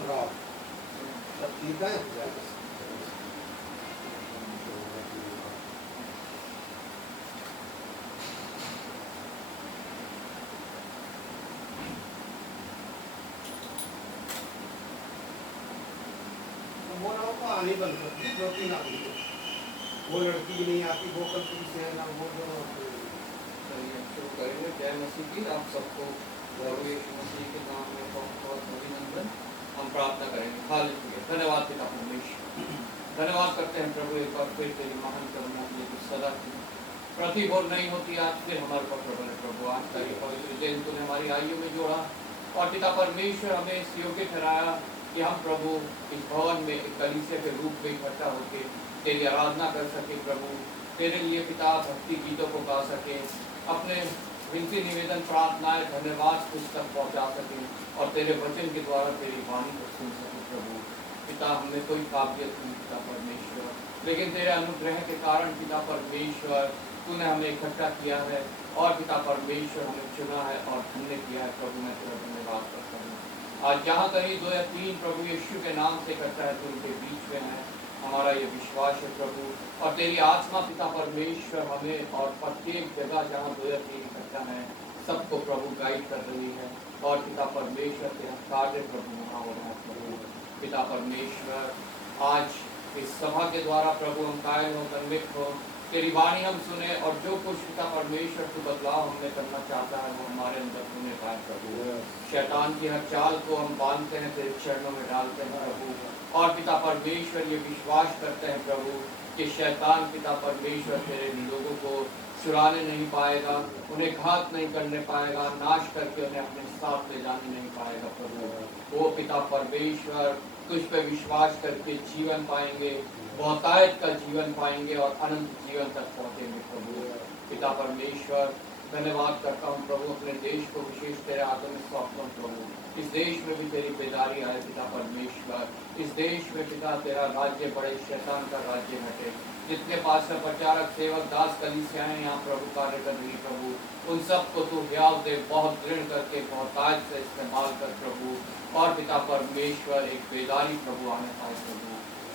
खराब सब ठीक है। वो ना कहानी बन सकती है, 2-3 आदमी वो लड़की भी नहीं आती, वो कल पुलिस है ना वो जो शुरू करेंगे। जय मसीह की आप सबको प्रभु यीशु मसीह के नाम में बहुत बहुत अभिनंदन। हम प्रार्थना करेंगे। हालेलुया। धन्यवाद पिता परमेश्वर, धन्यवाद करते हैं प्रभु एक बार फिर तेरी महान करुणा के लिए सदा की प्रतिबोध नहीं होती आज फिर हमारे पर प्रबल है प्रभु। आज का ये पवित्र दिन तूने हमारी आयु में जोड़ा और पिता परमेश्वर हमें इस योग्य ठहराया कि हम प्रभु इस भवन में एक कलीसिया के रूप में इकट्ठा होकर तेरी आराधना कर सके प्रभु, तेरे लिए पिता भक्ति गीतों को गा सके, अपने विनती निवेदन प्रार्थनाएं धन्यवाद पुस्तक पहुंचा सके और तेरे वचन के द्वारा तेरी वाणी को सुन सके प्रभु। पिता हमें कोई काबिलियत नहीं पिता परमेश्वर, लेकिन तेरे अनुग्रह के कारण पिता परमेश्वर तूने हमें इकट्ठा किया है और पिता परमेश्वर हमें चुना है और हमने किया है प्रभु। मैं तेरा धन्यवाद करता हूँ। आज जहाँ कहीं 2 या 3 प्रभु यीशु के नाम से इकट्ठा है तो उनके बीच में है, हमारा ये विश्वास है प्रभु। और तेरी आत्मा पिता परमेश्वर हमें और प्रत्येक जगह जहाँ 2 या 3 इकट्ठा है सबको प्रभु गाइड कर रही है और पिता परमेश्वर तेरा कार्य प्रभु वहाँ हो रहा है प्रभु। पिता परमेश्वर आज इस सभा के द्वारा प्रभु हम कायल हो, कन्विक्ट हो, तेरी वाणी हम सुने और जो कुछ पिता परमेश्वर तू बदलाव हमें करना चाहता है वो हमारे अंदर तूने पाए प्रभु। शैतान की हर चाल को हम बांधते हैं, तेरे चरणों में डालते हैं प्रभु और पिता परमेश्वर ये विश्वास करते हैं प्रभु कि शैतान पिता परमेश्वर तेरे लोगों को चुराने नहीं पाएगा, उन्हें घात नहीं करने पाएगा, नाश करके उन्हें अपने साथ ले जाने नहीं पाएगा प्रभु। वो पिता परमेश्वर तुझ पे विश्वास करके जीवन पाएंगे, बहुतायत का जीवन पाएंगे और अनंत जीवन तक पहुंचेंगे प्रभु। पिता परमेश्वर धन्यवाद करता हूँ प्रभु, अपने देश को विशेष तेरे हाथों में सौंपता हूँ प्रभु। इस देश में भी तेरी बेदारी आए पिता परमेश्वर, इस देश में पिता तेरा राज्य बड़े शैतान का राज्य हटे। जितने पास्टर प्रचारक सेवक दास कलीसियाएं यहाँ प्रभु कार्य कर रही प्रभु, उन सबको तू हियाव दे, बहुत दृढ़ करके बहुतायत से इस्तेमाल कर प्रभु और पिता परमेश्वर एक बेदारी प्रभु आने पाए प्रभु।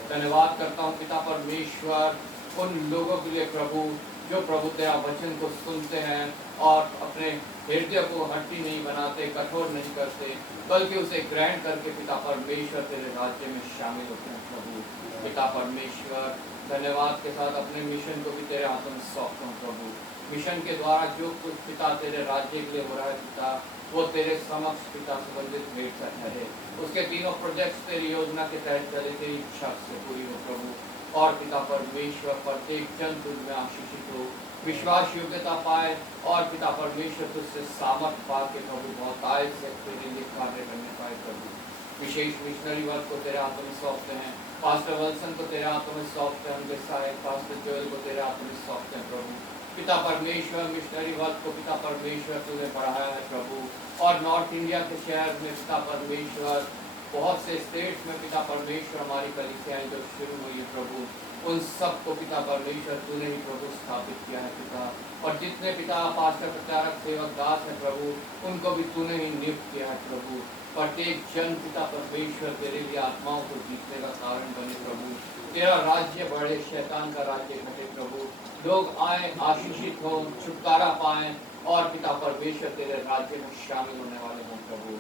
धन्यवाद करता हूँ पिता परमेश्वर उन लोगों के लिए प्रभु जो प्रभु तेरा वचन को सुनते हैं और अपने हृदय को हट्टी नहीं बनाते, कठोर नहीं करते, बल्कि उसे ग्रहण करके पिता परमेश्वर तेरे राज्य में शामिल होते हैं प्रभु। पिता परमेश्वर धन्यवाद के साथ अपने मिशन को भी तेरे हाथों में सौंपता हूँ प्रभु। मिशन के द्वारा जो कुछ पिता तेरे राज्य के लिए हो रहा है पिता, वो तेरे समक्ष पिता संबंधित भेंट है। उसके तीनों प्रोजेक्ट्स तेरी योजना के तहत चले, तेरी इच्छा से पूरी हो प्रभु और पिता परमेश्वर प्रत्येक जन तुझ में आशीषित हो, विश्वास योग्यता पाए और पिता परमेश्वर तुझसे सामर्थ पा के प्रभु बहुत आय से तेरे लिए कार्य करने पाए प्रभु। विशेष मिशनरी वर्क को तेरे हाथों में सौंपते हैं, पास्टर वल्सन को तेरे हाथों में सौंपते हैं, उनके सहायक पास्टर जोएल को तेरे हाथों में सौंपते हैं प्रभु। पिता परमेश्वर मिशनरी वर्क को पिता परमेश्वर तूने बढ़ाया है प्रभु और नॉर्थ इंडिया के शहर में पिता परमेश्वर बहुत से स्टेट्स में पिता परमेश्वर हमारी कलीसियाएं जो शुरू हुई है प्रभु, उन सब को पिता परमेश्वर तूने ही प्रभु स्थापित किया है पिता। और जितने पिता पास्टर प्रचारक सेवक दास है प्रभु, उनको भी तूने ही नियुक्त किया है प्रभु। प्रत्येक जन पिता परमेश्वर तेरे लिए आत्माओं को जीतने का कारण बने प्रभु। तेरा राज्य बढ़े, शैतान का राज्य घटे प्रभु। लोग आए, आशीषित हो, छुटकारा पाए और पिता परमेश्वर तेरे राज्य में शामिल होने वाले हों प्रभु।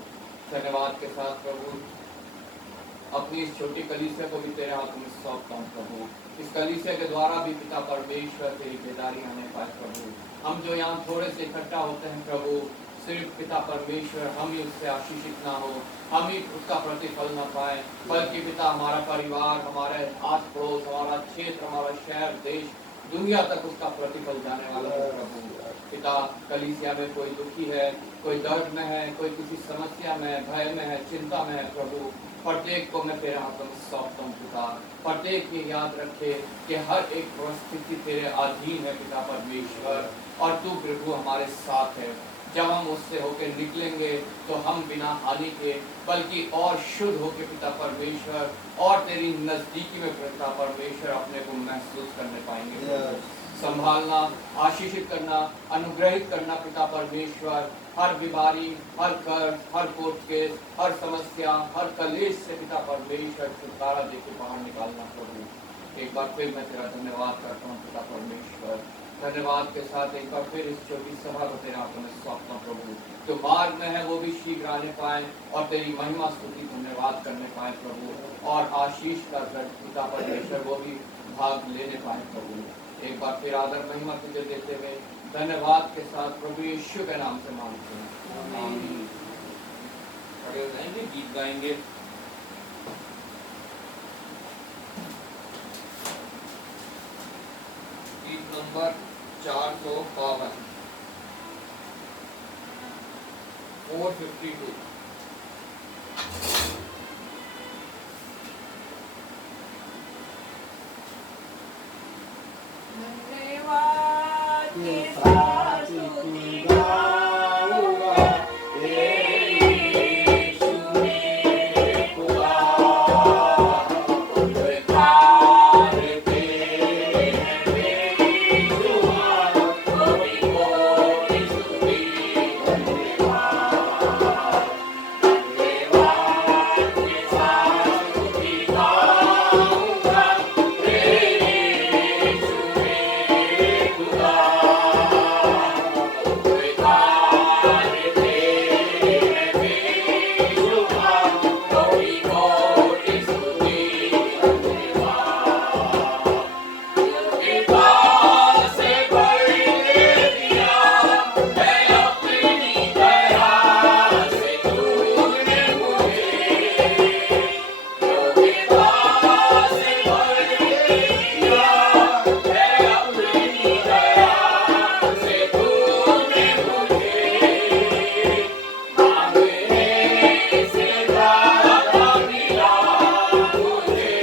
धन्यवाद के साथ प्रभु अपनी इस छोटी कलीसिया को भी तेरे हाथों में सौंपता हूँ प्रभु। इस कलीसिया के द्वारा भी पिता परमेश्वर तेरी बेदारी आने पाए प्रभु। हम जो यहाँ थोड़े से इकट्ठा होते हैं प्रभु, सिर्फ पिता परमेश्वर हम ही उससे आशीषित ना हो, हम ही उसका प्रतिफल ना पाए, बल्कि पिता हमारा परिवार, हमारे आस पड़ोस, हमारा क्षेत्र, हमारा शहर, देश, दुनिया तक उसका प्रतिफल जाने वाला है प्रभु। पिता कलीसिया में कोई दुखी है, कोई दर्द में है, कोई किसी समस्या में, भय में है, चिंता में है प्रभु, प्रत्येक को मैं तेरे हाथों में सौंपता हूँ पिता। प्रत्येक ये याद रखे कि हर एक परिस्थिति तेरे अधीन है पिता परमेश्वर और तू प्रभु हमारे साथ है। जब हम उससे होकर निकलेंगे तो हम बिना हानि के बल्कि और शुद्ध होकर पिता परमेश्वर और तेरी नजदीकी में पिता परमेश्वर अपने को महसूस करने पाएंगे। संभालना, आशीषित करना, अनुग्रहित करना पिता परमेश्वर। हर बीमारी, हर कर्ज, हर कोर्ट केस, हर समस्या, हर कलेश से पिता परमेश्वर छुटकारा देके बाहर निकालना प्रभु। एक बार फिर मैं तेरा धन्यवाद करता हूँ पिता परमेश्वर। धन्यवाद के साथ एक बार फिर इस छोटी सभा को तेरे हाथों में सौंपता प्रभु। जो मार्ग में है वो भी शीघ्र आने पाए और तेरी महिमा स्तुति धन्यवाद करने पाए प्रभु। और आशीष का पिता परमेश्वर वो भी भाग लेने पाए प्रभु। एक बार फिर आदर महिमा तुझे देते हुए धन्यवाद के साथ प्रभु यीशु के नाम से मांगते हैं, आमीन। खड़े हो जाएंगे, गीत गाएंगे। गीत नंबर 452, 452। धन्यवाद के साथ स्तुति गाऊंगा, यीशु मेरे खुदा। उद्धार तेरे मेरी जुबान, कोटि कोटि स्तुति। धन्यवाद, धन्यवाद के साथ स्तुति गाऊंगा, यीशु मेरे खुदा। उद्धार तेरे मेरी जुबान, कोटि कोटि स्तुति। धन्यवाद, कृपा से भर दिया है अपनी दया से तूने मुझे। कृपा से भर दिया है अपनी दया से तूने मुझे। मांगने से ज्यादा मिला मुझे,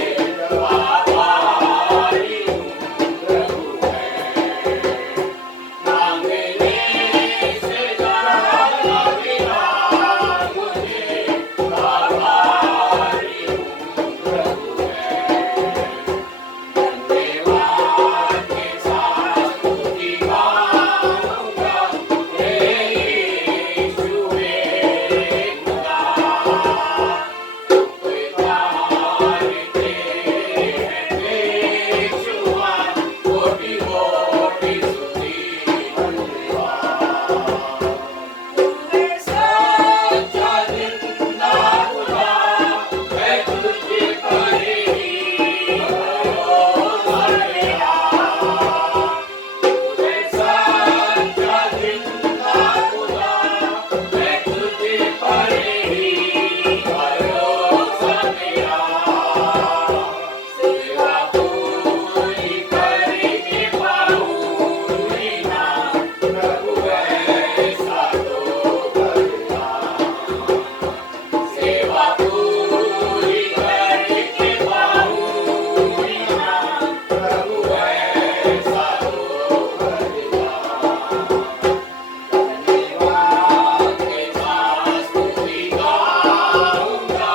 आभारी हूँ प्रभु है। मांगने से ज्यादा मिला मुझे, आभारी हूँ प्रभु है। धन्यवाद के साथ स्तुति गाऊंगा, यीशु मेरे खुदा। उद्धार तेरे बेशुमार, कोटि कोटि स्तुति। धन्यवाद, तू है सच्चा जिंदा खुदा, मैं तुझ पर ही भरोसा मेरा। तू है सच्चा जिंदा खुदा, मैं तुझ पर ही भरोसा मेरा। सेवा पूरी करके पाऊंगी ना, प्रभु ऐसा तो करना। सेवा पूरी करके पाऊंगी ना, प्रभु ऐसा तो करना। धन्यवाद के साथ स्तुति गाऊंगा,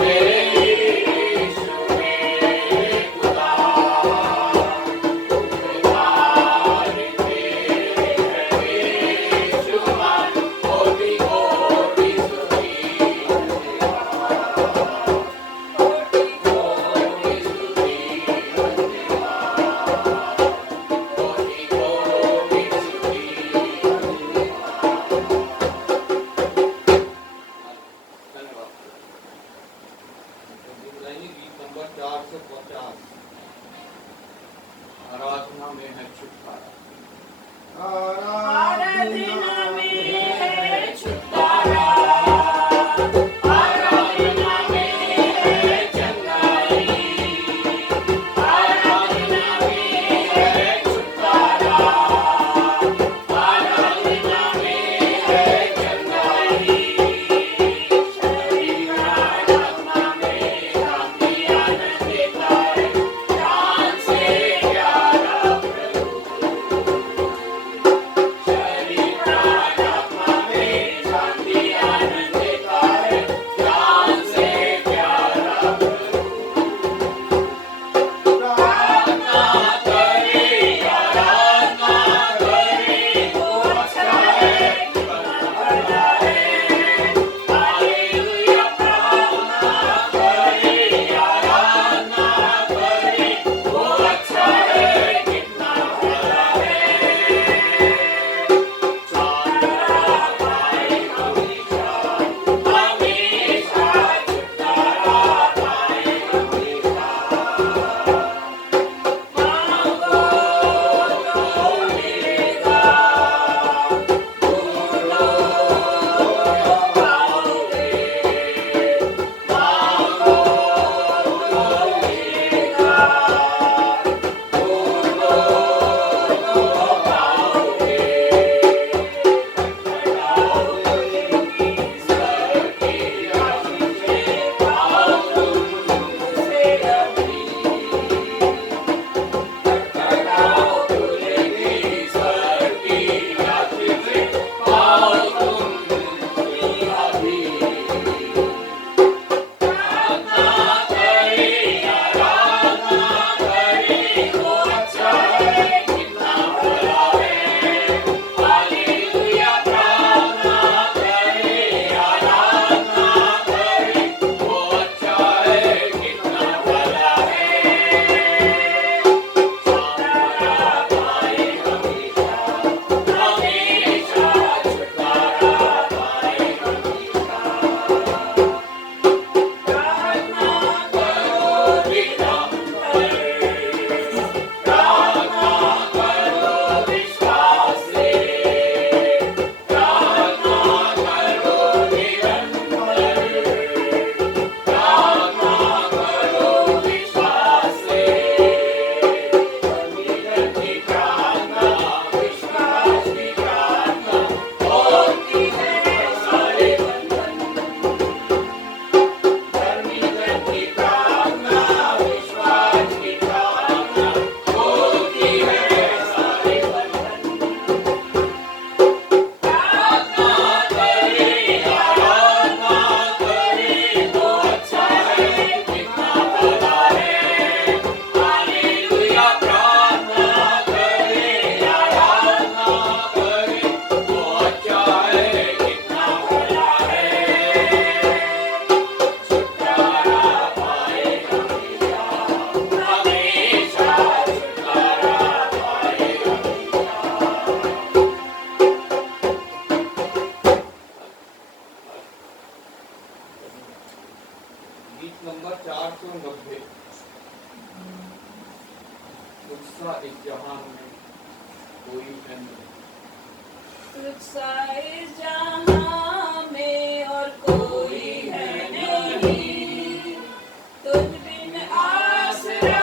यीशु मेरे खुदा। उद्धार तेरे बेशुमार, कोटि कोटि स्तुति। कोटि कोटि स्तुति। कोटि कोटि स्तुति। धन्यवाद। गीत नंबर 450, आराधना में है छुटकारा। आराधना में है छुटकारा, आराधना में है चंगाई। आराधना में है छुटकारा, आराधना में है चंगाई। शरीर आत्मा में शांति आनंद देता है, जान से प्यारा प्रभु। तुझसा इस जहान में कोई है नहीं। तुझसा इस जहां में और कोई है नहीं, तुझ बिन आसरा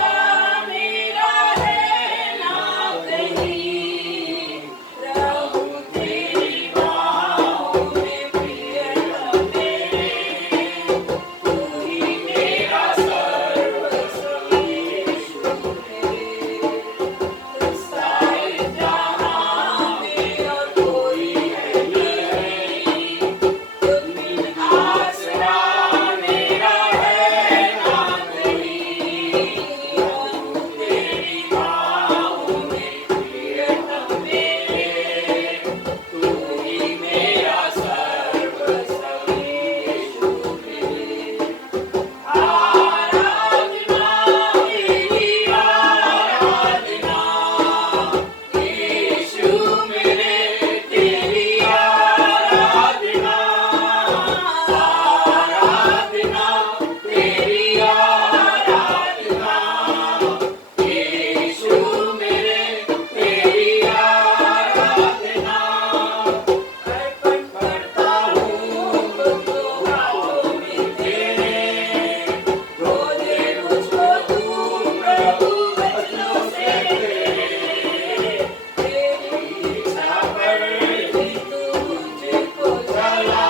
मेरा है ना कहीं, रहूं तेरी बाहों में प्रियतम मेरे, तू ही मेरा सर्वस्व यीशु मेरे। तुझसा इस जहां में और कोई है नहीं, तुझ बिन आसरा मेरा है ना कोई, रहूं तेरी बाहों में प्रियतम मेरे, तू ही मेरा सर्वस्व यीशु मेरे। आराधना तेरी आराधना, यीशु मेरे तेरी आराधना, आराधना तेरी आराधना, यीशु मेरे तेरी आराधना। अर्पण करता हूँ खुद को हाथों में तेरे, धो दे मुझको तू प्रभु वचनों से तेरे, तेरी इच्छा पर ही तू मुझको चला,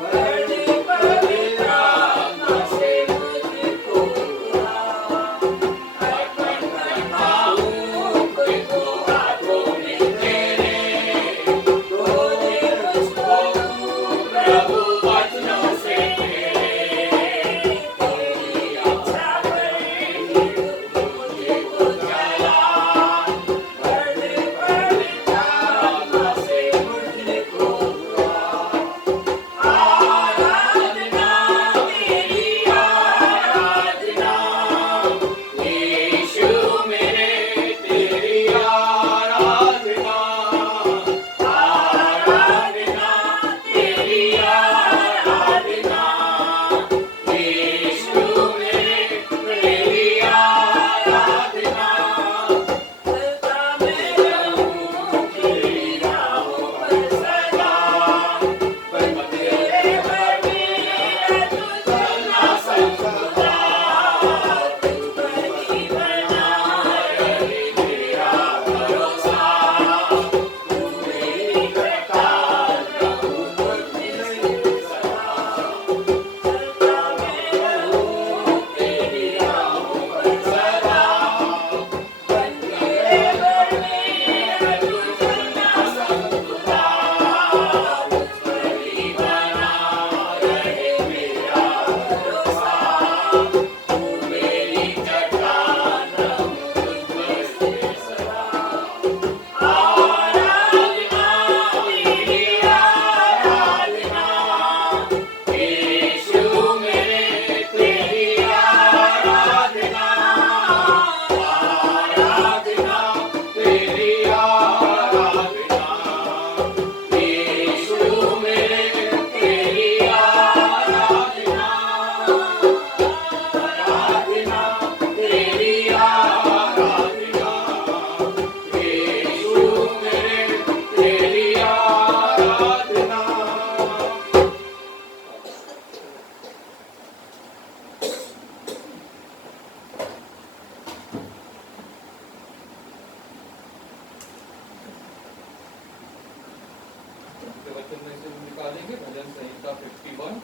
भर दे पवित्र आत्मा से मुझको धुला। अर्पण करता हूँ खुद को हाथों में तेरे, धो दे मुझको तू प्रभु वचनों से तेरे, तेरी इच्छा पर ही तू मुझको चला, भर दे पवित्र आत्मा से मुझको धुला। आराधना तेरी आराधना, यीशु मेरे तेरी आराधना, आराधना तेरी आराधना, यीशु मेरे तेरी आराधना। चलता मैं रहूं तेरी राहों पर सदा, पर तेरे पर मेरा तू चलना संगता, तुझ पर ही बना रहे मेरा भरोसा, तू मेरी करतार रहूं तुझ में सदा। चलता मैं रहूं तेरी राहों पर सदा, पर तेरे पर मेरा तू चलना संगता, तुझ पर ही बना रहे मेरा भरोसा, तू मेरी चट्टान रहूं तुझ में सदा। आराधना तेरी आराधना, यीशु मेरे तेरी आराधना, आराधना तेरी आराधना, यीशु मेरे तेरी आराधना, आराधना तेरी आराधना, यीशु मेरे तेरी आराधना। के वचन में से हम निकालेंगे भजन संहिता 51।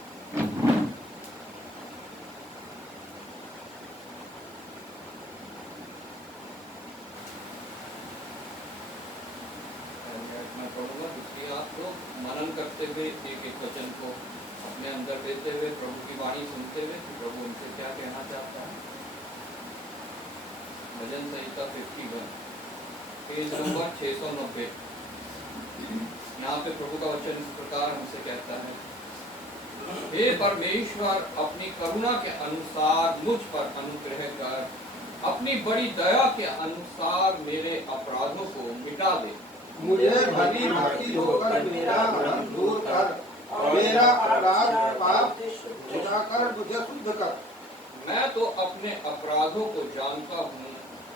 मैं पढ़ूंगा, इसलिए आप लोग मनन करते हुए एक एक वचन को अपने अंदर देते हुए प्रभु की वाणी सुनते हुए कि प्रभु उनसे क्या कहना चाहता है। भजन संहिता 51, पेज नंबर 690। यहाँ पे प्रभु का वचन इस प्रकार हमसे कहता है, हे परमेश्वर, अपनी करुणा के अनुसार मुझ पर अनुग्रह कर, अपनी बड़ी दया के अनुसार मेरे अपराधों को मिटा दे। मुझे भली भांति धोकर मेरा भ्रम दूर कर, मेरा अपराध पाप छुटाकर मुझे शुद्ध कर। मैं तो अपने अपराधों को जानता हूँ,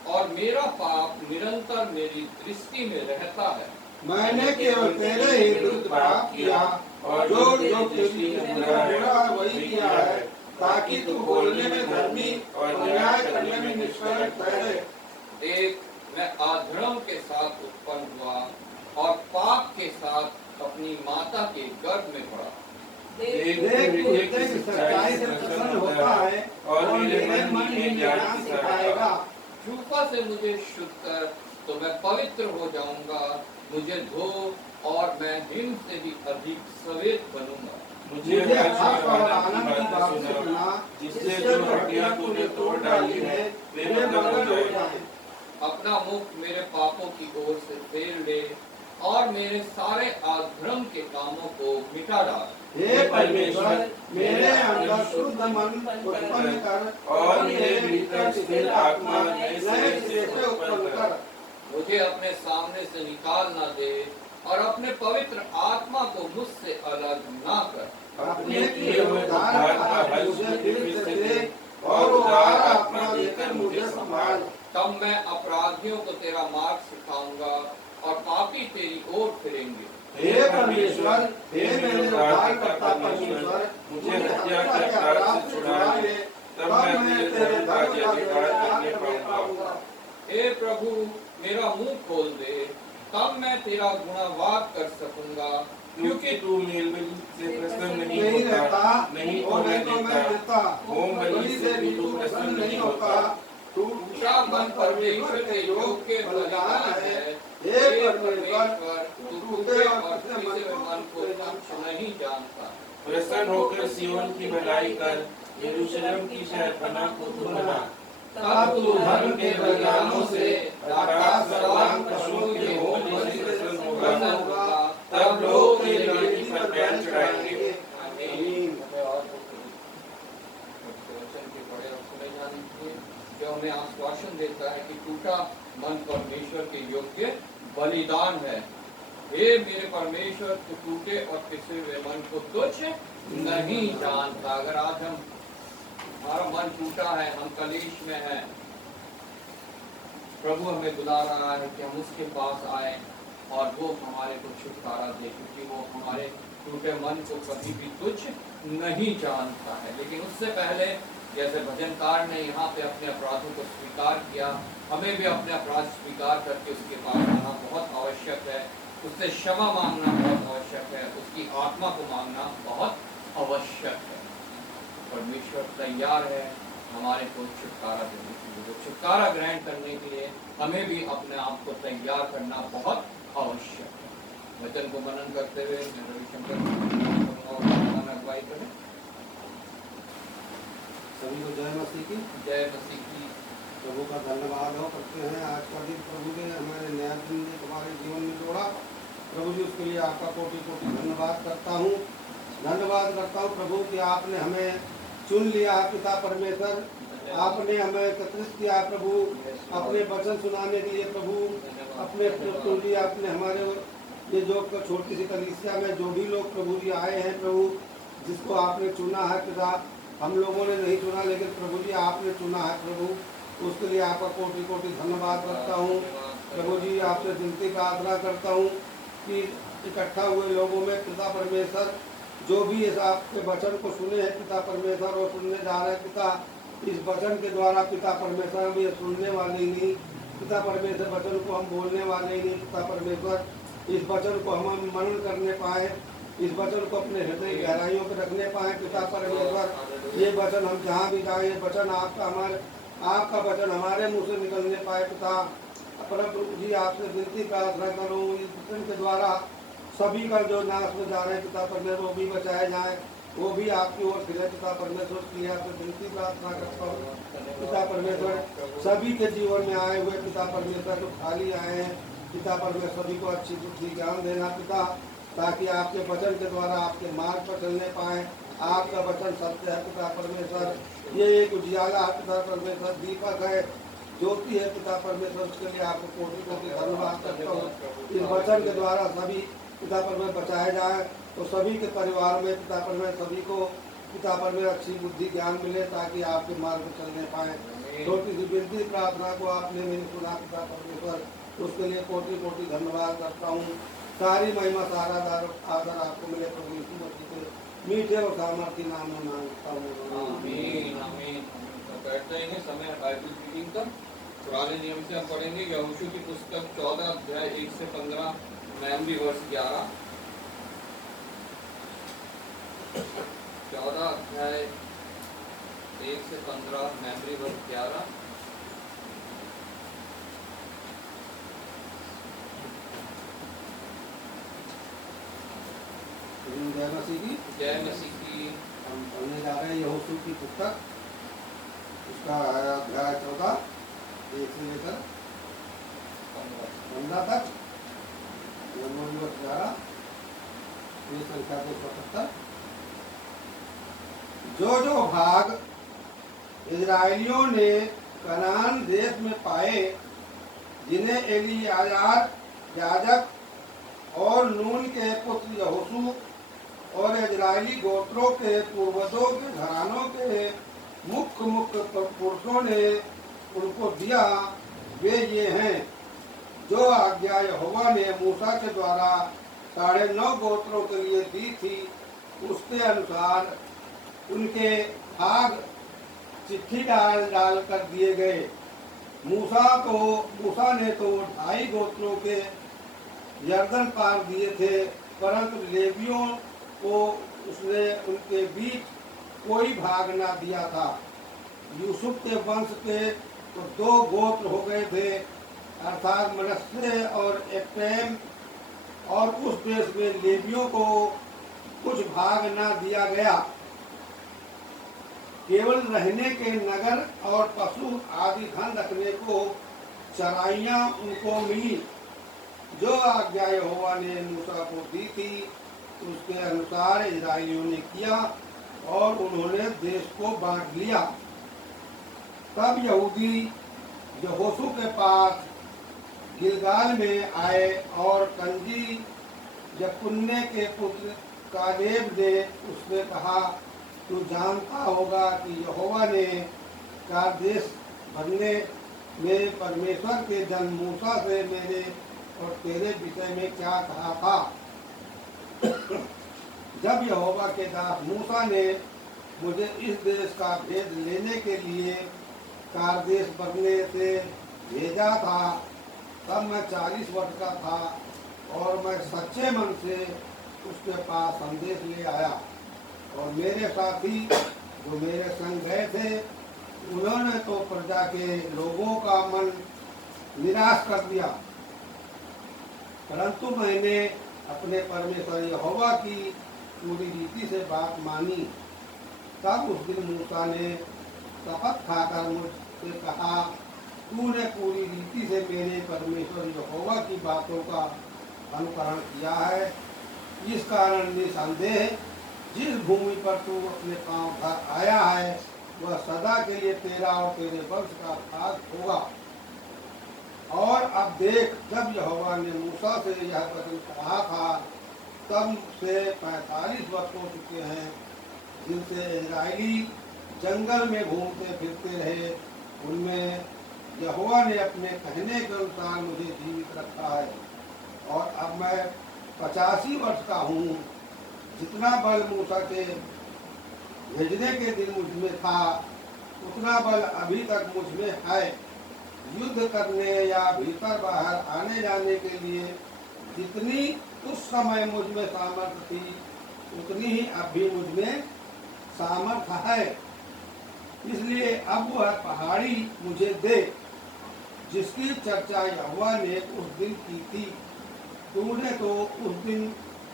और मेरा पाप निरंतर मेरी दृष्टि में रहता है। मैंने केवल तेरे ही विरुद्ध पाप किया और जो जो तेरी बुरा है वही किया है, ताकि तू बोलने में धर्मी और न्याय करने में निष्कलंक ठहरे। देख, मैं अधर्म के साथ उत्पन्न हुआ और पाप के साथ अपनी माता के गर्भ में पड़ा। देख तू हृदय की सच्चाई से प्रसन्न होता है और मेरे मन में ज्ञान सिखाएगा। झूठा से मुझे शुद्ध कर तो मैं पवित्र हो जाऊंगा। मुझे धो और मैं हिम से भी अधिक श्वेत बनूंगा। मुझे हर्ष और आनंद की बात सुना, जिससे जो हड्डियां तूने तोड़ डाली है वे मगन हो जाएं। अपना मुख मेरे पापों की ओर से फेर ले और मेरे सारे अधर्म के कामों को मिटा डाल। हे परमेश्वर, मेरे अंदर शुद्ध मन उत्पन्न कर और मेरे भीतर स्थिर आत्मा नए सिरे से उत्पन्न कर। मुझे अपने सामने से निकाल ना दे और अपने पवित्र आत्मा को मुझसे अलग ना कर। अपने किए हुए उद्धार का फल मुझे फिर से दे और उदार आत्मा देकर मुझे संभाल। तब मैं अपराधियों को तेरा मार्ग सिखाऊंगा और पापी तेरी ओर फिरेंगे। हे परमेश्वर, हे मेरे उद्धारकर्ता परमेश्वर, मुझे हत्या के अपराध से छुड़ा ले, तब मैं तेरे धर्म का जयकार करने पाऊंगा। हे प्रभु, मेरा मुंह खोल दे, तब मैं तेरा गुणवाद कर सकूंगा, क्योंकि तू मेलबली से प्रसन्न नहीं रहता, नहीं तो मैं देता, होम बलि से भी तू प्रसन्न नहीं होता। तू टूटा मन परमेश्वर के योग्य बलिदान है। हे परमेश्वर, तू टूटे और तीसरे मन को तुच्छ नहीं जानता। प्रसन्न होकर सियोन की भलाई कर, यरूशलेम की शहरपनाह को तू बना। तब तू धर्म के बलिदानों से आकाश सर्वांग पशुओं के होम बलि से प्रसन्न होगा। तब लोग तेरी वेदी पर बैठ चढ़ाएंगे। आमीन। जो हमें आश्वासन देता है कि टूटा मन परमेश्वर के योग्य बलिदान है। हे मेरे परमेश्वर, तू टूटे और पिसे हुए मन को तुच्छ नहीं जानता। अगर आज हमारा मन टूटा है, हम कलेश में हैं, प्रभु हमें बुला रहा है कि हम उसके पास आए और वो हमारे को छुटकारा दे, क्योंकि वो हमारे टूटे मन को कभी भी तुच्छ नहीं जानता है। लेकिन उससे पहले जैसे भजनकार ने यहाँ पे अपने अपराधों को स्वीकार किया, हमें भी अपने अपराध स्वीकार करके उसके पास आना बहुत आवश्यक है। उससे क्षमा मांगना बहुत आवश्यक है, उसकी आत्मा को मांगना बहुत आवश्यक है। परमेश्वर तैयार है हमारे को छुटकारा देने के लिए। तो छुटकारा ग्रहण करने के लिए हमें भी अपने आप को तैयार करना बहुत आवश्यक है। वचन को मनन करते हुए रविशंकर अगुवाई करें। सभी को जय मसीह की। जय मसीह की। प्रभु का धन्यवाद हो करते हैं। आज का दिन प्रभु ने हमारे नया दिन तुम्हारे जीवन में जोड़ा। प्रभु जी, उसके लिए आपका कोटि कोटि धन्यवाद करता हूँ। धन्यवाद करता हूँ प्रभु कि आपने हमें चुन लिया। पिता परमेश्वर, आपने हमें एकत्रित किया प्रभु, अपने वचन सुनाने के लिए प्रभु, अपने प्रभु जी आपने हमारे ये जो छोटी सी कलीसिया में जो भी लोग प्रभु जी आए हैं प्रभु, जिसको आपने चुना है पिता, हम लोगों ने नहीं चुना लेकिन प्रभु जी आपने चुना है प्रभु, उसके लिए आपका कोटि कोटि धन्यवाद करता हूँ। प्रभु जी आपसे विनती प्रार्थना करता हूँ कि इकट्ठा हुए लोगों में पिता परमेश्वर जो भी इस आपके वचन को सुने हैं पिता परमेश्वर और सुनने जा रहे हैं पिता, इस वचन के द्वारा पिता परमेश्वर हम ये सुनने वाले ही नहीं, पिता परमेश्वर वचन को हम बोलने वाले ही नहीं, पिता परमेश्वर इस वचन को हम मनन करने पाए, इस वचन को अपने हृदय गहराइयों पर रखने पाए पिता परमेश्वर। ये वचन हम जहाँ भी जाए, ये वचन आपका वचन हमारे मुंह से निकलने पाए पिता। प्रभु जी आपसे विनती प्रार्थना करूँ इस वचन के द्वारा सभी का जो नाश में जा रहे हैं पिता परमेश्वर वो भी बचाए जाए, वो भी आपकी ओर फिरे पिता परमेश्वर की आपसे विनती प्रार्थना करता हूँ पिता परमेश्वर। सभी के जीवन में आए हुए पिता परमेश्वर जो खाली आए हैं पिता परमेश्वर, सभी को अच्छी बुद्धि ज्ञान देना पिता, ताकि आपके वचन के द्वारा आपके मार्ग पर चलने पाए। आपका वचन सत्य है पिता परमेश्वर, ये एक उजियाला है पिता परमेश्वर, दीपक है, ज्योति है पिता परमेश्वर, उसके लिए आपको कोटि कोटि धन्यवाद करता हूँ। इस वचन के द्वारा सभी पिता परमेश्वर बचाए जाए तो सभी के परिवार में पिता परमेश्वर सभी को पिता परमेश्वर अच्छी बुद्धि ज्ञान मिले ताकि आपके मार्ग पर चलने पाए। छोटी सी विनती प्रार्थना को आपने मेरी सुना पिता परमेश्वर, उसके लिए कोटि कोटि धन्यवाद करता हूँ। सारी महिमा सारा आदर आपको मिले प्रभु यीशु मसीह के मीठे और सामर्थ्य नाम में मांगता हूँ। आमीन आमीन। तो बैठ जाएंगे समय बाइबल रीडिंग का। पुराने नियम से हम पढ़ेंगे यहोशू की पुस्तक 14 अध्याय 1 से 15, मेमोरी वर्स 11। 14 अध्याय 1 से 15, मेमोरी वर्स 11। जय मसीह की। जय मसीह की। हम पढ़ने जा रहे हैं यहोशू की पुस्तक, उसका अध्याय 14 1 से लेकर 15 तक, मेमोरी वर्स 11, ये संख्या 277। जो भाग इजराइलियों ने कनान देश में पाए, जिन्हें एलीआजार याजक और नून के पुत्र यहोशू और इजरायली गोत्रों के पूर्वजों के घरानों के मुख्य पुरुषों ने उनको दिया, वे ये हैं जो आज्ञा यहोवा ने मूसा के द्वारा 9.5 गोत्रों के लिए दी थी। उसके अनुसार उनके भाग चिट्ठी डाल कर दिए गए। मूसा ने तो 2.5 गोत्रों के यर्दन पार दिए थे, परंतु लेवियों को उसने उनके बीच कोई भाग ना दिया था। यूसुफ के वंश के तो 2 गोत्र हो गए थे, अर्थात मनश्शे और एफ्राइम, और उस देश में लेवियों को कुछ भाग ना दिया गया। केवल रहने के नगर और पशु आदि धन रखने को चराइयाँ उनको मिली। जो आज्ञा यहोवा ने मूसा को दी थी, उसके अनुसार इजराइलियों ने किया और उन्होंने देश को बांट लिया। तब यहूदी यहोशू के पास गिलगाल में आए और कंजी यपुन्ने के पुत्र कालेब ने उसने कहा, तू जानता होगा कि यहोवा ने कादेश भरने में परमेश्वर के जन मूसा से मेरे और तेरे विषय में क्या कहा था। जब यहोवा के दास मूसा ने मुझे इस देश का भेद लेने के लिए कादेश भरने से भेजा था, तब मैं 40 वर्ष का था और मैं सच्चे मन से उसके पास संदेश ले आया। और मेरे साथी जो मेरे संग गए थे, उन्होंने तो प्रजा के लोगों का मन निराश कर दिया, परंतु मैंने अपने परमेश्वर यहोवा की पूरी रीति से बात मानी। तब उस दिन मूसा ने शपथ खाकर मुझसे कहा, तूने पूरी रीति से मेरे परमेश्वर यहोवा की बातों का अनुकरण किया है। इस कारण निसंदेह जिस भूमि पर तू अपने पांव धर आया है, वह सदा के लिए तेरा और तेरे वंश का भाग होगा। और अब देख, जब यहोवा ने मूसा से यह वचन कहा था, तब से 45 वर्ष हो चुके हैं जिनसे इजराइली जंगल में घूमते फिरते रहे। उनमें यहोवा ने अपने कहने के अनुसार मुझे जीवित रखा है। और अब मैं 85 वर्ष का हूँ। जितना बल मूसा के भेजने के दिन मुझ में था, उतना बल अभी तक मुझ में है। युद्ध करने या भीतर बाहर आने जाने के लिए जितनी उस समय मुझ में सामर्थ्य थी, उतनी ही अब भी मुझ में सामर्थ्य है। इसलिए अब वह पहाड़ी मुझे दे जिसकी चर्चा यहोवा ने उस दिन की थी। तूने तो उस दिन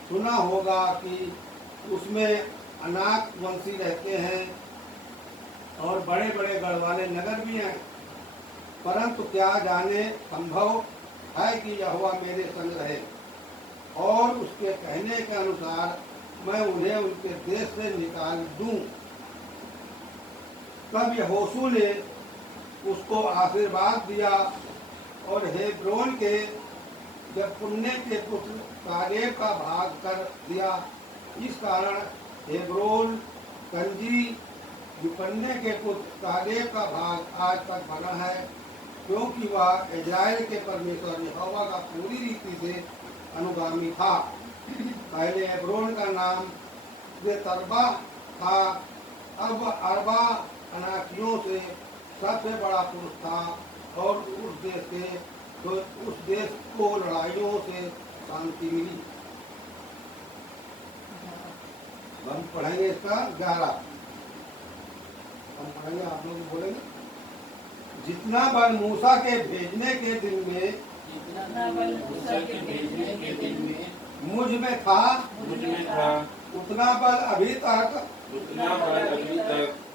सुना होगा कि उसमें अनाक वंशी रहते हैं और बड़े बड़े गढ़ वाले नगर भी हैं। परंतु क्या जाने संभव है कि यहोवा मेरे संग रहे और उसके कहने के अनुसार मैं उन्हें उनके देश से निकाल दूं। तब यहोशू ने उसको आशीर्वाद दिया और हेब्रोन के यपुन्ने के पुत्र कालेब का भाग कर दिया। इस कारण हेब्रोन, कंजी युपन्ने के पुत्र कालेब का भाग आज तक बना है, क्योंकि वह इजराइल के परमेश्वर यहोवा का पूरी रीति से अनुगामी था। पहले एब्रोन का नाम तरबा था, अब अरबा अनाकियों से सबसे बड़ा पुरुष था, और उस देश को लड़ाइयों से शांति मिली। हम पढ़ेंगे इसका 11, हम पढ़ेंगे, आप लोग बोलेंगे। जितना बल मूसा के भेजने के दिन में मूसा के भेजने के दिन में मुझ में था, उतना बल अभी तक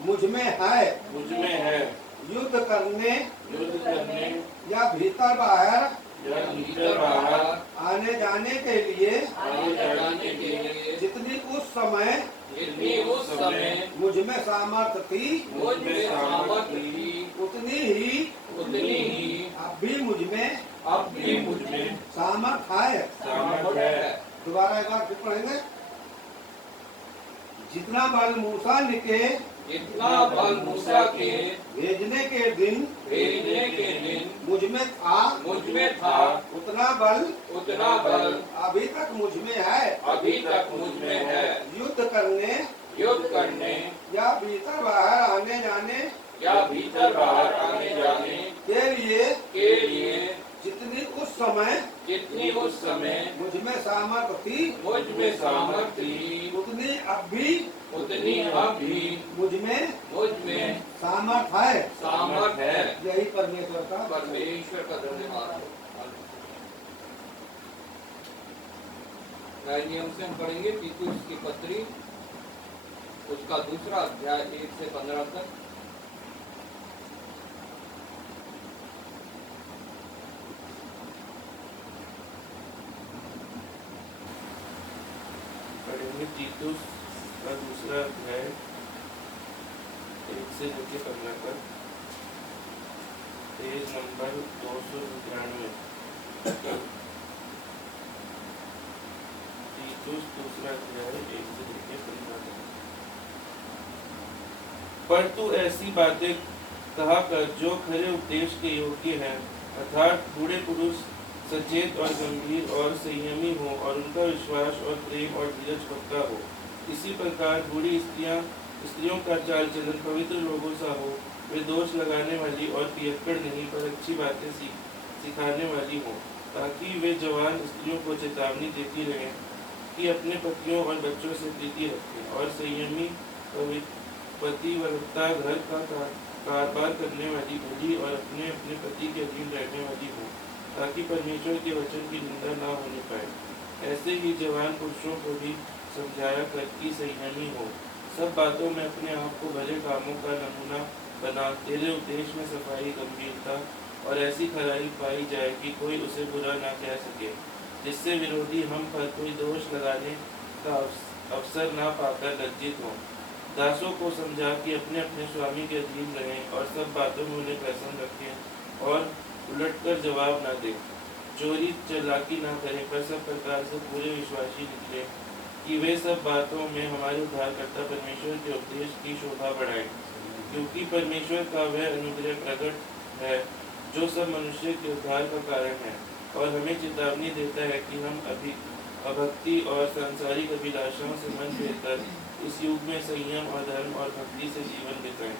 मुझ में है, युद्ध करने या भीतर बाहर आने जाने के लिए जितनी उस समय मुझ में सामर्थ्य थी, उतनी ही अब भी मुझ में सामर्थ्य है। दोबारा एक बार फिर पढ़ेंगे। जितना बल मूसा के भेजने के दिन मुझ में था, उतना बल अभी तक मुझ में है, युद्ध करने या भीतर बाहर आने जाने के लिए जितनी उस समय मुझ में सामर्थ्य थी, उतनी अब भी मुझ में सामर्थ्य है। यही परमेश्वर का धन्यवाद। नए नियम से हम पढ़ेंगे तीतुस की पत्री, उसका दूसरा अध्याय 1 से 15 तक। तीतुस का दूसरा अध्याय 1 से लेकर 15 तक, पेज नंबर 293। तीतुस दूसरा अध्याय 1 से लेकर 15 तक। पर तू ऐसी बातें कहा कर जो खरे उपदेश के योग्य हैं, अर्थात बूढ़े पुरुष सचेत और गंभीर और संयमी हो, और उनका विश्वास और प्रेम और धीरज पक्का हो। इसी प्रकार बूढ़ी स्त्रियों का चाल चलन पवित्र लोगों सा हो, वे दोष लगाने वाली और पियक्कड़ नहीं, पर अच्छी बातें सिखाने वाली हो, ताकि वे जवान स्त्रियों को चेतावनी देती रहें कि अपने पतियों और बच्चों से प्रीति रखें, और संयमी पतिव्रता घर का कारोबार करने वाली भली और अपने अपने पति के अधीन रहने वाली हो, ताकि परमेश्वर के वचन की निंदा ना होने पाए। ऐसे ही जवान पुरुषों को भी समझाया कर कि संयमी हो, सब बातों में अपने आप को भले कामों का नमूना बना, तेरे उपदेश में सफाई, गंभीरता और ऐसी खराई पाई जाए कि कोई उसे बुरा ना कह सके, जिससे विरोधी हम पर कोई दोष लगाने का अवसर ना पाकर लज्जित हो। दासों को समझा कि अपने अपने स्वामी के अधीन रहें, और सब बातों में उन्हें प्रसन्न रखें, और उलटकर जवाब न दें, चोरी चालाकी न करें, पर सब प्रकार से पूरे विश्वासी निकले, कि वे सब बातों में हमारे उद्धारकर्ता परमेश्वर के उपदेश की शोभा बढ़ाएं। क्योंकि परमेश्वर का वह अनुग्रह प्रकट है जो सब मनुष्य के उद्धार का कारण है, और हमें चेतावनी देता है कि हम अभक्ति और सांसारिक अभिलाषाओं से मन फेरकर इस युग में संयम और धर्म और भक्ति से जीवन बिताएं,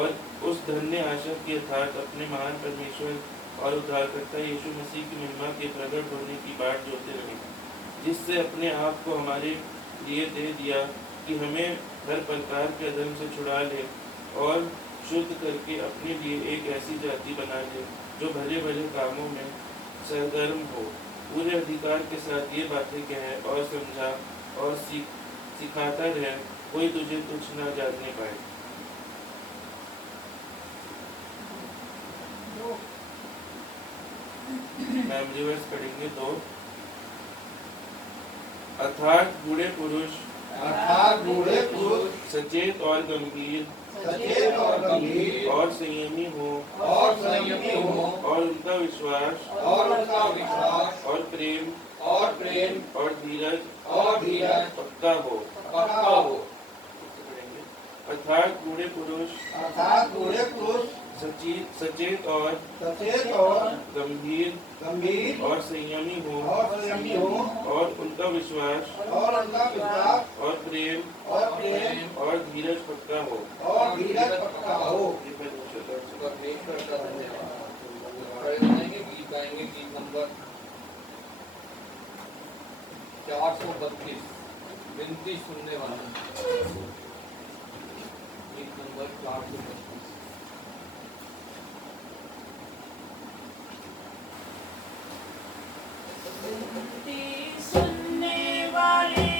और उस धन्य आशा के यथार्थ अपने महान परमेश्वर और उद्धारकर्ता यीशु मसीह की महिमा के प्रकट होने की बाट जोते रहें, जिससे अपने आप को हमारे लिए दे दिया कि हमें हर प्रकार के अधर्म से छुड़ा ले, और शुद्ध करके अपने लिए एक ऐसी जाति बना ले जो भले भले कामों में सरगर्म हो। पूरे अधिकार के साथ ये बातें कहे और समझा और सिखाता रहे, कोई तुझे तुच्छ न जानने पाए। मैम रिवर्स पढ़ेंगे 2। अर्थात बूढ़े पुरुष सचेत और गंभीर और संयमी हो, और उनका विश्वास और प्रेम और धीरज पक्का हो। अर्थात बूढ़े पुरुष सचेत और गंभीर और संयमी हो और उनका विश्वास और प्रेम और धीरज पक्का हो। परमेश्वर का धन्यवाद। खड़े हो जाएंगे, गीत गाएंगे, गीत नंबर 432, विनती सुनने वाला। गीत नंबर 432। सुनने वाले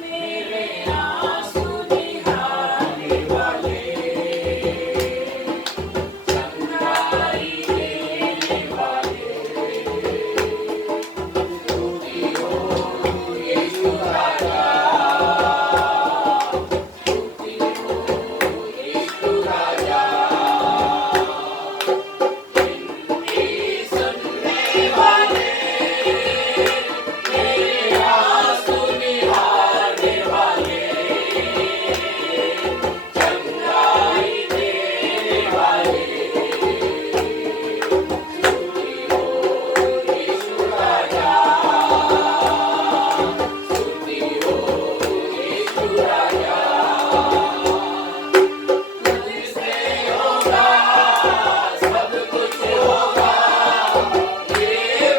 मेरे आंसू निहारने वाले, चंगाई देने वाले, स्तुति हो यीशु राजा, स्तुति हो यीशु राजा। विनती सुनने वाले सब कुछ होगा ये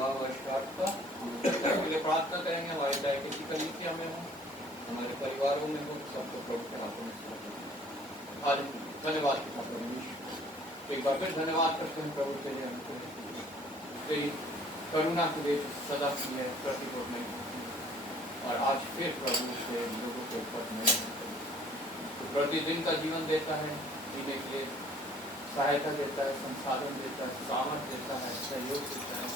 विवाह वर्षगांठ का हम के लिए प्रार्थना करेंगे। हमारे चाहे किसी कलीसिया में हो, हमारे परिवारों में हो, सबको प्रभु के हाथों में समर्पित करें। धन्यवाद पिता परमेश्वर। तो एक बार फिर धन्यवाद करते हैं प्रभु तेरे अनुग्रह, तेरी करुणा के लिए सदा की है, प्रतिकोट नहीं होती। और आज फिर प्रभु से लोगों के ऊपर नहीं तो प्रतिदिन का जीवन देता है, जीने के लिए सहायता देता है, संसाधन देता है, सामर्थ देता है, सहयोग देता है,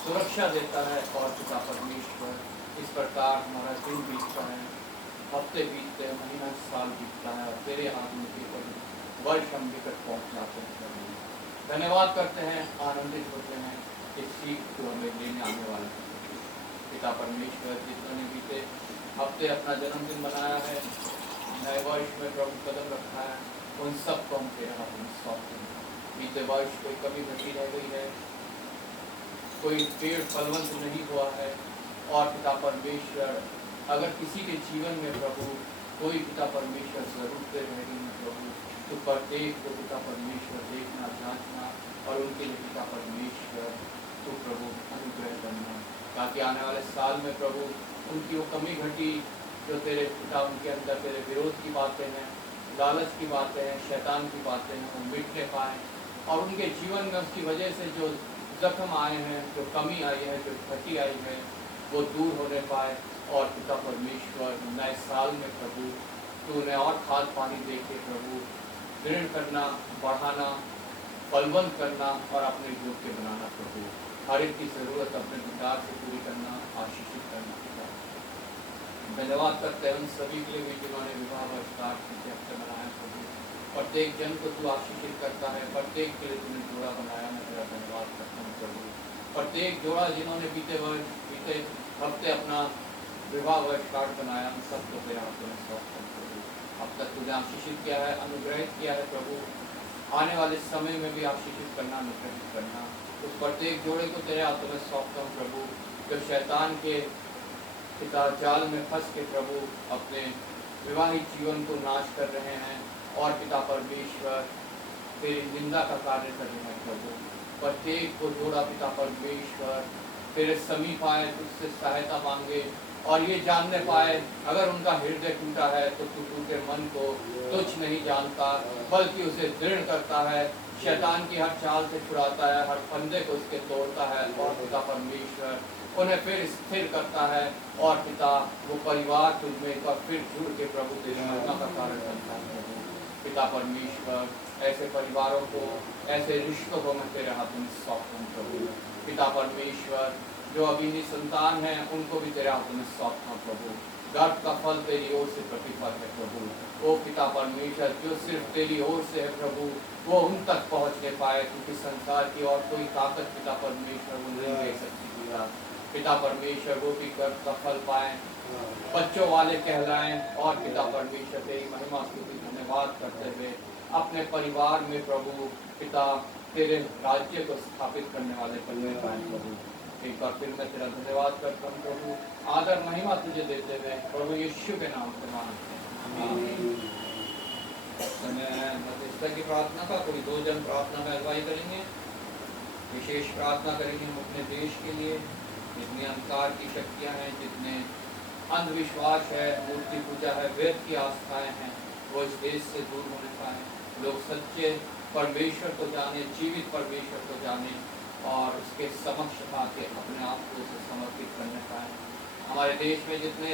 सुरक्षा देता है। और पिता परमेश्वर इस प्रकार हमारा दिन बीतता है, हफ्ते बीतते हैं, महीना साल बीतता है और तेरे हाथ में वर्ष हम निकट पहुँच जाते हैं। धन्यवाद करते हैं, आनंदित होते हैं इस सीख को हमें लेने आने वाले पिता परमेश्वर। जिन्होंने बीते हफ्ते अपना जन्मदिन मनाया है, नए वर्ष में प्रभु कदम रखा है, उन सबको हम तेरे हाथ में सौंपते हैं। बीते वर्ष कोई कमी घटी रह गई है, कोई पेड़ फलवंत नहीं हुआ है, और पिता परमेश्वर अगर किसी के जीवन में प्रभु कोई पिता परमेश्वर जरूरतें रह गई हैं प्रभु, तो प्रत्येक को पिता परमेश्वर देखना, जांचना और उनके लिए पिता परमेश्वर तो प्रभु अनुग्रह करना, ताकि आने वाले साल में प्रभु उनकी वो कमी घटी जो तेरे पिता उनके अंदर तेरे विरोध की बातें हैं, लालच की बातें हैं, शैतान की बातें हैं, वो मिटने पाए और उनके जीवन में उसकी वजह से जो जख्म आए हैं, जो कमी आई है, जो क्षति आई है, वो दूर होने पाए। और पिता परमेश्वर नए साल में प्रभु तो उन्हें और खाद पानी दे के प्रभु दृढ़ करना, बढ़ाना, फलवंत करना और अपने योग्य बनाना प्रभु, हर एक की जरूरत अपने विचार से पूरी करना, आशीषित करना पिता। धन्यवाद करते हैं उन सभी के लिए भी जिन्होंने विवाह वर्षगांठ के हफ्ते मनाया प्रभु। प्रत्येक जन को तू आशीषित करता है, प्रत्येक के लिए तूने जोड़ा बनाया, मैं तेरा धन्यवाद करता हूँ प्रभु। प्रत्येक जोड़ा जिन्होंने बीते हफ्ते अपना विवाह वर्षगांठ बनाया, उन सबको तेरे हाथों में सौंपता हूं प्रभु। अब तक तुझे आशीषित किया है, अनुग्रहित किया है प्रभु, आने वाले समय में भी आशीषित करना, अनुग्रहित करना। उस प्रत्येक जोड़े को तेरे हाथों में सौंपता हूँ प्रभु, जो शैतान के पिता जाल में फंस के प्रभु अपने विवाहित जीवन को नाश कर रहे हैं और पिता परमेश्वर तेरी निंदा का कार्य कर रहे हैं प्रभु। प्रत्येक को जोड़ा पिता परमेश्वर तेरे समीप आए, तुझसे सहायता मांगे और ये जानने पाए अगर उनका हृदय टूटा है तो तू टूटे मन को तुच्छ नहीं जानता, बल्कि उसे दृढ़ करता है, शैतान की हर चाल से छुड़ाता है, हर फंदे को उसके तोड़ता है और पिता परमेश्वर उन्हें फिर स्थिर करता है। और पिता वो परिवार तुझमें एक बार फिर जुड़ के प्रभु तेरी महिमा का कारण बनता है प्रभु। पिता परमेश्वर ऐसे परिवारों को, ऐसे रिश्तों को मैं तेरे हाथों में सौंपता हूं प्रभु। पिता परमेश्वर जो अभी निसंतान है उनको भी तेरे हाथों में सौंपता हूं प्रभु। गर्भ का फल तेरी ओर से प्रतिफल है प्रभु। ओ पिता परमेश्वर जो सिर्फ तेरी ओर से है प्रभु, वो उन तक पहुंच नहीं पाए, क्योंकि संसार की और कोई ताकत पिता परमेश्वर वो नहीं दे सकती पिता। पिता परमेश्वर वो भी गर्भ का फल पाए, बच्चों वाले कहलाएं और पिता परमेश्वर तेरी महिमा की धन्यवाद करते हुए अपने परिवार में प्रभु पिता तेरे राज्य को स्थापित करने वाले बनने पाए प्रभु। एक बार फिर मैं तेरा धन्यवाद करता हूँ प्रभु, आदर महिमा तुझे देते हुए प्रभु यीशु के नाम से मांगते हैं। मध्यस्थता की प्रार्थना का कोई दो जन प्रार्थना में अगुवाई करेंगे। विशेष प्रार्थना करेंगे हम अपने देश के लिए, जितनी अंधकार की शक्तियाँ हैं, जितने अंधविश्वास है, मूर्ति पूजा है, वेद की आस्थाएं हैं, वो इस देश से दूर होने पाए, लोग सच्चे परमेश्वर को जाने, जीवित परमेश्वर को जाने और उसके समक्ष आके अपने आप को उसे समर्पित करने पाए। हमारे देश में जितने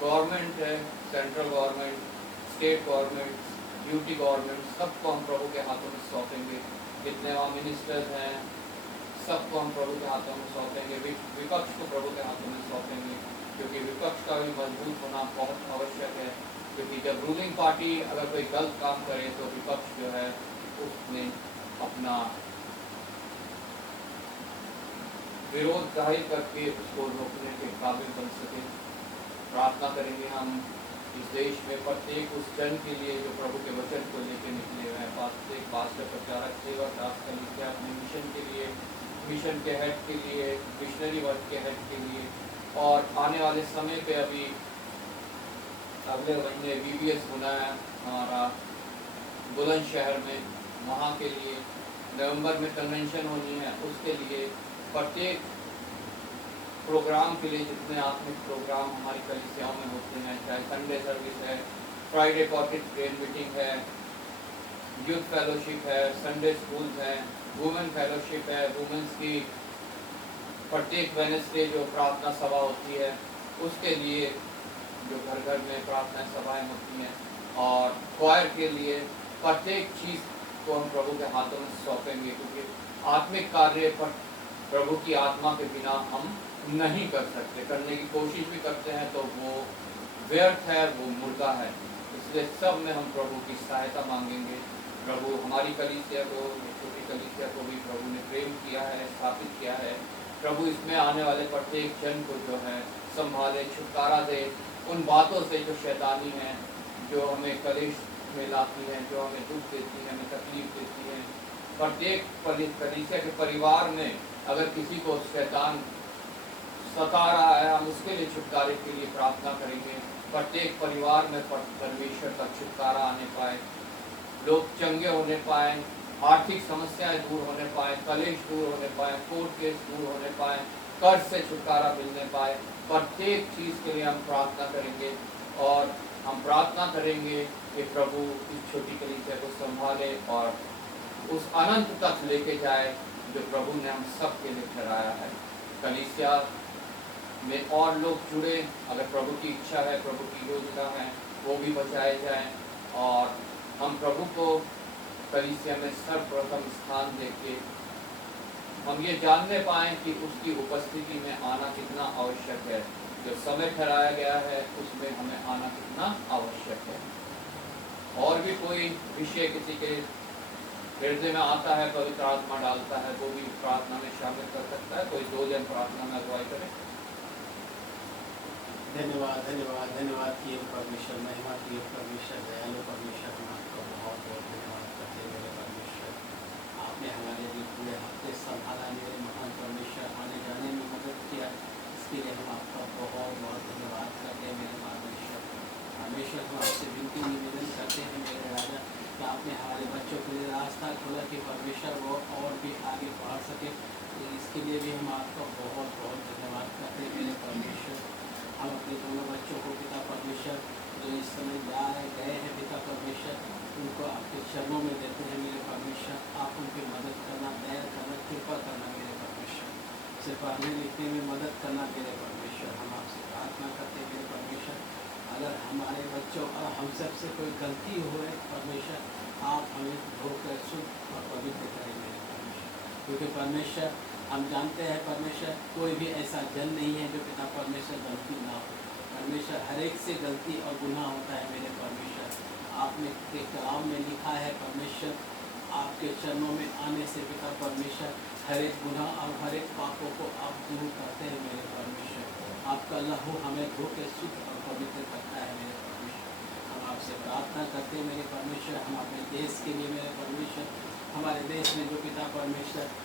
गवर्नमेंट है, central government, state government, UT government, सबको हम प्रभु के हाथों में सौंपेंगे। जितने वहाँ मिनिस्टर्स हैं सबको हम प्रभु के हाथों में सौंपेंगे। विपक्ष को प्रभु के हाथों में सौंपेंगे, क्योंकि विपक्ष का भी मजबूत होना बहुत आवश्यक है। क्योंकि जब रूलिंग पार्टी अगर कोई गलत काम करे तो विपक्ष जो है उसमें अपना विरोध जाहिर करके उसको रोकने के काबिल बन सके। प्रार्थना करेंगे हम इस देश में प्रत्येक उस जन के लिए जो प्रभु के वचन को लेकर निकले हुए हैं, प्रत्येक पास्टर, प्रचारक, सेवक, दास अपने मिशन के लिए, मिशन के हेड के लिए, मिशनरी वर्क के हेड के लिए, और आने वाले समय पे अभी अगले महीने VBS होना है हमारा बुलंदशहर में, वहाँ के लिए नवंबर में कन्वेंशन होनी है, उसके लिए प्रत्येक प्रोग्राम के लिए जितने आत्मिक प्रोग्राम हमारी कलीसियाओं में होते हैं, चाहे संडे सर्विस है, फ्राइडे कॉर्पोरेट प्रेयर मीटिंग है, यूथ फेलोशिप है, संडे स्कूल है, वुमेन फेलोशिप है, वुमेन्स की प्रत्येक वेडनेसडे जो प्रार्थना सभा होती है, उसके लिए जो घर घर में प्रार्थना सभाएं होती हैं, और क्वायर के लिए प्रत्येक चीज़ को हम प्रभु के हाथों में सौंपेंगे, क्योंकि आत्मिक कार्य पर प्रभु की आत्मा के बिना हम नहीं कर सकते। करने की कोशिश भी करते हैं तो वो व्यर्थ है, वो मुर्दा है। इसलिए सब में हम प्रभु की सहायता मांगेंगे। प्रभु हमारी कलीसिया को, छोटी कलीसिया को भी प्रभु ने प्रेम किया है, स्थापित किया है। प्रभु इसमें आने वाले प्रत्येक जन को जो है संभाले, छुटकारा दे उन बातों से जो शैतानी है, जो हमें कलेश में लाती हैं, जो हमें दुख देती हैं, हमें तकलीफ देती हैं। प्रत्येक कलीसिया के परिवार में अगर किसी को शैतान सता रहा है, हम उसके लिए छुटकारे के लिए प्रार्थना करेंगे। प्रत्येक परिवार में परमेश्वर का छुटकारा आने पाए, लोग चंगे होने पाए, आर्थिक समस्याएं दूर होने पाए, कलेश दूर होने पाए, कोर्ट केस दूर होने पाए, कर्ज से छुटकारा मिलने पाए। प्रत्येक चीज़ के लिए हम प्रार्थना करेंगे, और हम प्रार्थना करेंगे कि प्रभु इस छोटी कलीसिया को संभाले और उस अनंत तक लेके जाए जो प्रभु ने हम सब के लिए ठहराया है। कलीसिया में और लोग जुड़े, अगर प्रभु की इच्छा है, प्रभु की योजना है, वो भी बचाए जाएं, और हम प्रभु को कलीसिया में सर्वप्रथम स्थान देके हम ये जानने पाएँ कि उसकी उपस्थिति में आना कितना आवश्यक है। जो समय ठहराया गया है उसमें हमें आना कितना आवश्यक है। और भी कोई विषय किसी के हृदय में आता है, पवित्र आत्मा डालता है, वो भी प्रार्थना में शामिल कर सकता है। कोई 2 जन प्रार्थना में अगुवाई करें। धन्यवाद धन्यवाद धन्यवाद किए परमेश्वर, महिमा किए परमेश्वर, दयालु परमेश्वर, हम आपका बहुत बहुत धन्यवाद करते हैं मेरे परमेश्वर। आपने हमारे लिए पूरे हफ्ते संभाला मेरे महान परमेश्वर, आने जाने में मदद किया, इसके लिए हम आपका बहुत बहुत धन्यवाद करते हैं मेरे परमेश्वर। परमेश्वर हम आपसे विनती निवेदन करते हैं मेरे राजा कि आपने हमारे बच्चों के लिए रास्ता खोला कि परमेश्वर वो और भी आगे बढ़ सके, इसके लिए भी हम आपका बहुत बहुत धन्यवाद करते हैं मेरे परमेश्वर। हम अपने दोनों बच्चों को पिता परमेश्वर जो इस समय जा रहे गए हैं पिता परमेश्वर, उनको आपके चरणों में देते हैं मेरे परमेश्वर। आप उनकी मदद करना, दया करना, कृपा करना मेरे परमेश्वर, उसे पढ़ने लिखने में मदद करना मेरे परमेश्वर। हम आपसे प्रार्थना करते हैं मेरे परमेश्वर, अगर हमारे बच्चों और हम सब से कोई गलती हो परमेश्वर, आप हमें धोकर शुद्ध और पवित्र करें मेरे परमेश्वर, क्योंकि परमेश्वर हम जानते हैं परमेश्वर कोई भी ऐसा जन नहीं है जो पिता परमेश्वर गलती ना हो। परमेश्वर हर एक से गलती और गुनाह होता है मेरे परमेश्वर। आपने के कलाम में लिखा है परमेश्वर, आपके चरणों में आने से पिता परमेश्वर हर एक गुनाह और हर एक पापों को आप दूर करते हैं मेरे परमेश्वर। आपका लहू हमें धो के शुद्ध और पवित्र करता है मेरे परमेश्वर। हम आपसे प्रार्थना करते हैं मेरे परमेश्वर, हम अपने देश के लिए मेरे परमेश्वर, हमारे देश में जो पिता परमेश्वर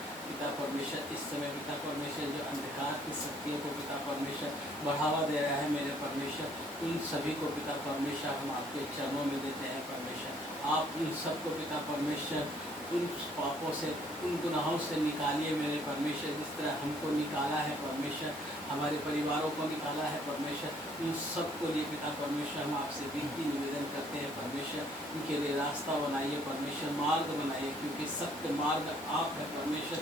इस समय पिता परमेश्वर जो अंधकार की शक्तियों को पिता परमेश्वर बढ़ावा दे रहा है मेरे परमेश्वर, उन सभी को पिता परमेश्वर हम आपके चरणों में देते हैं परमेश्वर। आप उन सबको पिता परमेश्वर उन पापों से, उन गुनाहों से निकालिए मेरे परमेश्वर, जिस तरह हमको निकाला है परमेश्वर, हमारे परिवारों को निकाला है परमेश्वर, उन सब को लिए पिता परमेश्वर हम आपसे विनती निवेदन करते हैं परमेश्वर। उनके लिए रास्ता बनाइए परमेश्वर, मार्ग बनाइए, क्योंकि सत्य मार्ग आप है परमेश्वर।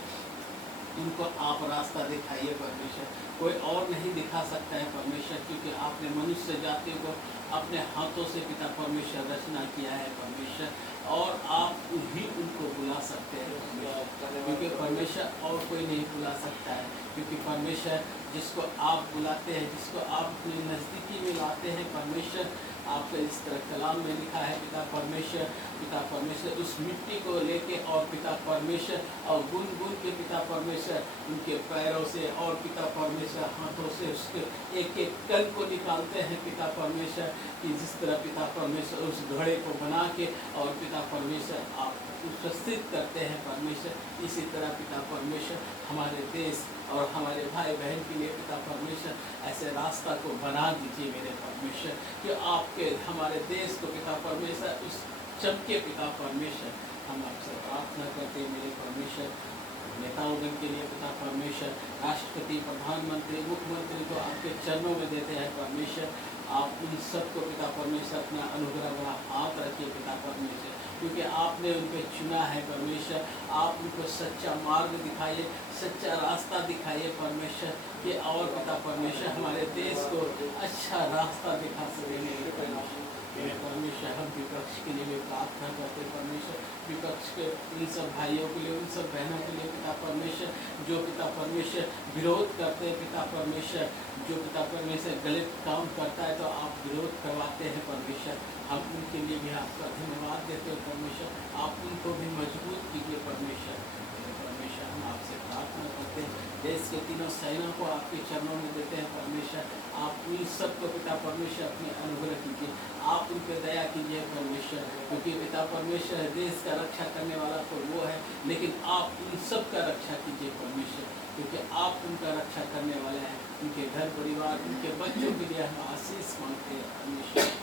उनको आप रास्ता दिखाइए परमेश्वर, कोई और नहीं दिखा सकता है परमेश्वर, क्योंकि आपने मनुष्य जातियों को अपने हाथों से पिता परमेश्वर रचना किया है परमेश्वर, और आप ही उनको बुला सकते हैं परमेश्वर, क्योंकि परमेश्वर और कोई नहीं बुला सकता है, क्योंकि परमेश्वर जिसको आप बुलाते हैं, जिसको आप अपने नज़दीकी में लाते हैं परमेश्वर, आपके इस तरह कलाम में लिखा है पिता परमेश्वर उस मिट्टी को लेके और पिता परमेश्वर और गुन गुन के पिता परमेश्वर उनके पैरों से और पिता परमेश्वर हाथों से उसके एक एक कण को निकालते हैं पिता परमेश्वर, कि जिस तरह पिता परमेश्वर उस घड़े को बना के और पिता परमेश्वर आप उपस्थित करते हैं परमेश्वर, इसी तरह पिता परमेश्वर हमारे देश और हमारे भाई बहन के लिए पिता परमेश्वर ऐसे रास्ता को बना दीजिए मेरे परमेश्वर, कि आपके हमारे देश को पिता परमेश्वर उस चमके पिता परमेश्वर। हम आपसे प्रार्थना करते हैं मेरे परमेश्वर, अपने नेताओं के लिए पिता परमेश्वर, राष्ट्रपति, प्रधानमंत्री, मुख्यमंत्री को आपके चरणों में देते हैं परमेश्वर। आप उन सबको पिता परमेश्वर अपना अनुग्रह भरा हाथ रखिए पिता परमेश्वर, क्योंकि आपने उनको चुना है परमेश्वर। आप उनको सच्चा मार्ग दिखाइए, सच्चा रास्ता दिखाइए परमेश्वर, कि और पिता परमेश्वर हमारे देश को अच्छा रास्ता दिखा सकेंगे परमेश्वर। हम विपक्ष के लिए भी प्रार्थना करते परमेश्वर, विपक्ष के उन सब भाइयों के लिए, उन सब बहनों के लिए पिता परमेश्वर, जो पिता परमेश्वर विरोध करते हैं पिता परमेश्वर, जो पिता परमेश्वर गलत काम करता है तो आप विरोध करवाते हैं परमेश्वर। हम उनके लिए भी आपका धन्यवाद देते हैं परमेश्वर। आप उनको भी मजबूत कीजिए परमेश्वर। परमेश्वर हम आपसे प्रार्थना करते हैं, देश के तीनों सेना को आपके चरणों में देते हैं परमेश्वर। आप उन सबको पिता परमेश्वर अपने अनुग्रह कीजिए, आप उन पर दया कीजिए परमेश्वर, क्योंकि पिता परमेश्वर देश का रक्षा करने वाला तो वो है, लेकिन आप उन सब का रक्षा कीजिए परमेश्वर, क्योंकि आप उनका रक्षा करने वाले हैं। उनके घर परिवार, उनके बच्चों के लिए हम आशीष मांगते हैं परमेश्वर।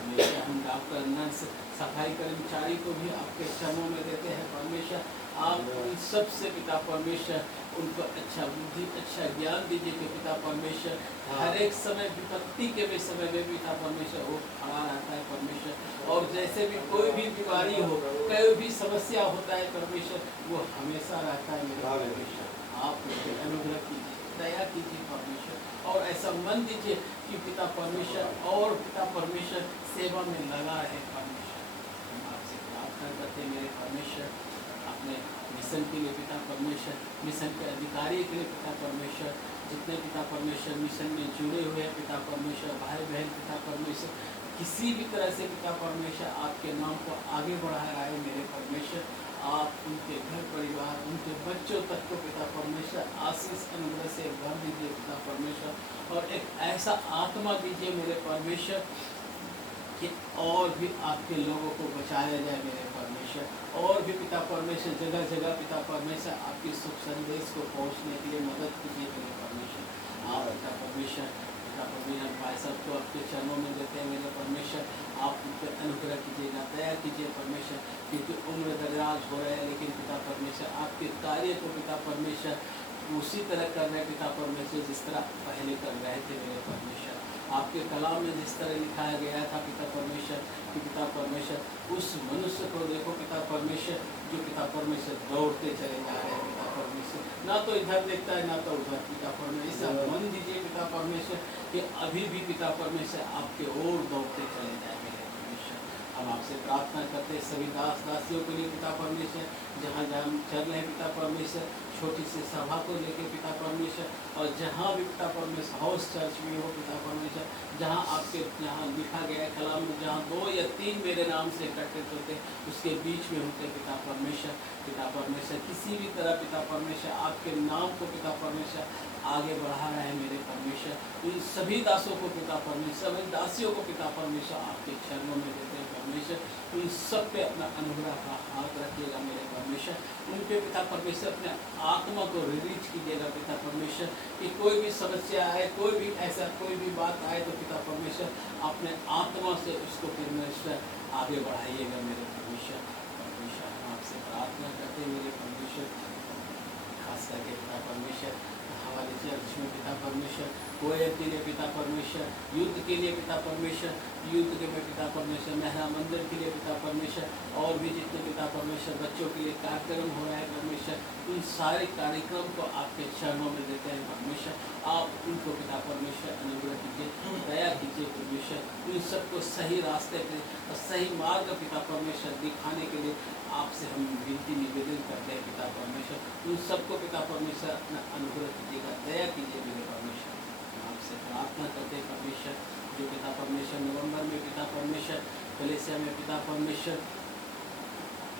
हमेशा हम डॉक्टर, नर्स, सफाई कर्मचारी को भी आपके चरणों में देते हैं परमेश्वर। आप उन सबसे पिता परमेश्वर उनको अच्छा बुद्धि, अच्छा ज्ञान दीजिए कि पिता परमेश्वर हर एक समय विपत्ति के भी समय में पिता परमेश्वर वो खड़ा रहता है परमेश्वर। और जैसे भी कोई भी बीमारी हो, कोई भी समस्या होता है परमेश्वर, वो हमेशा रहता है मेरे परमेश्वर। आप उनके अनुग्रह कीजिए, दया कीजिए परमेश्वर, और ऐसा मन दीजिए कि पिता परमेश्वर और पिता परमेश्वर सेवा में लगा रहे परमेश्वर। हम आपसे प्रार्थना करते हैं मेरे परमेश्वर, अपने मिशन के लिए पिता परमेश्वर, मिशन के अधिकारी के लिए पिता परमेश्वर, जितने पिता परमेश्वर मिशन में जुड़े हुए हैं पिता परमेश्वर, भाई बहन पिता परमेश्वर, किसी भी तरह से पिता परमेश्वर आपके नाम को आगे बढ़ा रहा है मेरे परमेश्वर। आप उनके घर परिवार, उनके बच्चों तक को पिता परमेश्वर आशीष अनुग्रह से भर दीजिए पिता परमेश्वर, और एक ऐसा आत्मा दीजिए मेरे परमेश्वर कि और भी आपके लोगों को बचाया जाए मेरे परमेश्वर। और भी पिता परमेश्वर जगह जगह पिता परमेश्वर आपकी शुभ संदेश को पहुंचने के लिए मदद कीजिए मेरे परमेश्वर। आप पिता परमेश्वर भाई साहब को आपके चरणों में देते हैं मेरे परमेश्वर। आप उन पर अनुग्रह कीजिएगा, दया कीजिए परमेश्वर, क्योंकि उम्र दराज हो रहे हैं, लेकिन पिता परमेश्वर आपके कार्य को पिता परमेश्वर उसी तरह कर रहे पिता परमेश्वर जिस तरह पहले कर रहे थे मेरे परमेश्वर। आपके कलाम में जिस तरह लिखाया गया था पिता परमेश्वर कि पिता परमेश्वर उस मनुष्य को देखो पिता परमेश्वर, जो पिता परमेश्वर दौड़ते चले जा रहे हैं पिता परमेश्वर, ना तो इधर देखता है ना तो उधर पिता परमेश्वर। ऐसा मन दीजिए पिता परमेश्वर कि अभी भी पिता परमेश्वर आपके ओर दौड़ते चले जाए मेरे परमेश्वर। हम आपसे प्रार्थना करते हैं सभी दास दासियों के लिए पिता परमेश्वर, जहाँ जहाँ चल रहे हैं पिता परमेश्वर, छोटी सी सभा को लेके पिता परमेश्वर, और जहाँ भी पिता परमेश्वर हाउस चर्च में हो पिता परमेश्वर, जहाँ आपके यहाँ लिखा गया है कलाम में, जहाँ 2 या 3 मेरे नाम से एकत्रित होते उसके बीच में होते पिता परमेश्वर। पिता परमेश्वर किसी भी तरह पिता परमेश्वर आपके नाम को पिता परमेश्वर आगे बढ़ा रहे हैं मेरे परमेश्वर। उन सभी दासों को पिता परमेश्वर, सभी दासियों को पिता परमेश्वर आपके चरणों में देते हैं परमेश्वर। उन सब पे अपना अनुग्रह का हाथ रखिएगा मेरे परमेश्वर। उन पे पिता परमेश्वर अपने आत्मा को रिलीज कीजिएगा पिता परमेश्वर, कि कोई भी समस्या आए, कोई भी ऐसा कोई भी बात आए तो पिता परमेश्वर अपने आत्मा से उसको परमेश्वर आगे बढ़ाइएगा मेरे परमेश्वर। परमेश्वर हम आपसे प्रार्थना करते हैं मेरे परमेश्वर, खास करके पिता परमेश्वर हमारे चर्च में पिता परमेश्वर, कोयल के लिए पिता परमेश्वर, युद्ध के लिए पिता परमेश्वर, युद्ध के में पिता परमेश्वर, महिला मंदिर के लिए पिता परमेश्वर, और भी जितने पिता परमेश्वर बच्चों के लिए कार्यक्रम हो रहा है परमेश्वर, उन सारे कार्यक्रम को आपके चरणों में देते हैं परमेश्वर। आप उनको पिता परमेश्वर अनुग्रह कीजिए, दया कीजिए परमेश्वर, उन सबको सही रास्ते पे और सही मार्ग पिता परमेश्वर दिखाने के लिए आपसे हम विनती निवेदन करते हैं पिता परमेश्वर। उन सबको पिता परमेश्वर अपना अनुग्रह कीजिएगा, दया कीजिए मेरे परमेश्वर। हम आपसे प्रार्थना करते हैं परमेश्वर, जो पिता परमेश्वर नवंबर में पिता परमेश्वर कलेसिया में पिता परमेश्वर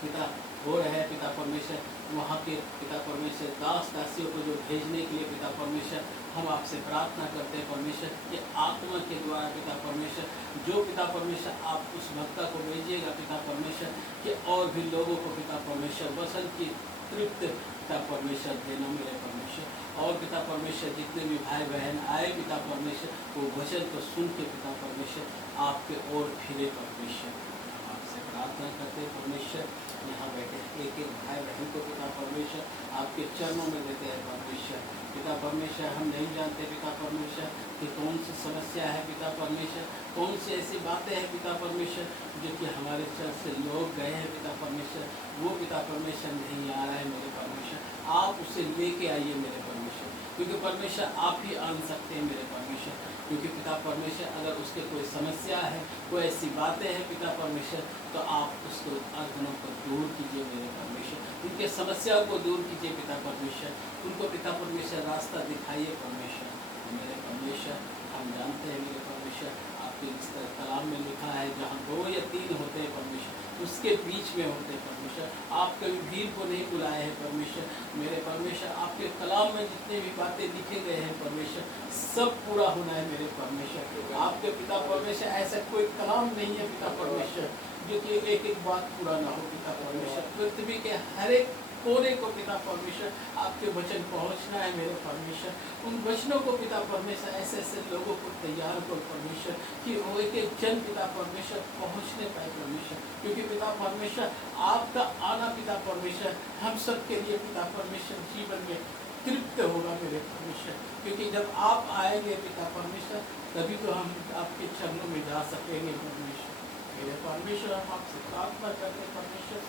पिता हो रहे हैं पिता परमेश्वर, वहाँ के पिता परमेश्वर दास दासियों को जो भेजने के लिए पिता परमेश्वर हम आपसे प्रार्थना करते हैं परमेश्वर, कि आत्मा के द्वारा पिता परमेश्वर जो पिता परमेश्वर आप उस भक्ता को भेजिएगा पिता परमेश्वर, कि और भी लोगों को पिता परमेश्वर वचन की तृप्त पिता परमेश्वर देना मेरे परमेश्वर। और पिता परमेश्वर जितने भी भाई बहन आए पिता परमेश्वर, वो वचन को सुन के पिता परमेश्वर आपके ओर फिरे परमेश्वर। हम आपसे प्रार्थना प्रार्थना करते हैं परमेश्वर, यहाँ बैठे एक एक भाई बहन को पिता परमेश्वर आपके चरणों में देते हैं परमेश्वर। पिता परमेश्वर, हम नहीं जानते पिता परमेश्वर कि कौन सी समस्या है पिता परमेश्वर, कौन सी ऐसी बातें हैं पिता परमेश्वर जो कि हमारे चर्च से लोग गए हैं पिता परमेश्वर, वो पिता परमेश्वर नहीं आ रहा है मेरे परमेश्वर। आप उसे लेके आइए मेरे परमेश्वर, क्योंकि परमेश्वर आप ही आन सकते हैं मेरे परमेश्वर। क्योंकि पिता परमेश्वर अगर उसके कोई समस्या है, कोई ऐसी बातें हैं पिता परमेश्वर, तो आप उसको अर्पणों को दूर कीजिए मेरे परमेश्वर, उनके समस्याओं को दूर कीजिए पिता परमेश्वर, उनको पिता परमेश्वर रास्ता दिखाइए परमेश्वर। मेरे परमेश्वर, हम जानते हैं मेरे परमेश्वर आपके इस तरह कलाम में लिखा है जहाँ 2 या 3 होते हैं परमेश्वर उसके बीच में होते हैं परमेश्वर। आप कभी भीड़ को नहीं बुलाए हैं परमेश्वर। मेरे परमेश्वर, आपके कलाम में जितने भी बातें लिखे गए हैं परमेश्वर, सब पूरा होना है मेरे परमेश्वर। आपके पिता परमेश्वर ऐसा कोई कलाम नहीं है पिता परमेश्वर जो कि एक एक बात पूरा ना हो पिता परमेश्वर। पृथ्वी के हर एक कोने को पिता परमेश्वर आपके वचन पहुंचना है मेरे परमेश्वर। उन वचनों को पिता परमेश्वर ऐसे ऐसे लोगों को तैयार करो परमेश्वर कि वो एक एक जन पिता परमेश्वर पहुंचने पाए परमेश्वर। क्योंकि पिता परमेश्वर आपका आना पिता परमेश्वर हम सब के लिए पिता परमेश्वर जीवन में तृप्त होगा मेरे परमेश्वर। क्योंकि जब आप आएंगे पिता परमेश्वर तभी तो हम आपके चरणों में जा सकेंगे परमेश्वर। मेरे परमेश्वर, हम आपसे प्रार्थना करते परमेश्वर,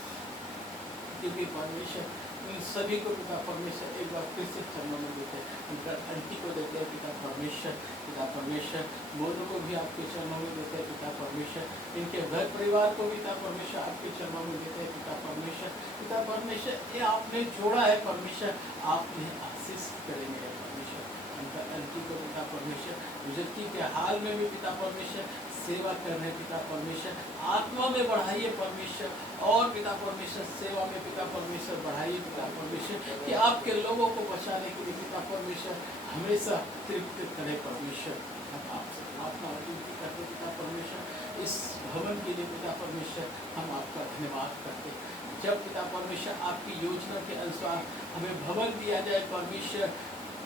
क्योंकि परमेश्वर इन सभी को पिता परमेश्वर एक बार फिर से चरणों में देते हैं। उनका आंटी को देते हैं पिता परमेश्वर मोनू को भी आपके चरणों में देते हैं पिता परमेश्वर, इनके घर परिवार को भी पिता परमेश्वर आपके चरणों में देते हैं पिता परमेश्वर। ये आपने जोड़ा है परमेश्वर, आपने आशीष करेंगे परमेश्वर। उनका आंटी को पिता परमेश्वर बुजुर्गी के हाल में भी पिता परमेश्वर सेवा कर रहे पिता परमेश्वर, आत्मा में बढ़ाइए परमेश्वर, और पिता परमेश्वर सेवा में पिता परमेश्वर बढ़ाइए पिता परमेश्वर, कि आपके लोगों को बचाने के लिए पिता परमेश्वर हमेशा तृप्त करे परमेश्वर। हम आपसे प्रार्थना और विनती करते पिता परमेश्वर, इस भवन के लिए पिता परमेश्वर हम आपका धन्यवाद करते। जब पिता परमेश्वर आपकी योजना के अनुसार हमें भवन दिया जाए परमेश्वर,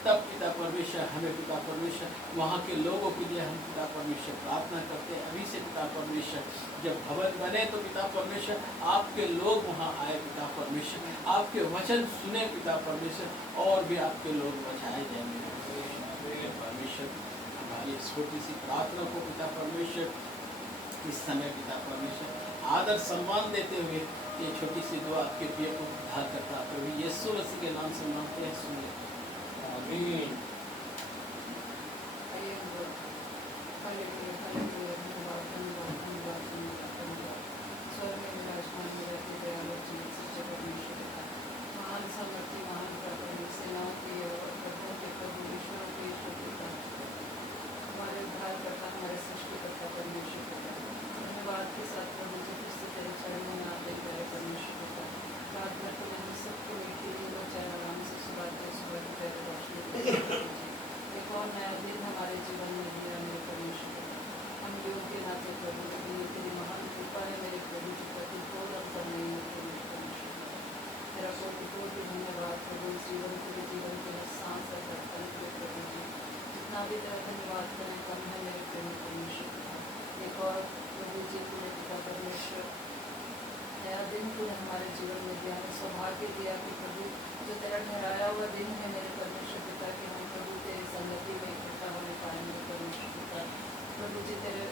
तब पिता परमेश्वर हमें पिता परमेश्वर वहाँ के लोगों के लिए हम पिता परमेश्वर प्रार्थना करते हैं। अभी से पिता परमेश्वर जब भवन बने तो पिता परमेश्वर आपके लोग वहाँ आए पिता परमेश्वर, आपके वचन सुने पिता परमेश्वर, और भी आपके लोग बचाए जाए मेरे परमेश्वर। हमारी छोटी सी प्रार्थना को पिता परमेश्वर इस समय पिता परमेश्वर आदर सम्मान देते हुए ये छोटी सी दुआ आपके प्रिय को उद्धार करता प्रभु यीशु मसीह के नाम से मांगते हैं, सुनिए। आमीन। हमारे जीवन में दिया है, सौभाग्य दिया कि प्रभु जो तेरा ठहराया हुआ दिन है मेरे परमेश्वर पिता कि हम प्रभु तेरी संगति में इकट्ठा होने पाएंगे परमेश्वर पिता। प्रभु जी तेरे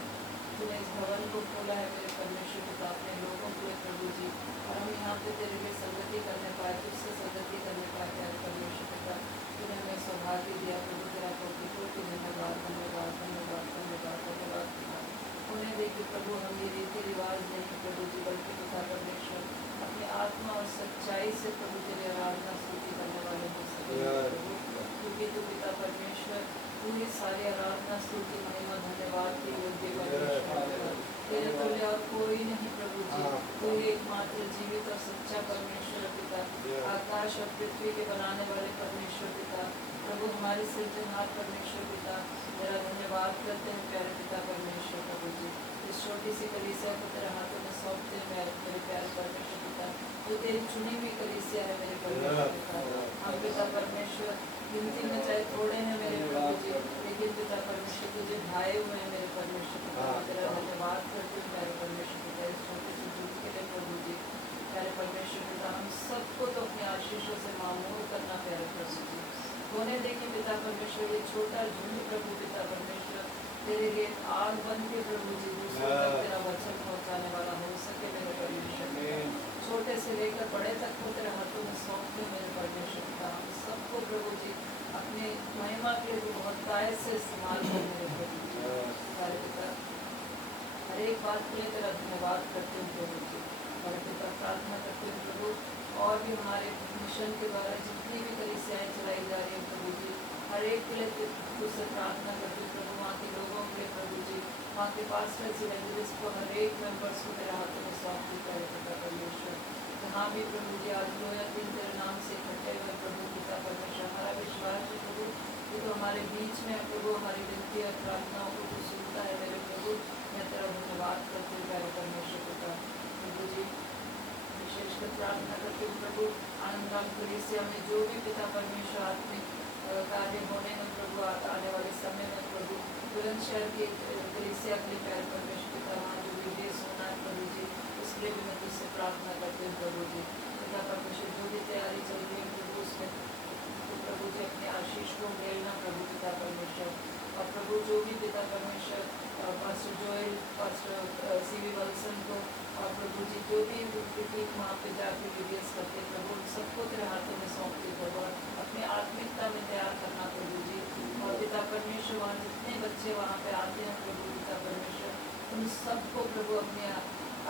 तूने इस भवन को खोला है मेरे परमेश्वर पिता अपने लोगों के लिए प्रभु जी, और हम यहाँ पे तेरे लिए संगति करने पाए, तुझसे संगति करने पाए प्यारे परमेश्वर पिता। तूने हमें सौभाग्य दिया प्रभु, तेरा कोटि धन्यवाद धन्यवाद धन्यवाद धन्यवाद धन्यवाद पिता। उन्हें देखिए प्रभु हम ये रीति रिवाज नहीं प्रभु जी, बल्कि पिता परमेश्वर अपनी आत्मा और सच्चाई से प्रभु तेरी आराधना स्तुति करने वाले हो सके प्रभु, क्योंकि तू पिता परमेश्वर तू ही सारी आराधना स्तुति महिमा धन्यवाद के योग्य परमेश्वर, तेरे तुल्य और कोई नहीं प्रभु जी। तू ही एकमात्र जीवित और सच्चा परमेश्वर पिता, आकाश और पृथ्वी के बनाने वाले परमेश्वर पिता। प्रभु हमारे सृजनहार परमेश्वर पिता तेरा धन्यवाद करते हैं प्यारे पिता परमेश्वर प्रभु जी। इस छोटी सी कलीसिया को तेरे हाथों में सौंपते हैं मेरे प्यारे परमेश्वर पिता, जो तेरी चुनी हुई कलीसिया है मेरे परमेश्वर पिता। हम पिता परमेश्वर गिनती में चाहे थोड़े हैं मेरे प्रभु जी, लेकिन पिता परमेश्वर तुझे भाए हुए हैं मेरे परमेश्वर पिता। तेरा धन्यवाद करते हैं प्यारे परमेश्वर पिता, इस छोटे से दूध के लिए परमेश्वर ये छोटा झुंड प्रभु पिता परमेश्वर तेरे लिए आग बन के प्रभु जी दूसरों तक तेरा वचन पहुंचाने वाला हो सके मेरे परमेश्वर। छोटे से लेकर बड़े तक को तेरे हाथों में सौंपते मेरे परमेश्वर पिता। हम सबको प्रभु जी अपने महिमा के लिए बहुत कायद से इस्तेमाल कर मेरे प्रभु जी हमारे पिता। हर एक बात के लिए तेरा धन्यवाद करते हैं प्रभु जी हमारे पिता। प्रार्थना करते हैं प्रभु और भी हमारे मिशन के द्वारा जितनी भी कलीसियाएं चलाई जा रही हैं प्रभु जी हर एक के लिए तुझसे प्रार्थना करते हैं प्रभु। वहाँ के लोगों के लिए प्रभु जी वहाँ के पास्टर्स इवेंजलिस्ट को हर एक मेंबर्स को तेरे हाथों में सौंप देता है पिता परमेश्वर। जहाँ भी प्रभु जी आज 2 या 3 तेरे नाम से इकट्ठे हुए प्रभु पिता परमेश्वर। हमारा विश्वास है प्रभु कि तो हमारे बीच में प्रभु हमारी विनती और प्रार्थनाओं को तू सुनता है मेरे प्रभु। मैं तेरा धन्यवाद करती हूँ प्यारे परमेश्वर पिता प्रभु जी। विशेषकर प्रार्थना करते हुए प्रभु आनंदराम कलीसिया में जो भी पिता परमेश्वर आत्मिक कार्य होने में प्रभु आने वाले समय में प्रभु बुलंदशहर की कलीसिया के लिए प्यारे परमेश्वर पिता वहाँ जो विदेश होना है प्रभु जी उसके लिए भी मैं तुझसे प्रार्थना करती हूँ प्रभु जी। पिता परमेश्वर जो भी तैयारी चल रही है प्रभु उसमें तो प्रभु जी अपने आशीष को मेलना प्रभु पिता परमेश्वर। और प्रभु जो भी पिता परमेश्वर pastor Joel pastor CV Valsan को और प्रभु जी जो भी प्रतीक वहाँ पे जाके वीडियोस करते प्रभु उन सबको तेरे हाथों में सौंपते प्रभु और अपने आत्मिकता में तैयार करना प्रभु जी। और पिता परमेश्वर वहाँ जितने बच्चे वहाँ पे आते हैं प्रभु पिता परमेश्वर उन सबको प्रभु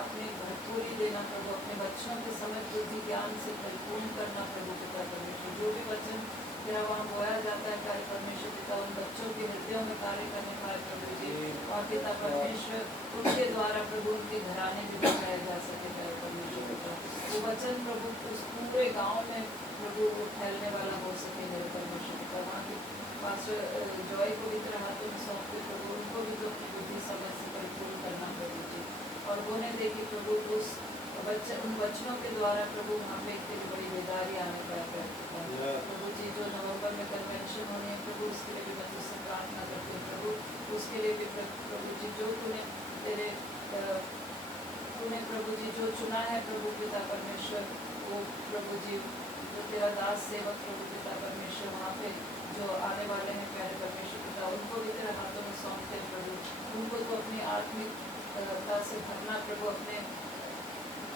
अपने भरपूरी देना प्रभु। अपने बच्चों के समय बुद्धि ज्ञान से परिपूर्ण करना प्रभु पिता परमेश्वर। जो भी वचन तेरा वहाँ बोया जाता है प्यारे परमेश्वर पिता उन बच्चों के हृदयों में कार्य करने पाए प्रभु जी। और पिता परमेश्वर उनके द्वारा प्रभु उनके घराने में दिखाया जा सके प्यारे परमेश्वर पिता। वो वचन प्रभु उस पूरे गाँव में प्रभु फैलने वाला हो सके मेरे परमेश्वर पिता। वहाँ के पास्टर जॉय को भी तेरे हाथों में सौंपते प्रभु उनको भी तो बुद्धि समझ से परिपूर्ण करना प्रभु जी। और वो नहीं देखी प्रभु उस उन वचनों के द्वारा प्रभु वहाँ पे तेरी बड़ी बेदारी आने पाए प्रभु जी। जो नवंबर में कन्वेंशन होने हैं प्रभु उसके लिए भी मैं तुझसे प्रार्थना करती हूँ प्रभु। उसके लिए भी प्रभु जी जो तूने प्रभु जी जो चुना है प्रभु पिता परमेश्वर वो प्रभु जी जो तेरा दास सेवक प्रभु पिता परमेश्वर वहाँ पे जो आने वाले हैं प्यारे परमेश्वर पिता उनको भी तेरे हाथों में सौंपते हैं प्रभु। उनको तो अपनी आत्मिकता से भरना प्रभु अपने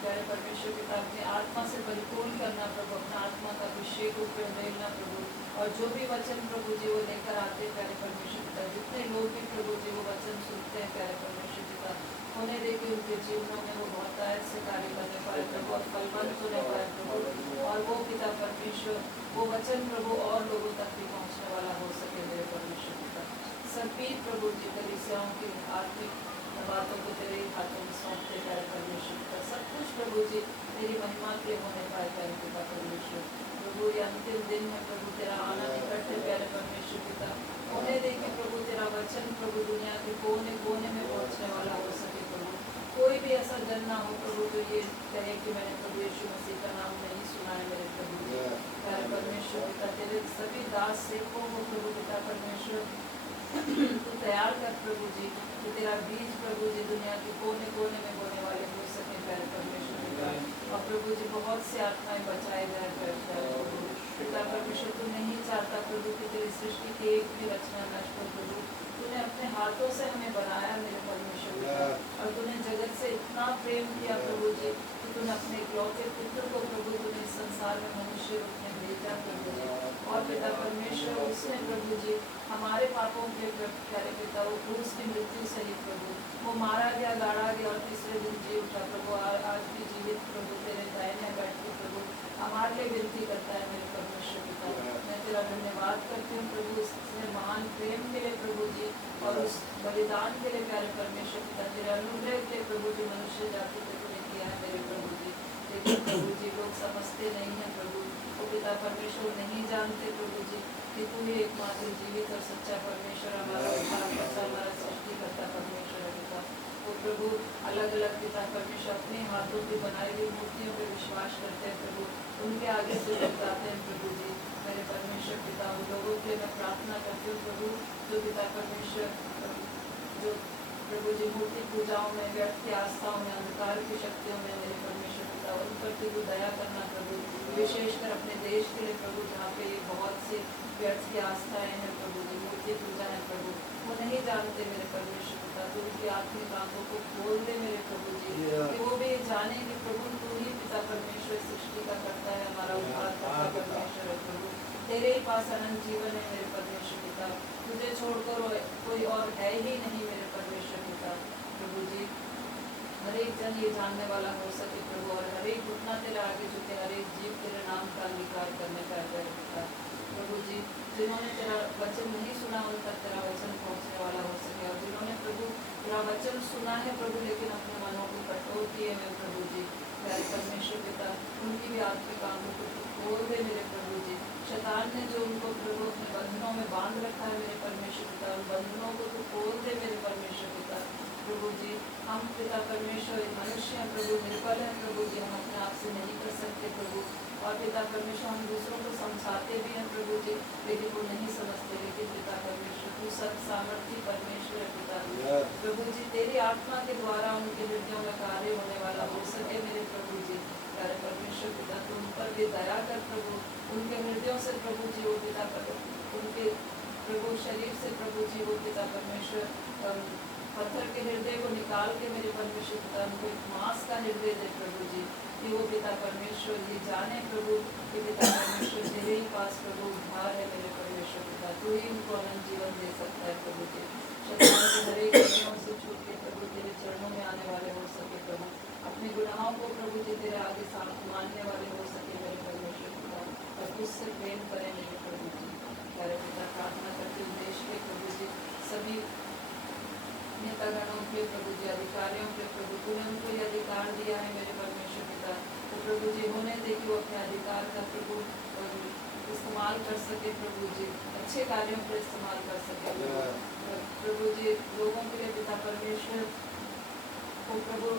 प्यारे परमेश्वर पिता अपनी आत्मा से परिपूर्ण करना प्रभु। अपना आत्मा का अभिषेक ऊपर मेलना प्रभु। और जो भी वचन प्रभु जी वो लेकर आते हैं प्यारे परमेश्वर पिता जितने लोग भी प्रभु जी वो वचन सुनते हैं प्यारे परमेश्वर पिता होने दे कि उनके जीवनों में वो बहुत आयत से कार्य करने पाए प्रभु और फलवंत होने पाए प्रभु। और वो पिता परमेश्वर वो वचन प्रभु और लोगों तक भी पहुँचने वाला हो सके मेरे परमेश्वर पिता। सभी प्रभु जी कलीसियाओं की आत्मिक बातों को तेरे हाथों में सौंपते प्यारे परमेश्वर पिता। सब कुछ प्रभु जी तेरी महिमा के होने पाए प्यारे पिता परमेश्वर। प्रभु ये अंतिम दिन है प्रभु तेरा आना निकट है प्यारे परमेश्वर पिता। होने दे कि प्रभु तेरा वचन प्रभु दुनिया के कोने कोने में पहुँचने वाला हो सके प्रभु। कोई भी ऐसा जन ना हो प्रभु जो ये कहे कि मैंने प्रभु यीशु मसीह का नाम नहीं सुना है मेरे प्रभु प्यारे परमेश्वर पिता। तेरे सभी दास सेवकों को प्रभु पिता परमेश्वर तो तैयार कर प्रभु जी कि तेरा बीज प्रभु जी दुनिया के कोने कोने में बोने वाले हो सके प्यारे परमेश्वर पिता। और प्रभु जी बहुत से आत्माएं बचाए जाए प्रभु पिता परमेश्वर। तू नहीं चाहता प्रभु कि तेरी सृष्टि की एक भी रचना नष्ट हो प्रभु। तूने अपने हाथों से हमें बनाया मेरे परमेश्वर पिता। और तूने जगत से इतना प्रेम किया प्रभु जी कि तूने अपने इकलौते पुत्र को प्रभु तूने इस संसार में मनुष्य रूप में भेजा प्रभु जी। और पिता परमेश्वर उसने प्रभु जी हमारे पापों के प्यारे पिता वो क्रूस की मृत्यु सही प्रभु वो मारा गया गाड़ा गया और तीसरे दिन जी उठा प्रभु। आज भी जीवित प्रभु तेरे दाहिने बैठ के प्रभु हमारे लिए विनती करता है मेरे परमेश्वर पिता। मैं तेरा धन्यवाद करती हूँ प्रभु उसने महान प्रेम के लिए प्रभु जी और उस बलिदान के लिए प्यारे परमेश्वर पिता। तेरे अनुग्रह के लिए प्रभु जी मनुष्य जाति को तूने किया है मेरे प्रभु जी। लेकिन प्रभु जी लोग समझते नहीं हैं प्रभु वो पिता परमेश्वर नहीं जानते प्रभु जी कि तू ही एकमात्र जीवित और सच्चा परमेश्वर हमारा उद्धारकर्ता हमारा सृष्टिकर्ता परमेश्वर है पिता। वो प्रभु अलग अलग पिता परमेश्वर अपने हाथों की बनाई हुई मूर्तियों पर विश्वास करते हैं प्रभु उनके आगे से जाते हैं प्रभु जी मेरे परमेश्वर पिता। उन लोगों के लिए मैं प्रार्थना करती हूँ प्रभु जो पिता परमेश्वर जो प्रभु जी मूर्ति पूजाओं में व्यर्थ की आस्थाओं में अंधकार की शक्तियों में मेरे परमेश्वर पिता उन पर तू दया करना प्रभु। विशेषकर अपने देश के लिए प्रभु जहाँ पे ये बहुत सी व्यर्थ की आस्थाएं हैं प्रभु जी की पूजा है प्रभु, वो नहीं जानते मेरे परमेश्वर पिता, तो उनकी आत्मिक आंखों को खोल दे मेरे प्रभु जी, कि वो भी जाने कि प्रभु तू ही पिता परमेश्वर सृष्टि का करता है, हमारा उद्धार करता परमेश्वर है प्रभु, तेरे ही पास अनंत जीवन है मेरे परमेश्वर पिता, तुझे छोड़कर कोई और है ही नहीं मेरे परमेश्वर पिता प्रभु जी। हर एक जन ये जानने वाला हो सके प्रभु, और हर एक घुटना तेरे आगे झुके, हर एक जीव तेरे नाम का अंगीकार करने का पिता प्रभु जी। जिन्होंने तेरा वचन नहीं सुना उन तक तेरा वचन पहुंचने वाला हो सके, और जिन्होंने प्रभु तेरा वचन सुना है प्रभु लेकिन अपने मनों को कठोर किए हैं प्रभु जी, प्यारे परमेश्वर पिता उनकी भी आत्मिक आंखों को खोल दे मेरे प्रभु जी। शैतान ने जो उनको प्रभु अपने बंधनों में बांध रखा है मेरे परमेश्वर पिता, उन बंधनों को तो खोल दे मेरे परमेश्वर पिता प्रभु जी। हम पिता परमेश्वर मनुष्य हैं प्रभु, निर्बल हैं प्रभु जी, हम अपने आप से नहीं कर सकते प्रभु, और पिता परमेश्वर हम दूसरों को समझाते भी हैं प्रभु जी, लेकिन वो नहीं समझते, लेकिन पिता परमेश्वर तू सब सामर्थी परमेश्वर है पिता प्रभु जी, तेरी आत्मा के द्वारा उनके हृदयों में कार्य होने वाला हो सके मेरे प्रभु जी, प्यारे परमेश्वर पिता तू उन पर भी दया कर प्रभु, उनके हृदयों से प्रभु जी वो पिता उनके प्रभु शरीर से प्रभु जी वो पिता परमेश्वर पत्थर के हृदय को निकाल के मेरे परमेश्वर पिता उनको एक मांस का हृदय दे प्रभु जी, कि वो पिता परमेश्वर ये जाने प्रभु कि पिता परमेश्वर तेरे ही पास प्रभु उद्धार है मेरे परमेश्वर पिता, तू ही उनको अनंत जीवन दे सकता है प्रभु जी। शैतान के हर एक गुनाहों से छूट के प्रभु तेरे चरणों में आने वाले हो सके प्रभु, अपने गुनाहों को प्रभु जी तेरे आगे मानने वाले हो सके मेरे परमेश्वर पिता, और तुझसे प्रेम करें मेरे प्रभु जी। प्यारे पिता प्रार्थना करते हुए देश के प्रभु जी सभी नेतागणों के प्रभु जी, अधिकारियों के प्रभु तूने उनको ये अधिकार दिया है मेरे परमेश्वर पिता, तो प्रभु जी होने दे कि वो अपने अधिकार का प्रभु इस्तेमाल कर सके प्रभु जी, अच्छे कार्यों पर इस्तेमाल कर सके प्रभु जी, लोगों के लिए पिता परमेश्वर को प्रभु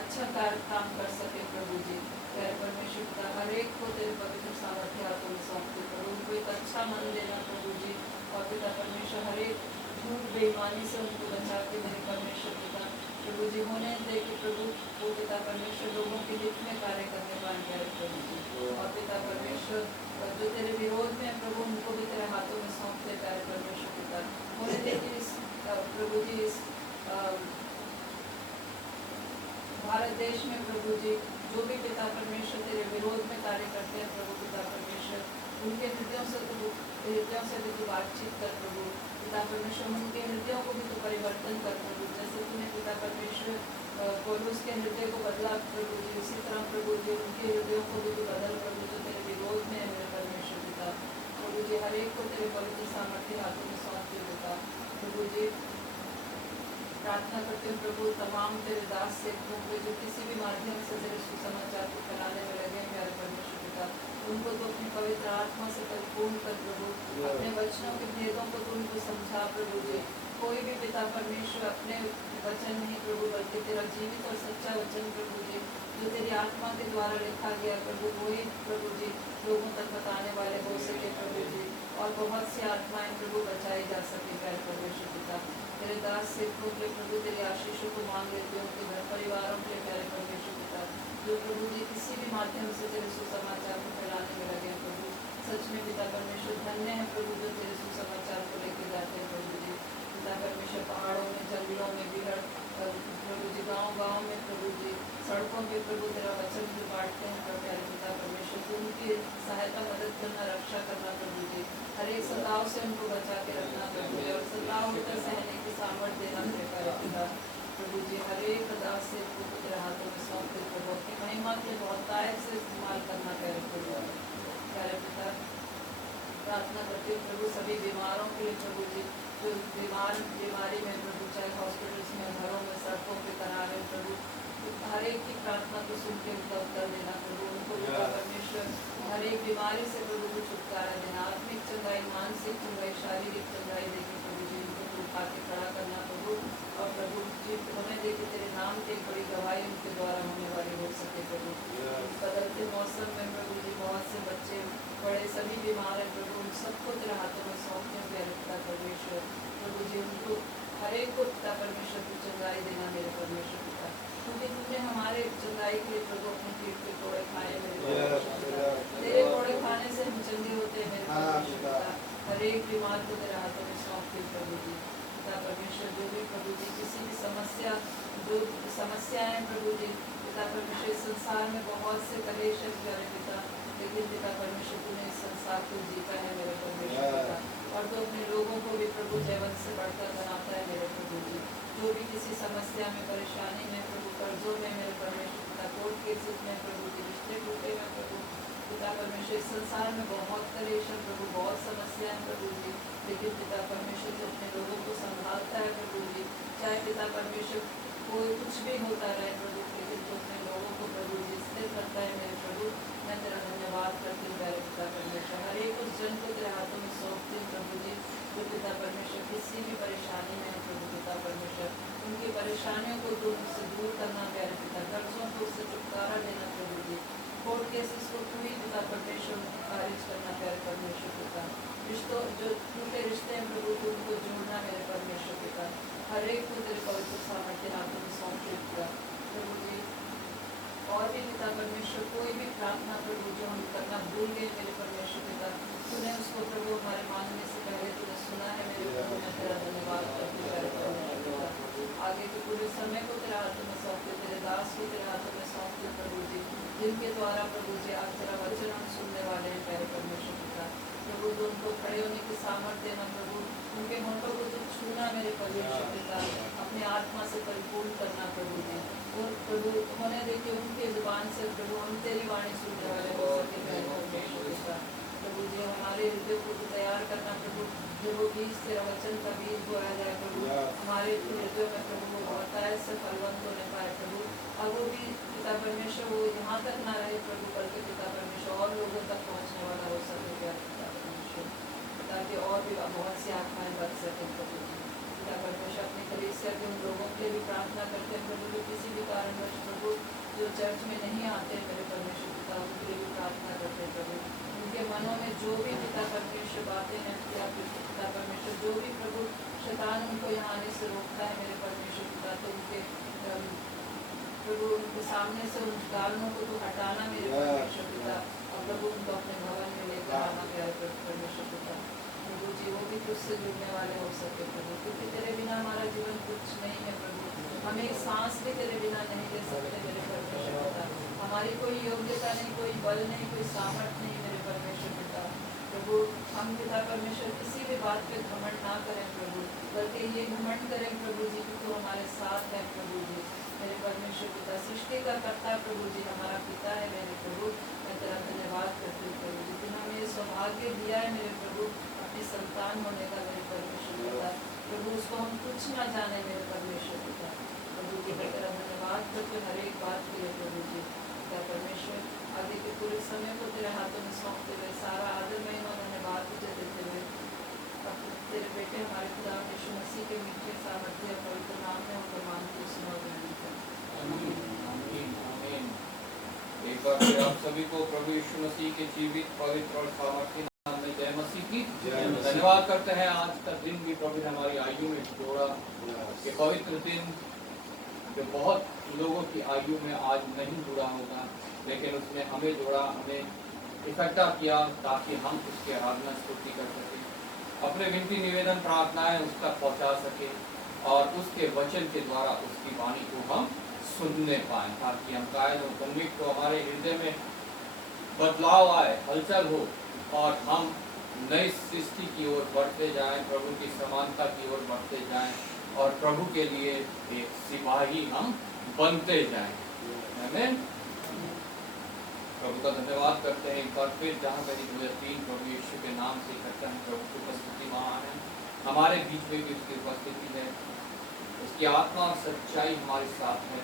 अच्छा काम कर सके प्रभु जी। प्यारे परमेश्वर पिता हर एक को तेरे पवित्र सामर्थ्य हाथों में सौंपते प्रभु, उनको एक अच्छा मन देना प्रभु जी, और पिता परमेश्वर हर एक झूठ बेईमानी से उनको बचा के मेरे परमेश्वर पिता प्रभु जी होने दे कि प्रभु वो पिता परमेश्वर लोगों के हित में कार्य करने पाए प्यारे प्रभु जी, और पिता परमेश्वर जो तेरे विरोध में प्रभु उनको भी तेरे हाथों में सौंपते प्यारे परमेश्वर पिता होने दे कि इस प्रभु जी इस भारत देश में प्रभु जी जो भी पिता परमेश्वर तेरे विरोध में कार्य करते हैं प्रभु पिता परमेश्वर उनके हृदयों से भी तू बातचीत कर प्रभु पिता परमेश्वर, उनके हृदयों को भी तो परिवर्तन कर प्रभु, जैसे तूने पिता परमेश्वर पौलुस के हृदय को बदला प्रभु जी, उसी तरह प्रभु जी उनके हृदयों को भी तो बदल प्रभु जो तेरे विरोध में है मेरे परमेश्वर पिता प्रभु जी, हर एक को तेरे पवित्र सामर्थ्य हाथों में सौंपते पिता प्रभु जी। प्रार्थना करते हैं प्रभु तमाम तेरे दास सेवकों को जो किसी भी माध्यम से तेरे सुसमाचार को फैलाने में लगे प्यारे परमेश्वर पिता, उनको तो अपनी पवित्र आत्मा से परिपूर्ण कर प्रभु, अपने वचनों के भेदों को तो उनको समझा प्रभु जी। कोई भी पिता परमेश्वर अपने वचन नहीं प्रभु बल्कि तेरा जीवित और सच्चा वचन प्रभु जी जो तेरी आत्मा के द्वारा लिखा गया प्रभु वही प्रभु जी लोगों तक बताने वाले हो सके प्रभु जी, और बहुत सी आत्माएं प्रभु बचाई जा सके प्यारे परमेश्वर पिता। तेरे दास सेवकों के प्रभु तेरे आशीषों को मांग लेते हैं, उनके घर परिवारों के प्यारे परमेश्वर पिता जो प्रभु जी किसी भी माध्यम से तेरे सुसमाचार को फैलाने में लगे प्रभु, सच में पिता परमेश्वर धन्य है प्रभु जो तेरे सुसमाचार को लेके जाते हैं प्रभु जी। पिता परमेश्वर पहाड़ों में जंगलों में बिहड़ प्रभु जी गाँव में प्रभु जी सड़कों पे प्रभु तेरा वचन जो बांटते हैं प्रभु प्यारे पिता परमेश्वर उनकी सहायता मदद करना रक्षा करना प्रभु जी, हर एक सताव से उनको बचा के रखना प्रभु जी, और सताव होकर सहने की सामर्थ्य देना प्यारे पिता प्रभु जी। हर एक दास से तेरे हाथों में सौंपते प्रभु, अपनी महिमा के बहुतायत से इस्तेमाल करना प्यारे प्रभु प्यारे पिता। प्रार्थना करते प्रभु सभी बीमारों के लिए प्रभु जी जो बीमारी में प्रभु चाहे हॉस्पिटल्स में घरों में सड़कों पे किनारे प्रभु हर एक की प्रार्थना को सुन के उनका उत्तर देना प्रभु, उनको पिता परमेश्वर हर एक बीमारी से प्रभु को छुटकारा देना, आत्मिक चंगाई मानसिक चंगाई शारीरिक चंगाई देके प्रभु जी उनको उठा के खड़ा करना प्रभु, और प्रभु जी हमें देके तेरे नाम की बड़ी गवाही उनके द्वारा होने वाली हो सके प्रभु। बदलते मौसम में प्रभु जी बहुत से बच्चे बड़े सभी बीमार हैं प्रभु, उन सबको तेरे हाथों में सौंपते हैं प्यारे पिता परमेश्वर प्रभु जी, उनको हर एक को पिता परमेश्वर की चंगाई देना मेरे परमेश्वर पिता, क्योंकि तुमने हमारे चंगाई के लिए प्रभु अपने पेट के कोड़े खाए मेरे परमेश्वर पिता, तेरे कोड़े खाने से हम चंगे होते हैं मेरे परमेश्वर पिता। हर एक बीमार को तेरे हाथों में सौंपती हूँ प्रभु जी। पिता परमेश्वर जो भी प्रभु जी किसी भी समस्या जो समस्याएं प्रभु जी पिता परमेश्वर इस संसार में बहुत से कलेश है प्यारे पिता, लेकिन पिता परमेश्वर तूने इस संसार को जीता है मेरे परमेश्वर पिता, और तो अपने लोगों को भी प्रभु जयवंत से बढ़कर बनाता है मेरे प्रभु जी। जो भी किसी समस्या में परेशानी में प्रभु कर्जों में मेरे परमेश्वर पिता कोर्ट केसेस में प्रभु जी रिश्ते टूटे में प्रभु पिता परमेश्वर इस संसार में बहुत कलेश है प्रभु, बहुत समस्याएं प्रभु जी, लेकिन पिता परमेश्वर जो अपने लोगों को संभालता है प्रभु जी। चाहे पिता परमेश्वर कोई कुछ भी होता रहे प्रभु, लेकिन जो अपने लोगों को प्रभु जी स्थिर करता है मेरे प्रभु। मैं तेरा धन्यवाद करती हूँ प्यारे पिता परमेश्वर। हर एक उस जन को तेरे हाथों में सौंपती हूँ प्रभु जी जो पिता परमेश्वर किसी भी परेशानी में है प्रभु पिता परमेश्वर, उनकी परेशानियों को दूर से दूर करना प्यारे पिता, कर्जों को उससे छुटकारा देना प्रभु जी, कोर्ट केसेस को तू ही पिता परमेश्वर खारिज करना प्यारे परमेश्वर पिता, रिश्तों जो टूटे रिश्ते हैं प्रभु तू उनको जोड़ना मेरे परमेश्वर पिता। हर एक को तेरे पवित्र सामर्थ्य हाथों में सौंपते पिता प्रभु जी। और भी पिता परमेश्वर कोई भी प्रार्थना प्रभु जो हम करना भूल गए मेरे परमेश्वर पिता, तूने उसको प्रभु हमारे मांगने से पहले तूने सुना है मेरे प्रभु। मैं तेरा धन्यवाद करती हूँ परमेश्वर पिता। आगे के पूरे समय को तेरे हाथों में सौंपते, तेरे दास को तेरे हाथों में सौंपते प्रभु जी, जिनके द्वारा प्रभु जी आज तेरा वचन हम सुनने वाले हैं प्यारे परमेश्वर पिता। प्रभु जो उनको खड़े होने की सामर्थ्य देना प्रभु, उनके होंठों को जो छूना मेरे परमेश्वर पिता, अपने आत्मा से परिपूर्ण करना प्रभु जी, और प्रभु होने देखिए उनके जुबान से प्रभु हम तेरी वाणी सुनने वाले हो सके मेरे परमेश्वर पिता। प्रभु जी हमारे हृदय को तो तैयार करना प्रभु, जो वो बीज तेरा वचन का बीज बोया जाए प्रभु, हमारे हृदय में प्रभु वो बहुतायत से फलवंत होने पाए प्रभु, और वो भी पिता परमेश्वर वो यहाँ तक ना रहे प्रभु, बल्कि पिता परमेश्वर और लोगों तक पहुँचने वाला हो सके प्यारे पिता परमेश्वर, ताकि और भी बहुत सी आत्माएं बच सकें प्रभु जी। पिता परमेश्वर अपने कलीसिया के उन लोगों के लिए भी प्रार्थना करते हैं प्रभु, जो किसी भी कारणवश प्रभु जो चर्च में नहीं आते मेरे परमेश्वर पिता, उनके लिए भी प्रार्थना करते हैं प्रभु। उनके मनों में जो भी पिता परमेश्वर बातें हैं पिता परमेश्वर, जो भी प्रभु शैतान उनको यहाँ आने से रोकता है मेरे परमेश्वर पिता, तो उनके प्रभु उनके सामने से उन कारणों को तो हटाना मेरे परमेश्वर पिता, और प्रभु उनको अपने भवन में लेकर आना प्यारे परमेश्वर पिता। प्रभु जी वो भी तुझसे जुड़ने वाले हो सके प्रभु, क्योंकि तेरे बिना हमारा जीवन कुछ नहीं है प्रभु, हम एक सांस भी तेरे बिना नहीं ले सकते मेरे परमेश्वर पिता। हमारी कोई योग्यता नहीं, कोई बल नहीं, कोई सामर्थ्य नहीं मेरे परमेश्वर पिता। प्रभु हम पिता परमेश्वर किसी भी बात पे घमंड ना करें प्रभु, बल्कि ये घमंड करें प्रभु जी कि तू हमारे साथ है प्रभु जी मेरे परमेश्वर पिता। सृष्टि का कर्ता प्रभु जी हमारा पिता है मेरे प्रभु। मैं तेरा धन्यवाद करती हूँ प्रभु जी, तूने हमें ये सौभाग्य दिया है मेरे प्रभु अपनी संतान होने का मेरे परमेश्वर पिता। प्रभु उसको हम कुछ ना जाने मेरे परमेश्वर पिता। प्रभु जी मैं तेरा धन्यवाद करते हर एक बात के लिए प्रभु जी। पिता परमेश्वर आगे के पूरे समय को तेरे हाथों में सौंपते हुए सारा आदर में और धन्यवाद तुझे देते हुए तेरे बेटे हमारे खुदा यीशु मसीह के मीठे सामर्थ्य पवित्र नाम में होकर मांगते सुनो एक बार फिर आप सभी को प्रभु यीशु मसीह के जीवित पवित्र और सामर्थ्य नाम में जय मसीह की धन्यवाद करते हैं। आज का दिन भी प्रभु ने हमारी आयु में जोड़ा, ये पवित्र दिन जो बहुत लोगों की आयु में आज नहीं जुड़ा होगा, लेकिन उसने हमें जोड़ा, हमें इकट्ठा किया ताकि हम उसकी आराधना स्तुति कर सकें, अपने विनती निवेदन प्रार्थनाएं उस तक पहुंचा सके और उसके वचन के द्वारा उसकी वाणी को हम सुनने पाए, ताकि हम कायद और कन्विक्ट हो, हमारे हृदय में बदलाव आए, हलचल हो और हम नई सृष्टि की ओर बढ़ते जाएं, प्रभु की समानता की ओर बढ़ते जाएं और प्रभु के लिए एक सिपाही हम बनते जाएं। आमीन। प्रभु का धन्यवाद करते हैं एक बार फिर, जहाँ कहीं 2003 प्रभु यीशु के नाम से इकट्ठा है, प्रभु की उपस्थिति वहाँ है, हमारे बीच में भी उसकी उपस्थिति है, उसकी आत्मा और सच्चाई हमारे साथ है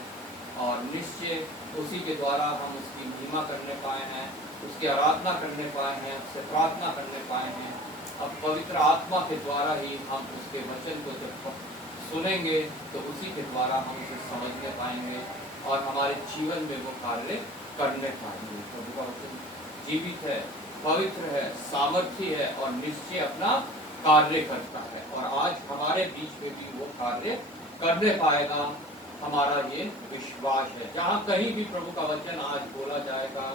और निश्चय उसी के द्वारा हम उसकी महिमा करने पाए हैं, उसकी आराधना करने पाए हैं, उससे प्रार्थना करने पाए हैं। अब पवित्र आत्मा के द्वारा ही हम उसके वचन को जब सुनेंगे तो उसी के द्वारा हम उसे समझने पाएंगे और हमारे जीवन में वो कार्य करने पाएंगे। प्रभु का वचन जीवित है, पवित्र है, सामर्थ्य है और निश्चय अपना कार्य करता है और आज हमारे बीच में भी वो कार्य करने पाएगा, हमारा ये विश्वास है। जहाँ कहीं भी प्रभु का वचन आज बोला जाएगा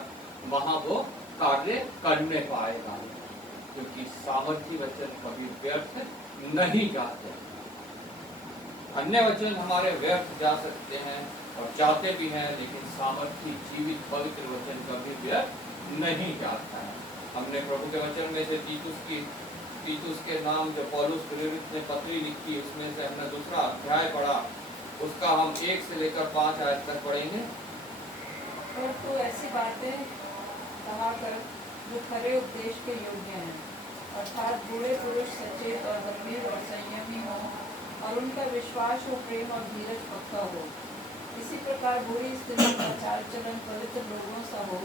वहाँ वो कार्य करने पाएगा, क्योंकि सामर्थी वचन कभी व्यर्थ नहीं जाते। अन्य वचन हमारे व्यर्थ जा सकते हैं और जाते भी हैं, लेकिन सामर्थी जीवित पवित्र वचन कभी व्यर्थ नहीं जाता है। हमने प्रभु के वचन में से तीतुस के नाम जो पौलुस प्रेरित ने पत्री लिखी, उसमें से हमने दूसरा अध्याय पढ़ा, उसका हम 1 से लेकर 5 आयत तक पढ़ेंगे। और तो ऐसी बातें कहा कर जो खरे उपदेश के योग्य हैं, अर्थात बूढ़े पुरुष सचेत और गंभीर और संयमी हो, और उनका विश्वास हो, प्रेम और धीरज पक्का हो। इसी प्रकार बुरी स्त्रियों का चाल चलन पवित्र लोगों सा हो,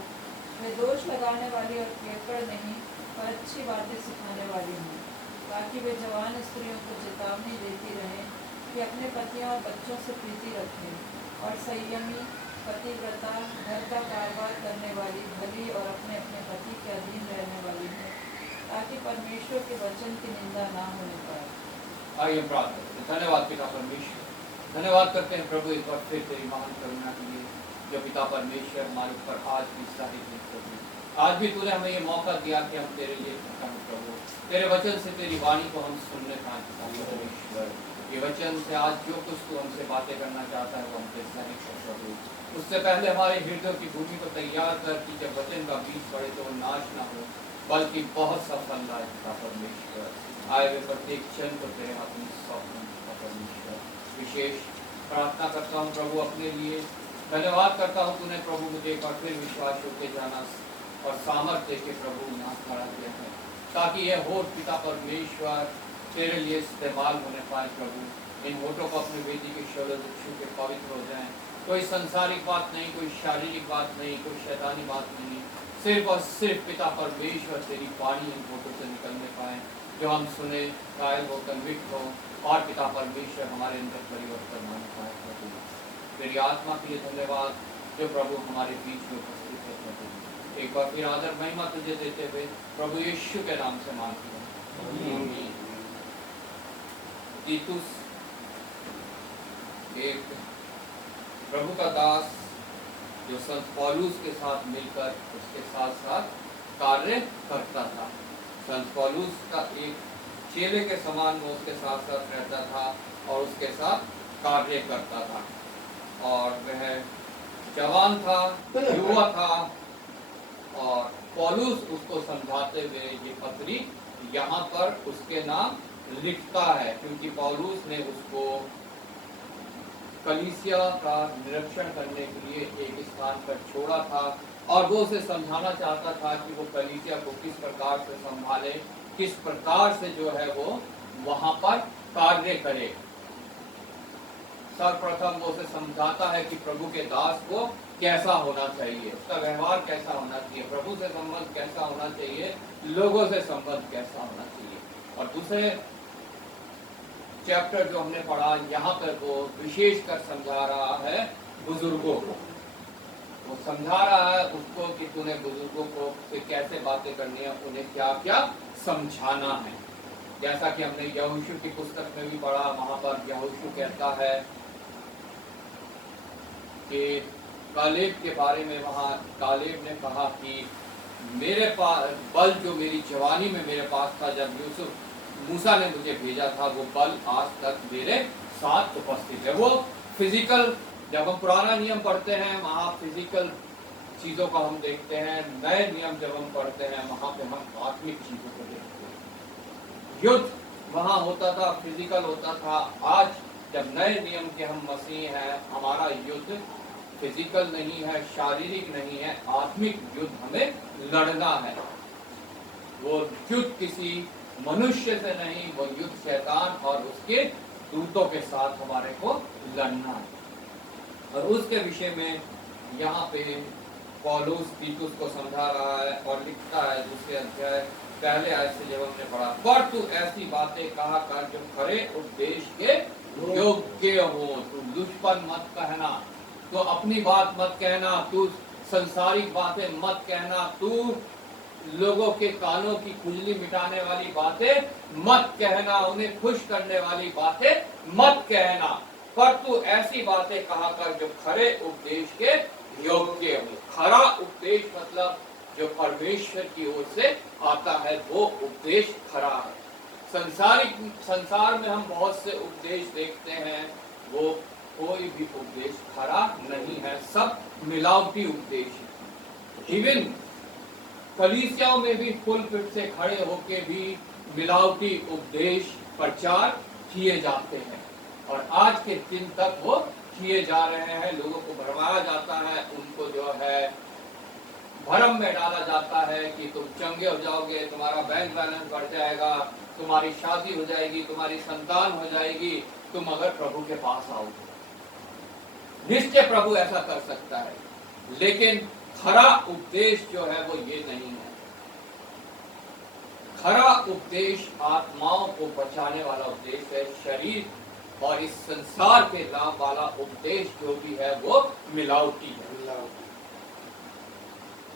वे दोष लगाने वाली और केकड़ नहीं पर अच्छी बातें सिखाने वाली हों, ताकि वे जवान स्त्रियों को चेतावनी देती रहें कि अपने पतियों और बच्चों से प्रीति रखें, और संयमी, पतिव्रता, घर का कारोबार करने वाली, भली और अपने अपने पति के अधीन रहने वाली है, ताकि परमेश्वर के वचन की निंदा ना होने पाए। आइए प्रार्थना करते हैं। धन्यवाद पिता परमेश्वर, धन्यवाद करते हैं प्रभु एक बार फिर तेरी महान करुणा के लिए, जो पिता परमेश्वर हमारे ऊपर आज भी साहिब है प्रभु। आज भी तूने हमें ये मौका दिया कि हम तेरे लिए प्रभु तेरे वचन से तेरी वाणी को हम सुनने पाए पिता परमेश्वर। ये वचन से आज जो कुछ तू हमसे बातें करना चाहता है वो हमसे साहिब है प्रभु। उससे पहले हमारे हृदय की भूमि को तैयार कर कि जब वचन का बीज पड़े तो वो नाश ना हो, बल्कि बहुत सफल लाए पिता परमेश्वर। आए हुए प्रत्येक क्षण को तेरे हाथ में सौंपना पिता परमेश्वर। विशेष प्रार्थना करता हूँ प्रभु अपने लिए, धन्यवाद करता हूँ तूने प्रभु मुझे एक बार फिर विश्वास होके जाना और सामर्थ्य के प्रभु यहाँ खड़ा किया है, ताकि यह होठ पिता परमेश्वर तेरे लिए इस्तेमाल होने पाए प्रभु। इन होठों को अपने वेदी के शब्द छू के पवित्र हो जाएं। कोई संसारिक बात नहीं, कोई शारीरिक बात नहीं, कोई शैतानी बात नहीं, सिर्फ और सिर्फ पिता परमेश्वर तेरी वाणी इन होठों से निकलने पाए, जो हम सुने, कायल हो, कन्विक्ट हो, और पिता परमेश्वर हमारे अंदर परिवर्तन होने पाए प्रभु। तेरी आत्मा के लिए धन्यवाद जो प्रभु हमारे बीच में उपस्थित है प्रभु। एक बार फिर आदर महिमा तुझे देते हुए प्रभु यीशु के नाम से मांगते हैं। तीतुस एक प्रभु का दास जो संत पौलुस के साथ मिलकर उसके साथ साथ कार्य करता था। संत पौलुस का एक चेले के समान वो उसके साथ साथ रहता था और उसके साथ कार्य करता था, और वह जवान था, युवा था, और पौलुस उसको समझाते हुए ये पत्री यहाँ पर उसके नाम लिखता है, क्योंकि पौलुस ने उसको कलीसिया का निरीक्षण करने के लिए एक स्थान पर छोड़ा था, और वो उसे समझाना चाहता था कि वो कलीसिया को किस प्रकार से संभाले, किस प्रकार से जो है वो वहां पर कार्य करे। सर्वप्रथम वो उसे समझाता है कि प्रभु के दास को कैसा होना चाहिए, उसका व्यवहार कैसा होना चाहिए, प्रभु से संबंध कैसा होना चाहिए, लोगों से संबंध कैसा होना चाहिए। और दूसरे चैप्टर जो हमने पढ़ा यहाँ पर वो विशेष कर समझा रहा है बुजुर्गों को। वो समझा रहा है उसको कि तूने बुजुर्गों को से कैसे बातें करनी है, उन्हें क्या क्या समझाना है। जैसा कि हमने यहोशू की पुस्तक में भी पढ़ा, वहां पर यहोशू कहता है कि कालेब के बारे में, वहां कालेब ने कहा कि मेरे पास बल जो मेरी जवानी में मेरे पास था, जब मूसा ने मुझे भेजा था, वो बल आज तक मेरे साथ उपस्थित है। वो फिजिकल, जब हम पुराना नियम पढ़ते हैं वहाँ फिजिकल चीज़ों को हम देखते हैं, नए नियम जब हम पढ़ते हैं वहाँ पे हम आत्मिक चीज़ों को देखते हैं। युद्ध वहाँ होता था, फिजिकल होता था। आज जब नए नियम के हम मसीह हैं, हमारा युद्ध फिजिकल नहीं है, शारीरिक नहीं है, आत्मिक युद्ध हमें लड़ना है। वो युद्ध किसी मनुष्य से नहीं, वो युद्ध शैतान और उसके दूतों के साथ हमारे को लड़ना है। और उसके विषय में यहाँ पे पौलुस तीतुस को समझा रहा है और लिखता है दूसरे अध्याय पहले आयत से जब हमने पढ़ा, पर तू ऐसी बातें कहा कर जो खरे उपदेश के योग्य हो। तू दुष्पन मत कहना, तो अपनी बात मत कहना, तू संसारिक बातें मत कहना, तू लोगों के कानों की खुजली मिटाने वाली बातें मत कहना, उन्हें खुश करने वाली बातें मत कहना, पर तू ऐसी बातें कहा कर जो खरे उपदेश के योग्य हो। खरा उपदेश मतलब जो परमेश्वर की ओर से आता है वो उपदेश खरा है। संसार में हम बहुत से उपदेश देखते हैं, वो कोई भी उपदेश खरा नहीं है, सब मिलावटी उपदेश है। इवन कलीसियाओं में भी पुलपिट से खड़े होके भी मिलावटी उपदेश प्रचार किए जाते हैं और आज के दिन तक वो किए जा रहे हैं। लोगों को भरमाया जाता है, उनको जो है भरम में डाला जाता है कि तुम चंगे हो जाओगे, तुम्हारा बैंक बैलेंस बढ़ जाएगा, तुम्हारी शादी हो जाएगी, तुम्हारी संतान हो जाएगी, तुम अगर प्रभु के पास आओगे। निश्चय प्रभु ऐसा कर सकता है, लेकिन खरा उपदेश जो है वो ये नहीं है। खरा उपदेश आत्माओं को बचाने वाला उपदेश है। शरीर और इस संसार के लाभ वाला उपदेश जो भी है वो मिलावटी है।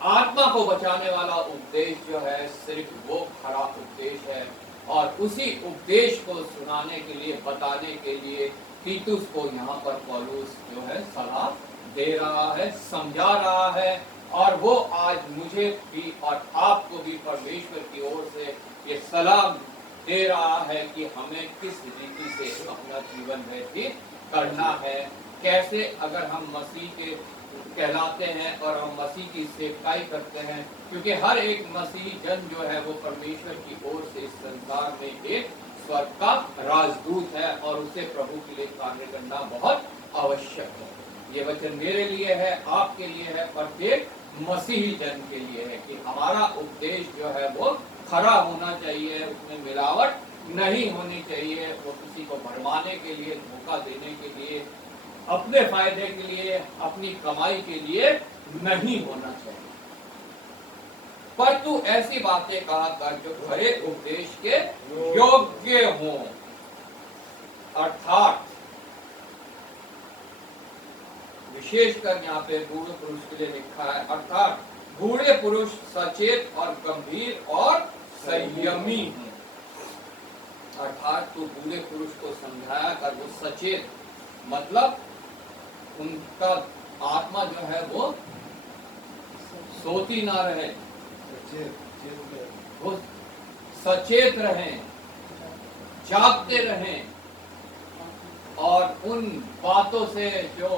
आत्मा को बचाने वाला उपदेश जो है सिर्फ वो खरा उपदेश है और उसी उपदेश को सुनाने के लिए, बताने के लिए तीतुस को यहाँ पर पौलुस जो है सलाह दे रहा है, समझा रहा है। और वो आज मुझे भी और आपको भी परमेश्वर की ओर से ये सलाह दे रहा है कि हमें किस रीति से अपना जीवन व्यतीत करना है, कैसे अगर हम मसीह के कहलाते हैं और हम मसीह की सेवकाई करते हैं, क्योंकि हर एक मसीही जन जो है वो परमेश्वर की ओर से इस संसार में एक स्वर्ग का राजदूत है और उसे प्रभु के लिए कार्य करना बहुत आवश्यक है। ये वचन मेरे लिए है, आपके लिए है, प्रत्येक मसीही जन के लिए है कि हमारा उपदेश जो है वो खरा होना चाहिए, उसमें मिलावट नहीं होनी चाहिए, वो किसी को भरमाने के लिए, धोखा देने के लिए, अपने फायदे के लिए, अपनी कमाई के लिए नहीं होना चाहिए। पर तू ऐसी बातें कहा कर जो खरे उपदेश के योग्य हों, अर्थात विशेषकर यहाँ पे बूढ़े पुरुष के लिए लिखा है, अर्थात बूढ़े पुरुष सचेत और गंभीर और संयमी हैं। अर्थात तू बूढ़े पुरुष को समझाया कर वो सचेत, मतलब उनका आत्मा जो है वो सोती ना रहे, वो सचेत रहें, जागते रहें और उन बातों से जो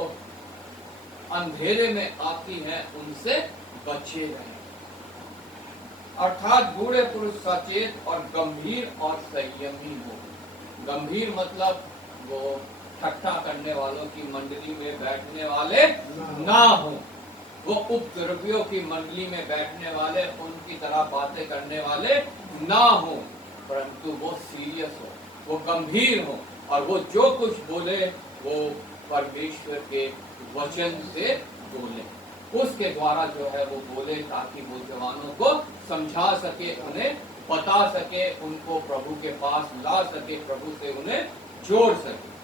अंधेरे में आती हैं उनसे बचे रहें। अर्थात बूढ़े पुरुष सचेत और गंभीर और संयमी हो। गंभीर मतलब वो ठट्ठा करने वालों की मंडली में बैठने वाले ना हो, वो उपद्रवियों की मंडली में बैठने वाले, उनकी तरह बातें करने वाले ना हो, परंतु वो सीरियस हो, वो गंभीर हो और वो जो कुछ बोले वो परमेश्वर के वचन से बोले, उसके द्वारा जो है वो बोले, ताकि वो जवानों को समझा सके, उन्हें बता सके, उनको प्रभु के पास ला सके, प्रभु से उन्हें जोड़ सके।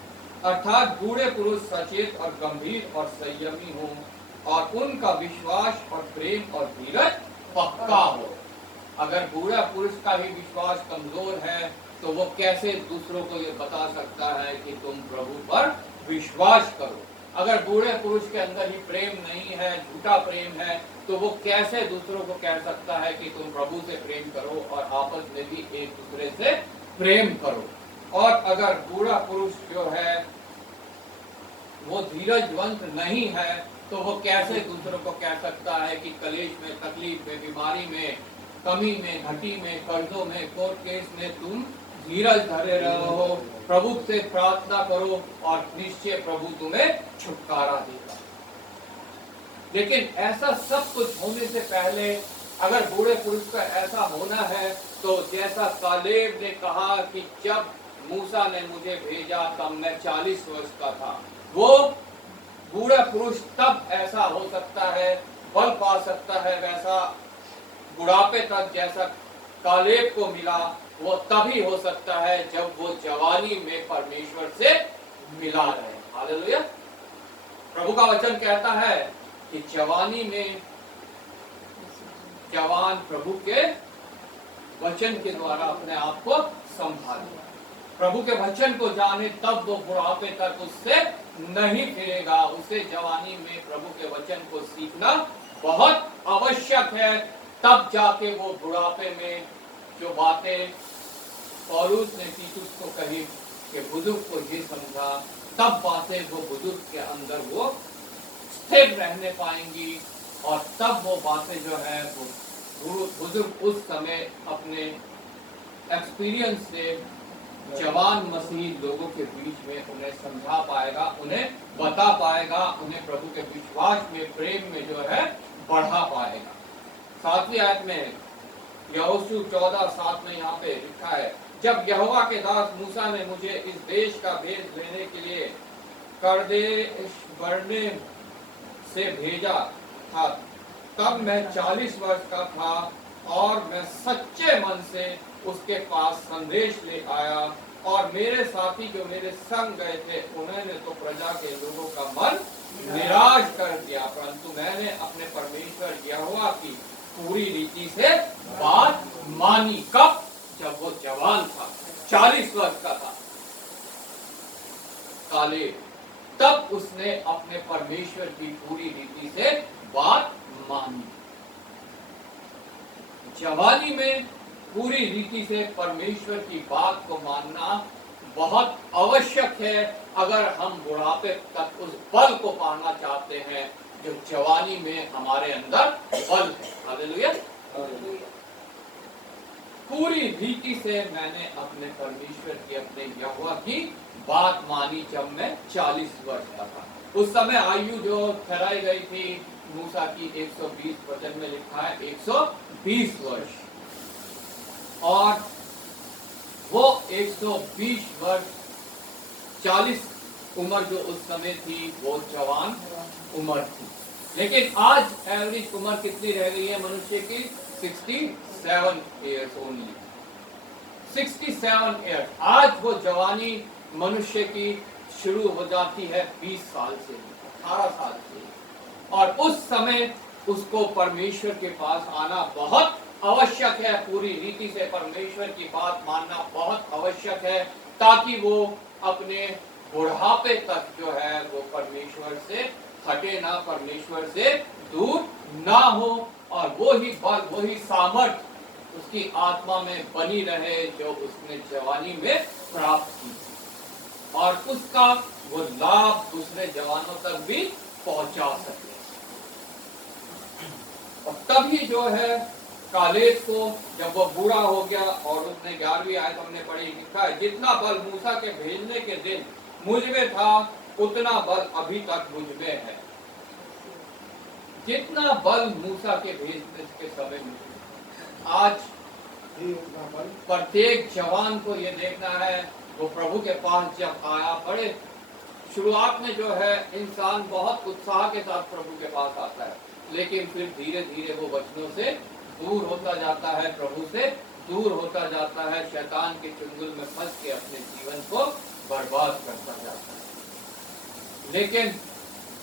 अर्थात बूढ़े पुरुष सचेत और गंभीर और संयमी हो और उनका विश्वास और प्रेम और धीरज पक्का हो। अगर बूढ़ा पुरुष का ही विश्वास कमजोर है तो वो कैसे दूसरों को ये बता सकता है कि तुम प्रभु पर विश्वास करो। अगर बूढ़े पुरुष के अंदर ही प्रेम नहीं है, झूठा प्रेम है, तो वो कैसे दूसरों को कह सकता है कि तुम प्रभु से प्रेम करो और आपस में भी एक दूसरे से प्रेम करो। और अगर बूढ़ा पुरुष जो है वो धीरजवंत नहीं है तो वो कैसे दूसरों को कह सकता है कि कलेश में, तकलीफ में, बीमारी में, कमी में, घटी में, कर्जों में, कोर्ट केस में तुम धीरज धरे रहो, प्रभु से प्रार्थना करो और निश्चय प्रभु तुम्हें छुटकारा देगा। लेकिन ऐसा सब कुछ होने से पहले अगर बूढ़े पुरुष का ऐसा होना है तो जैसा कालेब ने कहा कि जब मूसा ने मुझे भेजा तब मैं 40 वर्ष का था, वो बूढ़ा पुरुष तब ऐसा हो सकता है, बल पा सकता है, वैसा बुढ़ापे तक जैसा कालेब को मिला वो तभी हो सकता है जब वो जवानी में परमेश्वर से मिला रहे। हालेलुया। प्रभु का वचन कहता है कि जवानी में जवान प्रभु के वचन के द्वारा अपने आप को संभाले, प्रभु के वचन को जाने, तब वो बुढ़ापे तक उससे नहीं फिरेगा। उसे जवानी में प्रभु के वचन को सीखना बहुत आवश्यक है, तब जाके वो बुढ़ापे में जो बातें पौलुस ने तीतुस को कही कि बुजुर्ग को ये समझा, तब बातें वो बुजुर्ग के अंदर वो स्थिर रहने पाएंगी और तब वो बातें जो है वो बुजुर्ग उस समय अपने एक्सपीरियंस से जवान मसीह लोगों के बीच में उन्हें समझा पाएगा, उन्हें बता पाएगा, उन्हें प्रभु के विश्वास में, प्रेम में जो है बढ़ा पाएगा। 7वीं आयत में यहोशू 14:7 में यहाँ पे लिखा है, जब यहोवा के दास मूसा ने मुझे इस देश का भेद लेने के लिए कर्देश बरने से भेजा था, तब मैं 40 वर्ष का था और मैं सच्चे मन से उसके पास संदेश ले आया और मेरे साथी जो मेरे संग गए थे उन्होंने तो प्रजा के लोगों का मन निराश कर दिया, परंतु मैंने अपने परमेश्वर यहोवा की पूरी रीति से बात मानी। कब? जब वो जवान था, 40 वर्ष का था कालेब, तब उसने अपने परमेश्वर की पूरी रीति से बात मानी। जवानी में पूरी रीति से परमेश्वर की बात को मानना बहुत आवश्यक है अगर हम बुढ़ापे तक उस बल को पाना चाहते हैं जो जवानी में हमारे अंदर बल है। हालेलुया। पूरी रीति से मैंने अपने परमेश्वर की, अपने यहोवा की बात मानी जब मैं 40 वर्ष का था। उस समय आयु जो ठहराई गई थी मूसा की 120, वचन में लिखा है 120 वर्ष, और वो 120 वर्ष 40 उम्र जो उस समय थी वो जवान उम्र थी। लेकिन आज एवरेज उम्र कितनी रह गई है मनुष्य की? 67 ईयर्स ओनली। 67 ईयर्स। आज वो जवानी मनुष्य की शुरू हो जाती है 20 साल से, 18 साल से, और उस समय उसको परमेश्वर के पास आना बहुत आवश्यक है। पूरी रीति से परमेश्वर की बात मानना बहुत आवश्यक है ताकि वो अपने बुढ़ापे तक जो है वो परमेश्वर से हटे ना, परमेश्वर से दूर ना हो, और वो ही बल, वो ही सामर्थ उसकी आत्मा में बनी रहे जो उसने जवानी में प्राप्त की, और उसका वो लाभ दूसरे जवानों तक भी पहुंचा सके। और तभी जो है कालेब को जब वो बूढ़ा हो गया और उसने 11वीं आयत हमने पढ़ी, लिखा है, जितना बल मूसा के भेजने के दिन मुझ में था उतना बल अभी तक मुझ में है। जितना बल मूसा के भेजने के समय में, आज प्रत्येक जवान को ये देखना है वो प्रभु के पास जब आया, बड़े शुरुआत में जो है इंसान बहुत उत्साह के साथ प्रभु के पास आता है, लेकिन फिर धीरे धीरे वो वचनों से दूर होता जाता है, प्रभु से दूर होता जाता है, शैतान के चुंगल में फंस के अपने जीवन को बर्बाद करता जाता है। लेकिन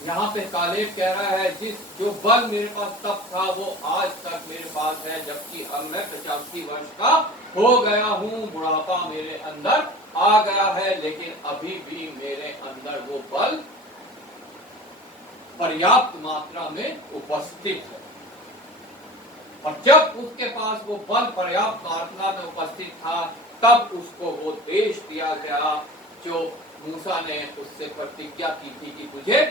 यहाँ पे कालेब कह रहा है, जो बल मेरे पास तब था वो आज तक मेरे पास है, जबकि अब मैं 85 वर्ष का हो गया हूँ, बुढ़ापा मेरे अंदर आ गया है, लेकिन अभी भी मेरे अंदर वो बल पर्याप्त मात्रा में उपस्थित है। और जब उसके पास वो बल पर्याप्त मात्रा में उपस्थित था, तब उसको वो देश दिया गया जो मूसा ने उससे प्रतिज्ञा की थी कि तुझे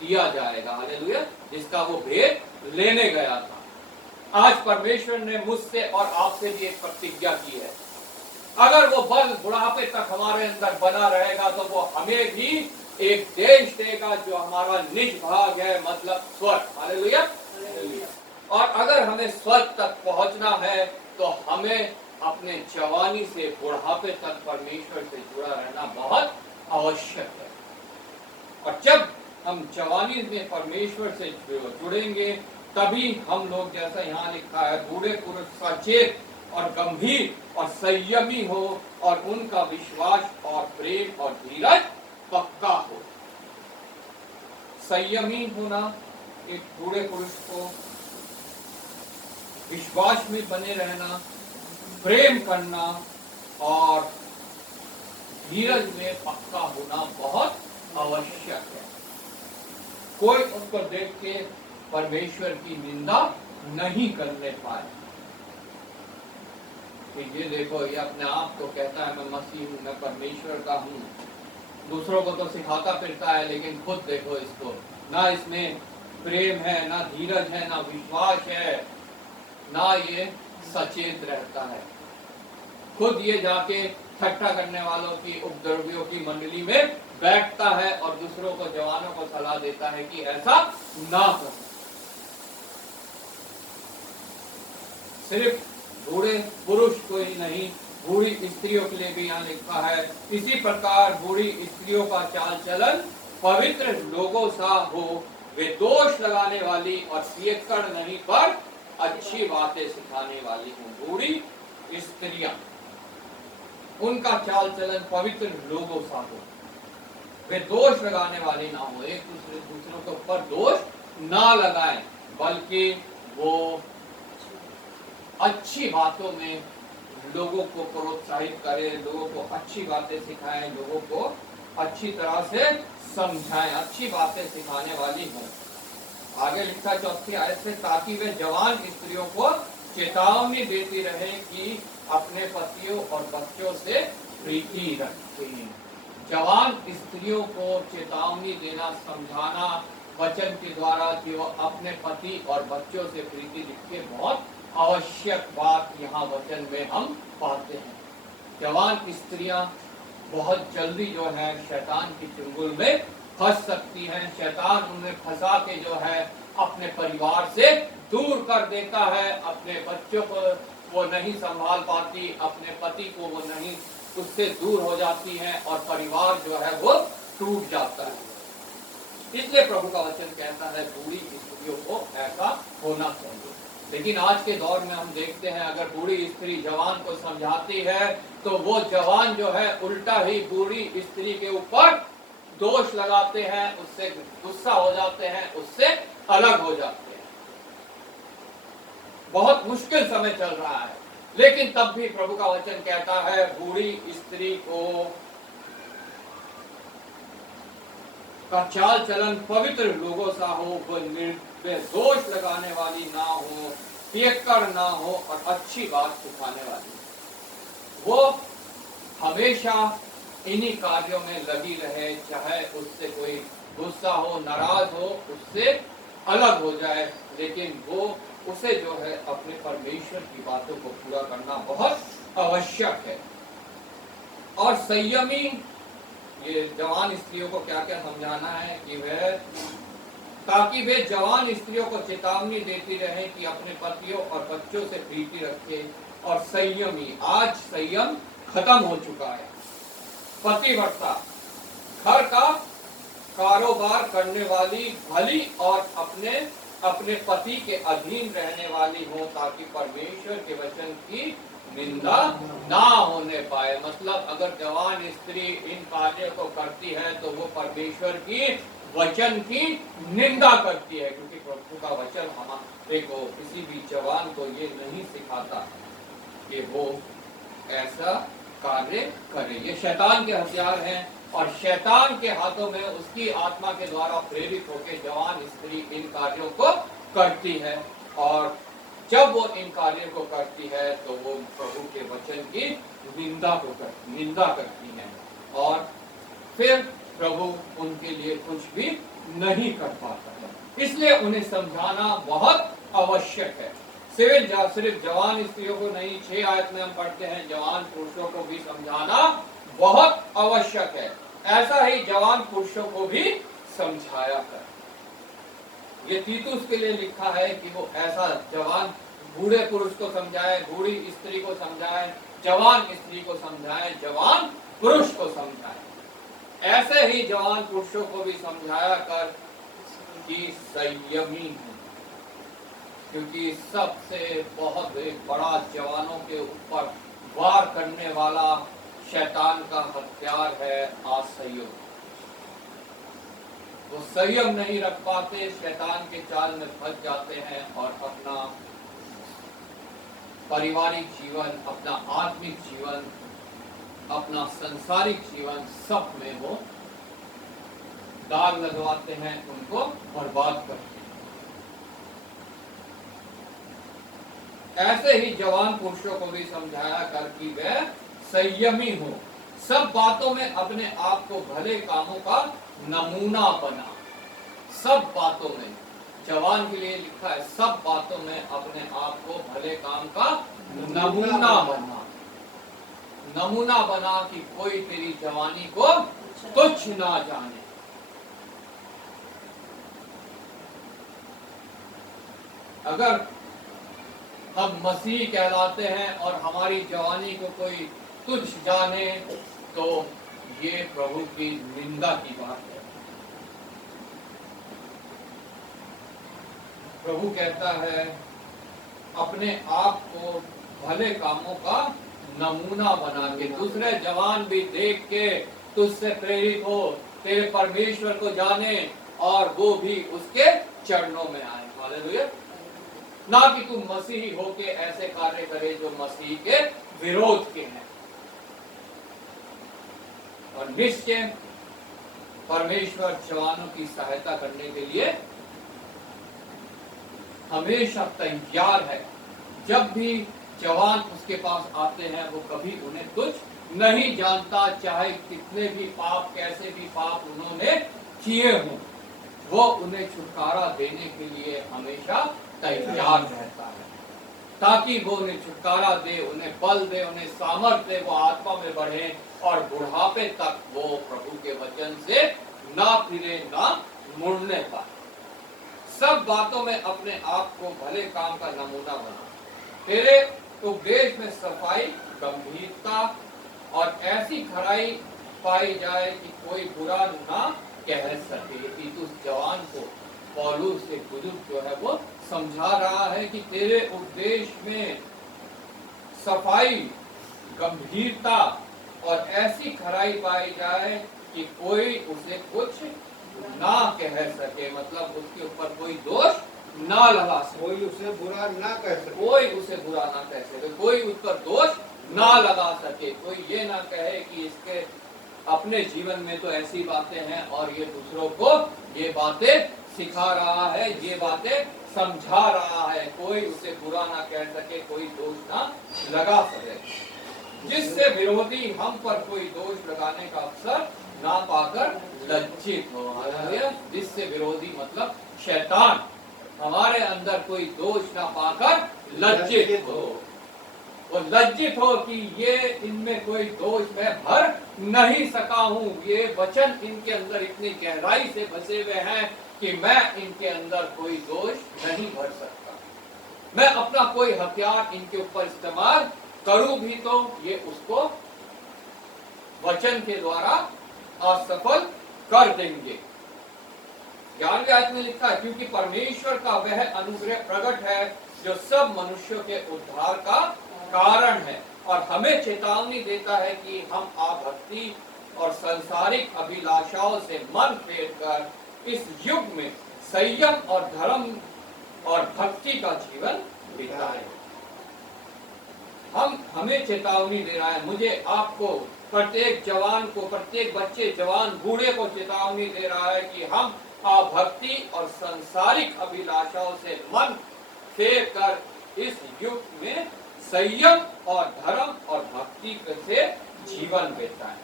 दिया जाएगा। हालेलुया। जिसका वो भेद लेने गया था। आज परमेश्वर ने मुझसे और आपसे भी एक प्रतिज्ञा की है। अगर वो बल बुढ़ापे तक हमारे अंदर बना रहेगा तो वो हमें भी एक देश देगा जो हमारा निज भाग है, मतलब स्वर्ग। हालेलुया। और अगर हमें स्वर्ग तक पहुंचना है तो हमें अपने जवानी से बुढ़ापे तक परमेश्वर से जुड़ा रहना बहुत आवश्यक है। और जब हम जवानी में परमेश्वर से जुड़ेंगे तभी हम लोग, जैसा यहाँ लिखा है, बूढ़े पुरुष सचेत और गंभीर और संयमी हो और उनका विश्वास और प्रेम और धीरज पक्का हो। संयमी होना, एक बूढ़े पुरुष को विश्वास में बने रहना, प्रेम करना और धीरज में पक्का होना बहुत आवश्यक है। कोई उनको देख के परमेश्वर की निंदा नहीं करने पाए। कि ये देखो, ये अपने आप को कहता है मैं मसीह हूँ, मैं परमेश्वर का हूँ, दूसरों को तो सिखाता फिरता है, लेकिन खुद देखो इसको, ना इसमें प्रेम है, ना धीरज है, ना विश्वास है, ना ये सचेत रहता है। खुद ये जाके ठट्ठा करने वालों की, उपद्रवियों की मंडली में बैठता है और दूसरों को, जवानों को सलाह देता है कि ऐसा ना करो। सिर्फ बूढ़े पुरुष को ही नहीं, बूढ़ी स्त्रियों के लिए भी यहाँ लिखा है, इसी प्रकार बूढ़ी स्त्रियों का चाल चलन पवित्र लोगों सा हो, वे दोष लगाने वाली और पियक्कड़ नहीं पर अच्छी बातें सिखाने वाली हो। बूढ़ी स्त्रियां, उनका चाल चलन पवित्र लोगों सा हो, वे दोष लगाने वाली ना हो, एक दूसरों के ऊपर दोष ना लगाएं, बल्कि वो अच्छी बातों में लोगों को प्रोत्साहित करें, लोगों को अच्छी बातें सिखाएं, लोगों को अच्छी तरह से समझाएं, अच्छी बातें सिखाने वाली हों। आगे लिखा 4वीं आयत से, ताकि वे जवान स्त्रियों को चेतावनी देती रहे कि अपने पतियों और बच्चों से प्रीति रखें। जवान स्त्रियों को चेतावनी देना, समझाना वचन के द्वारा कि वो अपने पति और बच्चों से प्रीति रखे, बहुत आवश्यक बात यहाँ वचन में हम पाते हैं। जवान स्त्रियां बहुत जल्दी जो है शैतान की चुंगल में फंस सकती हैं। शैतान उन्हें फंसा के जो है अपने परिवार से दूर कर देता है, अपने बच्चों को वो नहीं संभाल पाती, अपने पति को वो नहीं, उससे दूर हो जाती हैं और परिवार जो है वो टूट जाता है। इसलिए प्रभु का वचन कहता है बूढ़ी स्त्रियों को ऐसा होना चाहिए। लेकिन आज के दौर में हम देखते हैं, अगर बूढ़ी स्त्री जवान को समझाती है तो वो जवान जो है उल्टा ही बूढ़ी स्त्री के ऊपर दोष लगाते हैं, उससे गुस्सा हो जाते हैं, उससे अलग हो जाते हैं। बहुत मुश्किल समय चल रहा है, लेकिन तब भी प्रभु का वचन कहता है बूढ़ी स्त्री को का चाल चलन पवित्र लोगों सा हो, वो दोष लगाने वाली ना हो, पियक्कड़ ना हो और अच्छी बात सिखाने वाली। वो हमेशा इन्हीं कार्यों में लगी रहे, चाहे उससे कोई गुस्सा हो, नाराज हो, उससे अलग हो जाए, लेकिन वो उसे जो है अपने परमेश्वर की बातों को पूरा करना बहुत आवश्यक है। और संयमी, ये जवान स्त्रियों को क्या क्या समझाना है कि वह, ताकि वे जवान स्त्रियों को चेतावनी देती रहे कि अपने पतियों और बच्चों से प्रीति रखे। और संयमी, आज संयम खत्म हो चुका है। पतिव्रता, घर का कारोबार करने वाली भली और अपने पति के अधीन रहने वाली हो, ताकि परमेश्वर के वचन की निंदा ना होने पाए। मतलब अगर जवान स्त्री इन कार्यों को करती है तो वो परमेश्वर की वचन की निंदा करती है, क्योंकि प्रभु का वचन हमारे को, किसी भी जवान को ये नहीं सिखाता कि वो ऐसा कार्य करे। ये शैतान के हथियार हैं और शैतान के हाथों में उसकी आत्मा के द्वारा प्रेरित होकर जवान स्त्री इन कार्यों को करती है। और जब वो इन कार्यों को करती है तो वो प्रभु के वचन की निंदा करती है और फिर प्रभु उनके लिए कुछ भी नहीं कर पाता है। इसलिए उन्हें समझाना बहुत आवश्यक है। सिर्फ जवान स्त्रियों को नहीं, 6 आयत में हम पढ़ते हैं जवान पुरुषों को भी समझाना बहुत आवश्यक है। ऐसा ही जवान पुरुषों को भी समझाया कर। ये तीतुस के लिए लिखा है कि वो ऐसा जवान बूढ़े पुरुष को समझाए, बूढ़ी स्त्री को समझाए, जवान स्त्री को समझाए, जवान पुरुष को समझाए। ऐसे ही जवान पुरुषों को भी समझाया कर कि संयमी है, क्योंकि सबसे बहुत एक बड़ा जवानों के ऊपर वार करने वाला शैतान का हथियार है असंयम। वो संयम नहीं रख पाते, शैतान के जाल में फंस जाते हैं और अपना पारिवारिक जीवन, अपना आत्मिक जीवन, अपना संसारिक जीवन, सब में वो दाग लगवाते हैं, उनको बर्बाद करते हैं। ऐसे ही जवान पुरुषों को भी समझाया कर कि वे संयमी हो, सब बातों में अपने आप को भले कामों का नमूना बना। सब बातों में, जवान के लिए लिखा है, सब बातों में अपने आप को भले काम का नमूना बना। नमूना बना कि कोई तेरी जवानी को तुच्छ ना जाने। अगर हम मसीह कहलाते हैं और हमारी जवानी को कोई तुच्छ जाने तो ये प्रभु की निंदा की बात है। प्रभु कहता है अपने आप को भले कामों का नमूना बना के, दूसरे जवान भी देख के तुझसे प्रेरित हो, तेरे परमेश्वर को जाने और वो भी उसके चरणों में आए। हालेलुया। ना कि तू मसीही होके ऐसे कार्य करे जो मसीह के विरोध के हैं। और निश्चय परमेश्वर जवानों की सहायता करने के लिए हमेशा तैयार है। जब भी जवान उसके पास आते हैं वो कभी उन्हें तुच्छ नहीं जानता, चाहे कितने भी पाप, कैसे भी पाप उन्होंने किए हों, वो उन्हें छुटकारा देने के लिए हमेशा तैयार रहता है, ताकि वो उन्हें छुटकारा दे, उन्हें बल दे, उन्हें सामर्थ्य दे, वो आत्मा में बढ़े और बुढ़ापे तक वो प्रभु के वचन से ना फिरे, ना मुड़ने पाए। सब बातों में अपने आप को भले काम का नमूना बना। तेरे उपदेश में सफाई, गंभीरता और ऐसी खराई पाई जाए कि कोई बुरा ना कह सके। तीतुस जवान को पौलुस के बुजुर्ग जो है वो समझा रहा है कि तेरे उपदेश में सफाई, गंभीरता और ऐसी खराई पाई जाए कि कोई उसे कुछ ना कह सके, मतलब उसके ऊपर कोई दोष ना लगा सके, कोई उसे बुरा ना कह सके, कोई उसे बुरा ना कह सके, कोई उस पर दोष ना लगा सके। कोई ये ना कहे कि इसके अपने जीवन में तो ऐसी बातें हैं और ये दूसरों को ये बातें सिखा रहा है, ये बातें समझा रहा है। कोई उसे बुरा ना कह सके, कोई दोष ना लगा सके, जिससे विरोधी हम पर कोई दोष लगाने का अवसर ना पाकर लज्जित हो। जिससे विरोधी मतलब शैतान हमारे अंदर कोई दोष ना पाकर लज्जित हो। वो लज्जित हो कि ये इनमें कोई दोष मैं भर नहीं सका हूँ, ये वचन इनके अंदर इतनी गहराई से बसे हुए हैं कि मैं इनके अंदर कोई दोष नहीं भर सकता। मैं अपना कोई हथियार इनके ऊपर इस्तेमाल करूं भी तो ये उसको वचन के द्वारा असफल कर देंगे। 11वें आयत में लिखा है, क्योंकि परमेश्वर का वह अनुग्रह प्रकट है जो सब मनुष्यों के उद्धार का कारण है और हमें चेतावनी देता है कि हम आभक्ति और सांसारिक अभिलाषाओं से मन फेर कर इस युग में संयम और धर्म और भक्ति का जीवन बिताएं। हमें चेतावनी दे रहा है, मुझे, आपको, प्रत्येक जवान को, प्रत्येक बच्चे, जवान, बूढ़े को चेतावनी दे रहा है कि हम भक्ति और सांसारिक अभिलाषाओं से मन फेर कर इस युग में संयम और धर्म और भक्ति से जीवन बिताएं।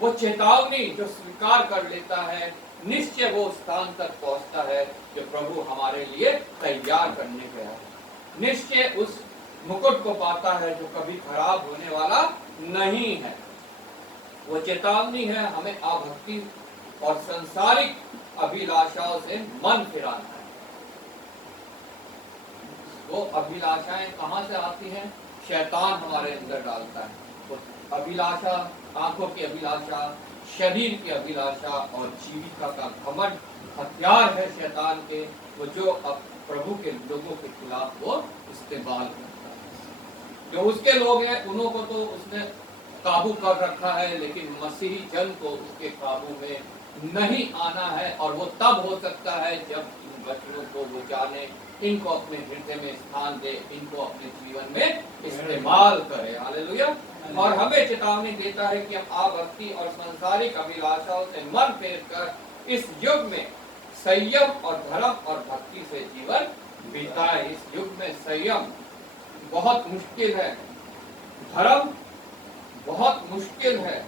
वो चेतावनी जो स्वीकार कर लेता है, निश्चय वो स्थान तक पहुंचता है जो प्रभु हमारे लिए तैयार करने गया है। निश्चय उस मुकुट को पाता है जो कभी खराब होने वाला नहीं है। वो चेतावनी है हमें अभक्ति और सांसारिक अभिलाषाओं से मन फिराना है। वो अभिलाषाएं कहां से आती हैं? शैतान हमारे अंदर डालता है। वो अभिलाषा, आंखों की अभिलाषा, शरीर की अभिलाषा और जीविका का घमंड हथियार है शैतान के, वो जो अब प्रभु के लोगों के खिलाफ वो इस्तेमाल करता है। जो उसके लोग हैं उन्हों को तो उसने काबू कर रखा है, लेकिन मसीही जन को उसके काबू में नहीं आना है। और वो तब हो सकता है जब इन वचनों को वो जाने, इनको अपने हृदय में स्थान दे, इनको अपने जीवन में इस्तेमाल करे। हालेलुया। और हमें चेतावनी देता है कि हम आभक्ति और सांसारिक अभिलाषाओं से मन फेर कर इस युग में संयम और धर्म और भक्ति से जीवन बिताए। इस युग में संयम बहुत मुश्किल है, धर्म बहुत मुश्किल है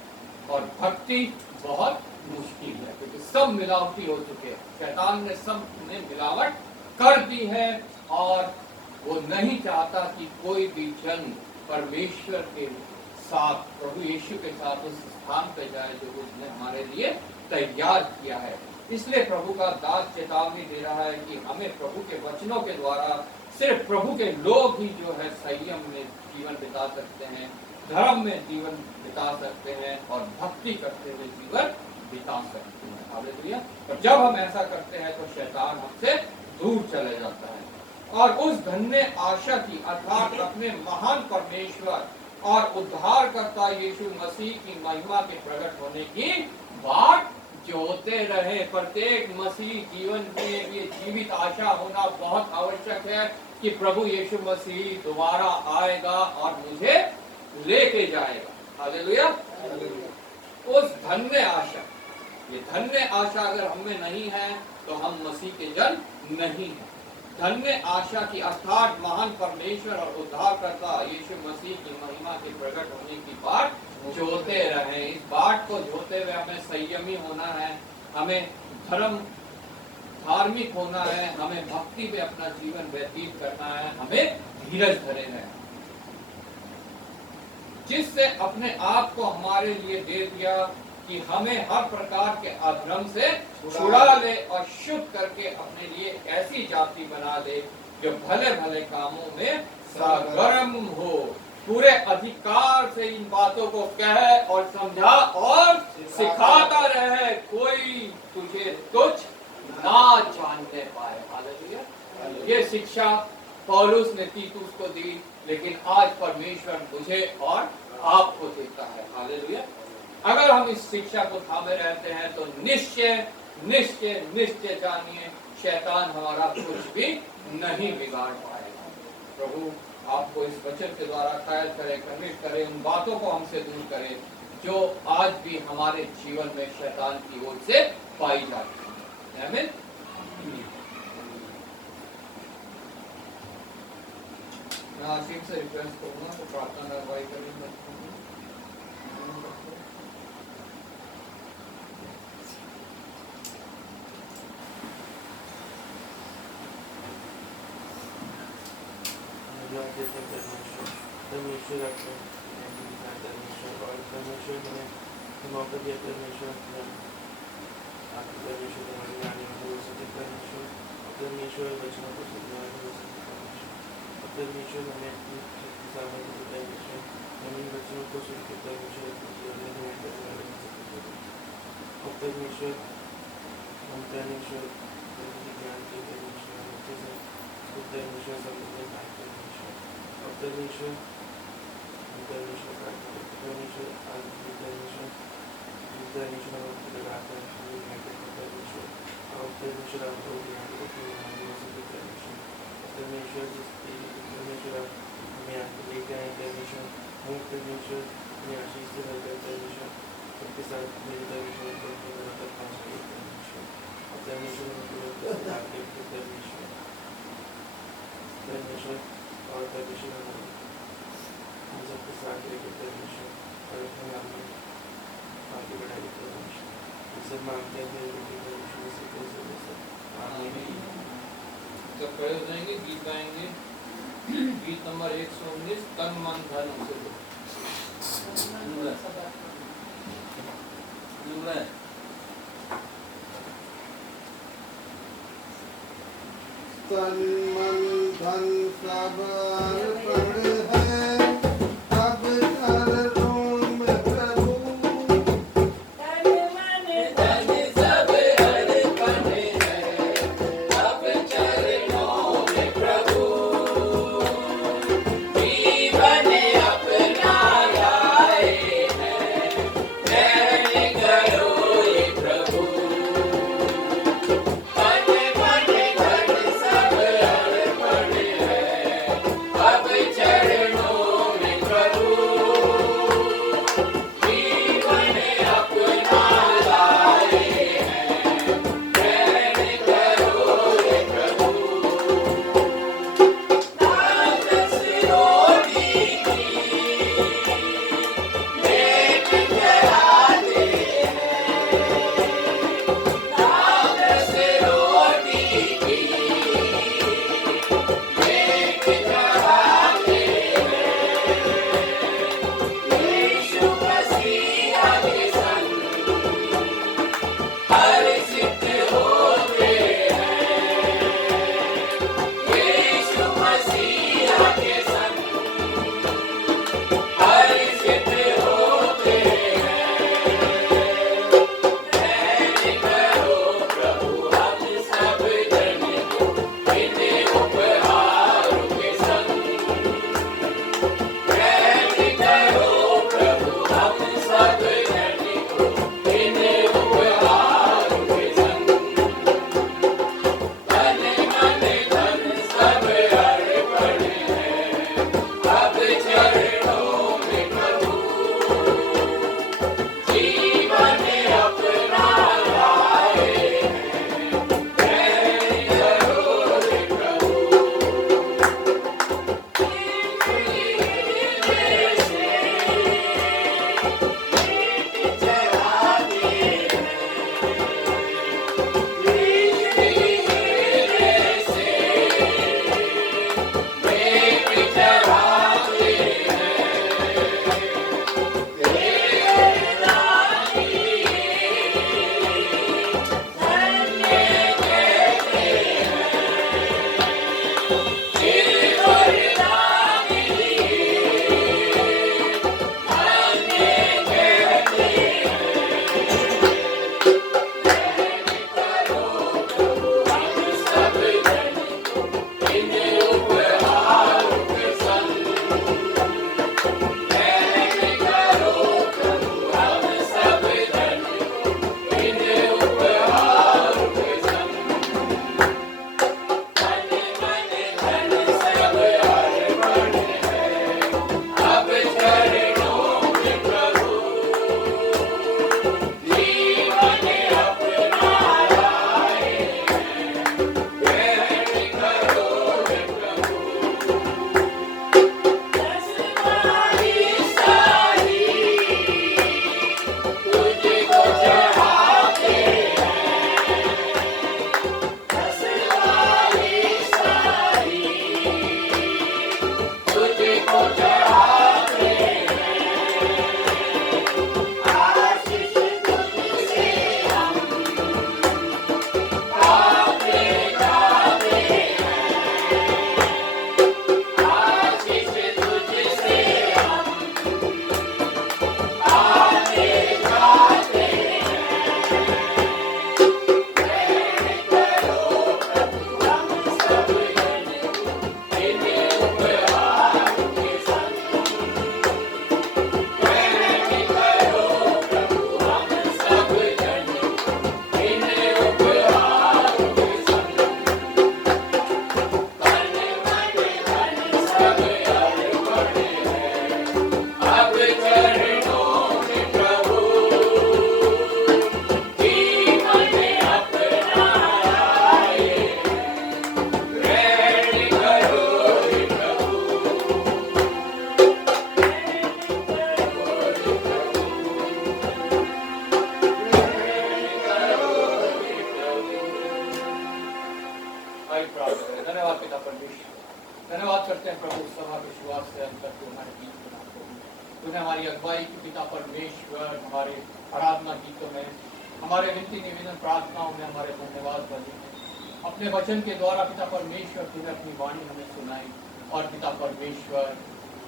और भक्ति बहुत मुश्किल है, क्योंकि सब मिलावटी हो चुके हैं। शैतान ने सब में मिलावट कर दी है और वो नहीं चाहता कि कोई भी जन परमेश्वर के साथ, प्रभु यीशु के साथ उस स्थान पे जाए जो उसने हमारे लिए तैयार किया है। इसलिए प्रभु का दास चेतावनी दे रहा है कि हमें प्रभु के वचनों के द्वारा सिर्फ प्रभु के लोग ही जो है संयम में जीवन बिता सकते हैं, धर्म में जीवन बिता सकते हैं और भक्ति करते हुए जीवन बिता सकते हैं। हालेलुया। और जब हम ऐसा करते हैं तो शैतान हमसे दूर चले जाता है और उस धन्य आशा की अर्थात अपने महान परमेश्वर और उद्धारकर्ता यीशु मसीह की महिमा के प्रकट होने की बाट जोते रहे। प्रत्येक मसीह जीवन में ये जीवित आशा होना बहुत आवश्यक है कि प्रभु यीशु मसीह दोबारा आएगा और मुझे लेके जाएगा। हालेलुया। उस धन्य आशा, ये धन्य आशा अगर हमें नहीं है तो हम मसीह के जन नहीं हैं। धन्य आशा की अर्थात महान परमेश्वर और उद्धारकर्ता यीशु मसीह की महिमा के प्रकट होने की बाट जोते रहे। इस बाट को जोते हुए हमें संयमी होना है, हमें धार्मिक होना है, हमें भक्ति में अपना जीवन व्यतीत करना है, हमें धीरज धरे हैं, जिससे अपने आप को हमारे लिए दे दिया कि हमें हर प्रकार के अधर्म से छुड़ा ले और शुद्ध करके अपने लिए ऐसी जाति बना ले जो भले भले कामों में सरगर्म हो। पूरे अधिकार से इन बातों को कहे और समझा और सिखाता रहे, कोई तुझे तुच्छ ना जानने पाए। हालेलुया। ये शिक्षा पौलुस ने तीतुस को दी, लेकिन आज परमेश्वर मुझे और आपको देता है। हालेलुया। अगर हम इस शिक्षा को थामे रहते हैं तो निश्चय निश्चय निश्चय जानिए शैतान हमारा कुछ भी नहीं बिगाड़ पाएगा। प्रभु आपको इस वचन के द्वारा कायल करे, कन्विक्ट करे, उन बातों को हमसे दूर करे जो आज भी हमारे जीवन में शैतान की ओर से पाई जाती है। आमीन। मैं आशीष से रिक्वेस्ट करूंगा तो प्रार्थना में अगुवाई करेंगे। परमेश्वर आपको परमेश्वर और परमेश्वर ने मौका दिया। परमेश्वर आपके परमेश्वर हमारे आने में हो सके परमेश्वर, और परमेश्वर वचनों को सुधारने हो सके परमेश्वर, और परमेश्वर हमें अपनी सामर्थ्य से परमेश्वर हम इन वचनों को सुन के परमेश्वर अपने जीवन में ग्रहण करने वाले हो सके परमेश्वर, और परमेश्वर हम परमेश्वर ज्ञान के परमेश्वर अच्छे से परमेश्वर समझने पाए परमेश्वर, और परमेश्वर परमेश्वर परमेश्वर आज परमेश्वर परमेश्वर आपको लगाता है परमेश्वर, और परमेश्वर आपको ज्ञान को हो सके परमेश्वर, परमेश्वर जिस परमेश्वर आप हमें आपको लेकर आए परमेश्वर, हम परमेश्वर अपनी आशीष से भरकर परमेश्वर सबके साथ मेरे परमेश्वर को तक पहुँचाइए परमेश्वर, और परमेश्वर परमेश्वर परमेश्वर और परमेश्वर हम सबके साथ लेकर परमेश्वर और अपने नाम में आगे बढ़ाइए परमेश्वर। इसे मांगते हैं परमेश्वर से कैसे आमीन। जब खड़े हो जाएंगे गीत गाएंगे, गीत नंबर 119 तन मन धन से तन मन धन सब अर्पण है, अब चरणों में प्रभु। तन मन धन सब अर्पण है, अब चरणों में प्रभु। जीवन अपना लाए हैं, ग्रहण करो ये प्रभु। तन मन धन सब अर्पण है, अब हर विश्वास से अंतर को हमारे बीच में ना करो। तूने हमारी अगुवाई की पिता परमेश्वर, हमारे आराधना गीतों में, हमारे विनती निवेदन प्रार्थनाओं में, हमारे धन्यवाद बलि में, अपने वचन के द्वारा पिता परमेश्वर तूने अपनी वाणी हमें सुनाई। और पिता परमेश्वर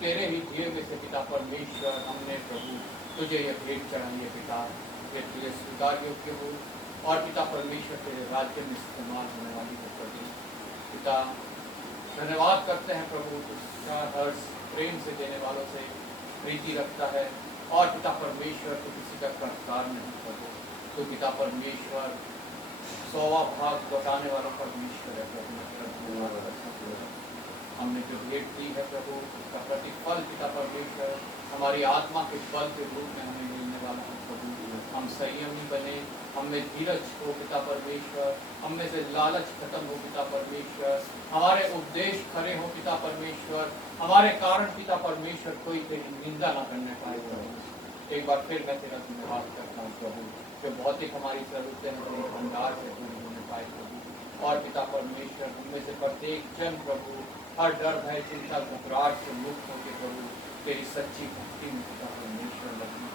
तेरे ही दिए में से पिता परमेश्वर हमने प्रभु तुझे ये भेंट चढ़ाई है पिता, ये तुझे स्वीकार योग्य हो और पिता परमेश्वर तेरे राज्य में इस्तेमाल होने वाली हो प्रभु। पिता धन्यवाद करते हैं प्रभु, तुझका हर्ष प्रेम से देने वालों से प्रीति रखता है और पिता परमेश्वर तो किसी का कर्तार नहीं प्रभु। तो पिता परमेश्वर 100वां भाग लौटाने वाला परमेश्वर है प्रभु। हमने जो भेंट दी है प्रभु, उसका प्रतिफल पिता परमेश्वर हमारी आत्मा के बल के रूप में हमें मिलने वाला है प्रभु। हम संयमी बने, हमें धीरज हो पिता परमेश्वर, हमें से लालच खत्म हो पिता परमेश्वर, हमारे उपदेश खरे हो पिता परमेश्वर, हमारे कारण पिता परमेश्वर कोई तेरी निंदा ना करने पाए प्रभु। एक बार फिर मैं तेरा धन्यवाद करता हूँ प्रभु, जो भौतिक हमारी जरूरतें हैं तेरे भंडार से पूरी होने पाए प्रभु। और पिता परमेश्वर उनमें से प्रत्येक जन प्रभु हर डर भय चिंता घबराहट से मुक्त होकर प्रभु तेरी सच्ची भक्ति में पिता परमेश्वर लगना।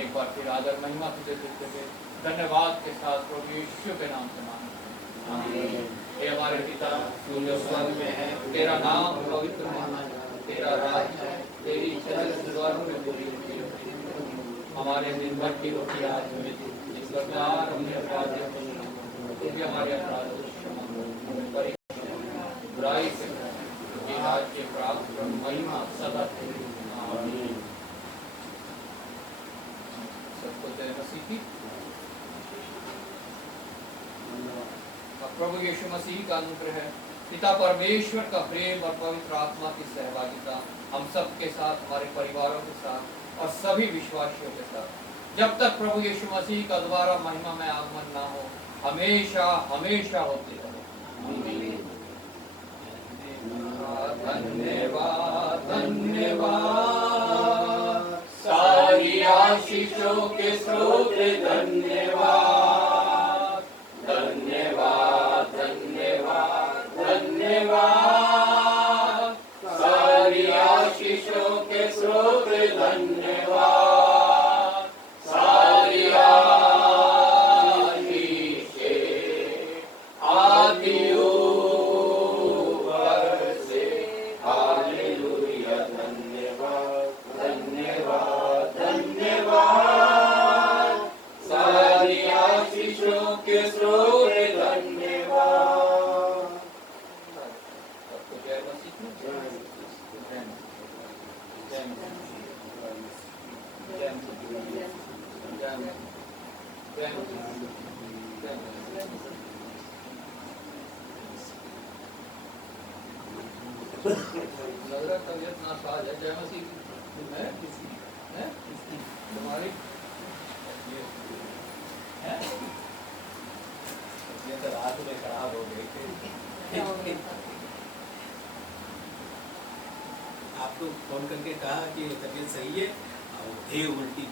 एक बार फिर आदर महिमा तुझे देते हुए धन्यवाद के साथ प्रभु यीशु के नाम से मांगते हैं। हे हमारे पिता तू जो स्वर्ग में है, तेरा नाम पवित्र माना जाए, तेरा राज्य है, तेरी इच्छा स्वर्ग में पूरी होती है। हमारे दिन भर की रोटी आज हमें दे, इस प्रकार हमने अपराधियों को तू भी हमारे अपराधों को क्षमा कर, बुराई से राज्य प्राप्त कर, महिमा सदा तेरी। आमीन। सबको तेरे मसीह की प्रभु यीशु मसीह का अनुग्रह, पिता परमेश्वर का प्रेम और पवित्र आत्मा की सहभागिता हम सब के साथ, हमारे परिवारों के साथ और सभी विश्वासियों के साथ जब तक प्रभु यीशु मसीह का दोबारा महिमा में आगमन ना हो, हमेशा हमेशा होती रहे। धन्यवाद धन्यवाद सारी आशीषों के स्रोत, धन्यवाद धन्यवाद धन्यवाद धन्यवाद सारी आशीषों के स्रोत, धन्यवाद सारी आशीषें आदि लग रहा तबियत नासाज है। जय मसीह तुम्हारी तबीयत रात में खराब हो गई थी। आपको फोन करके कहा कि तबीयत सही है, और उल्टी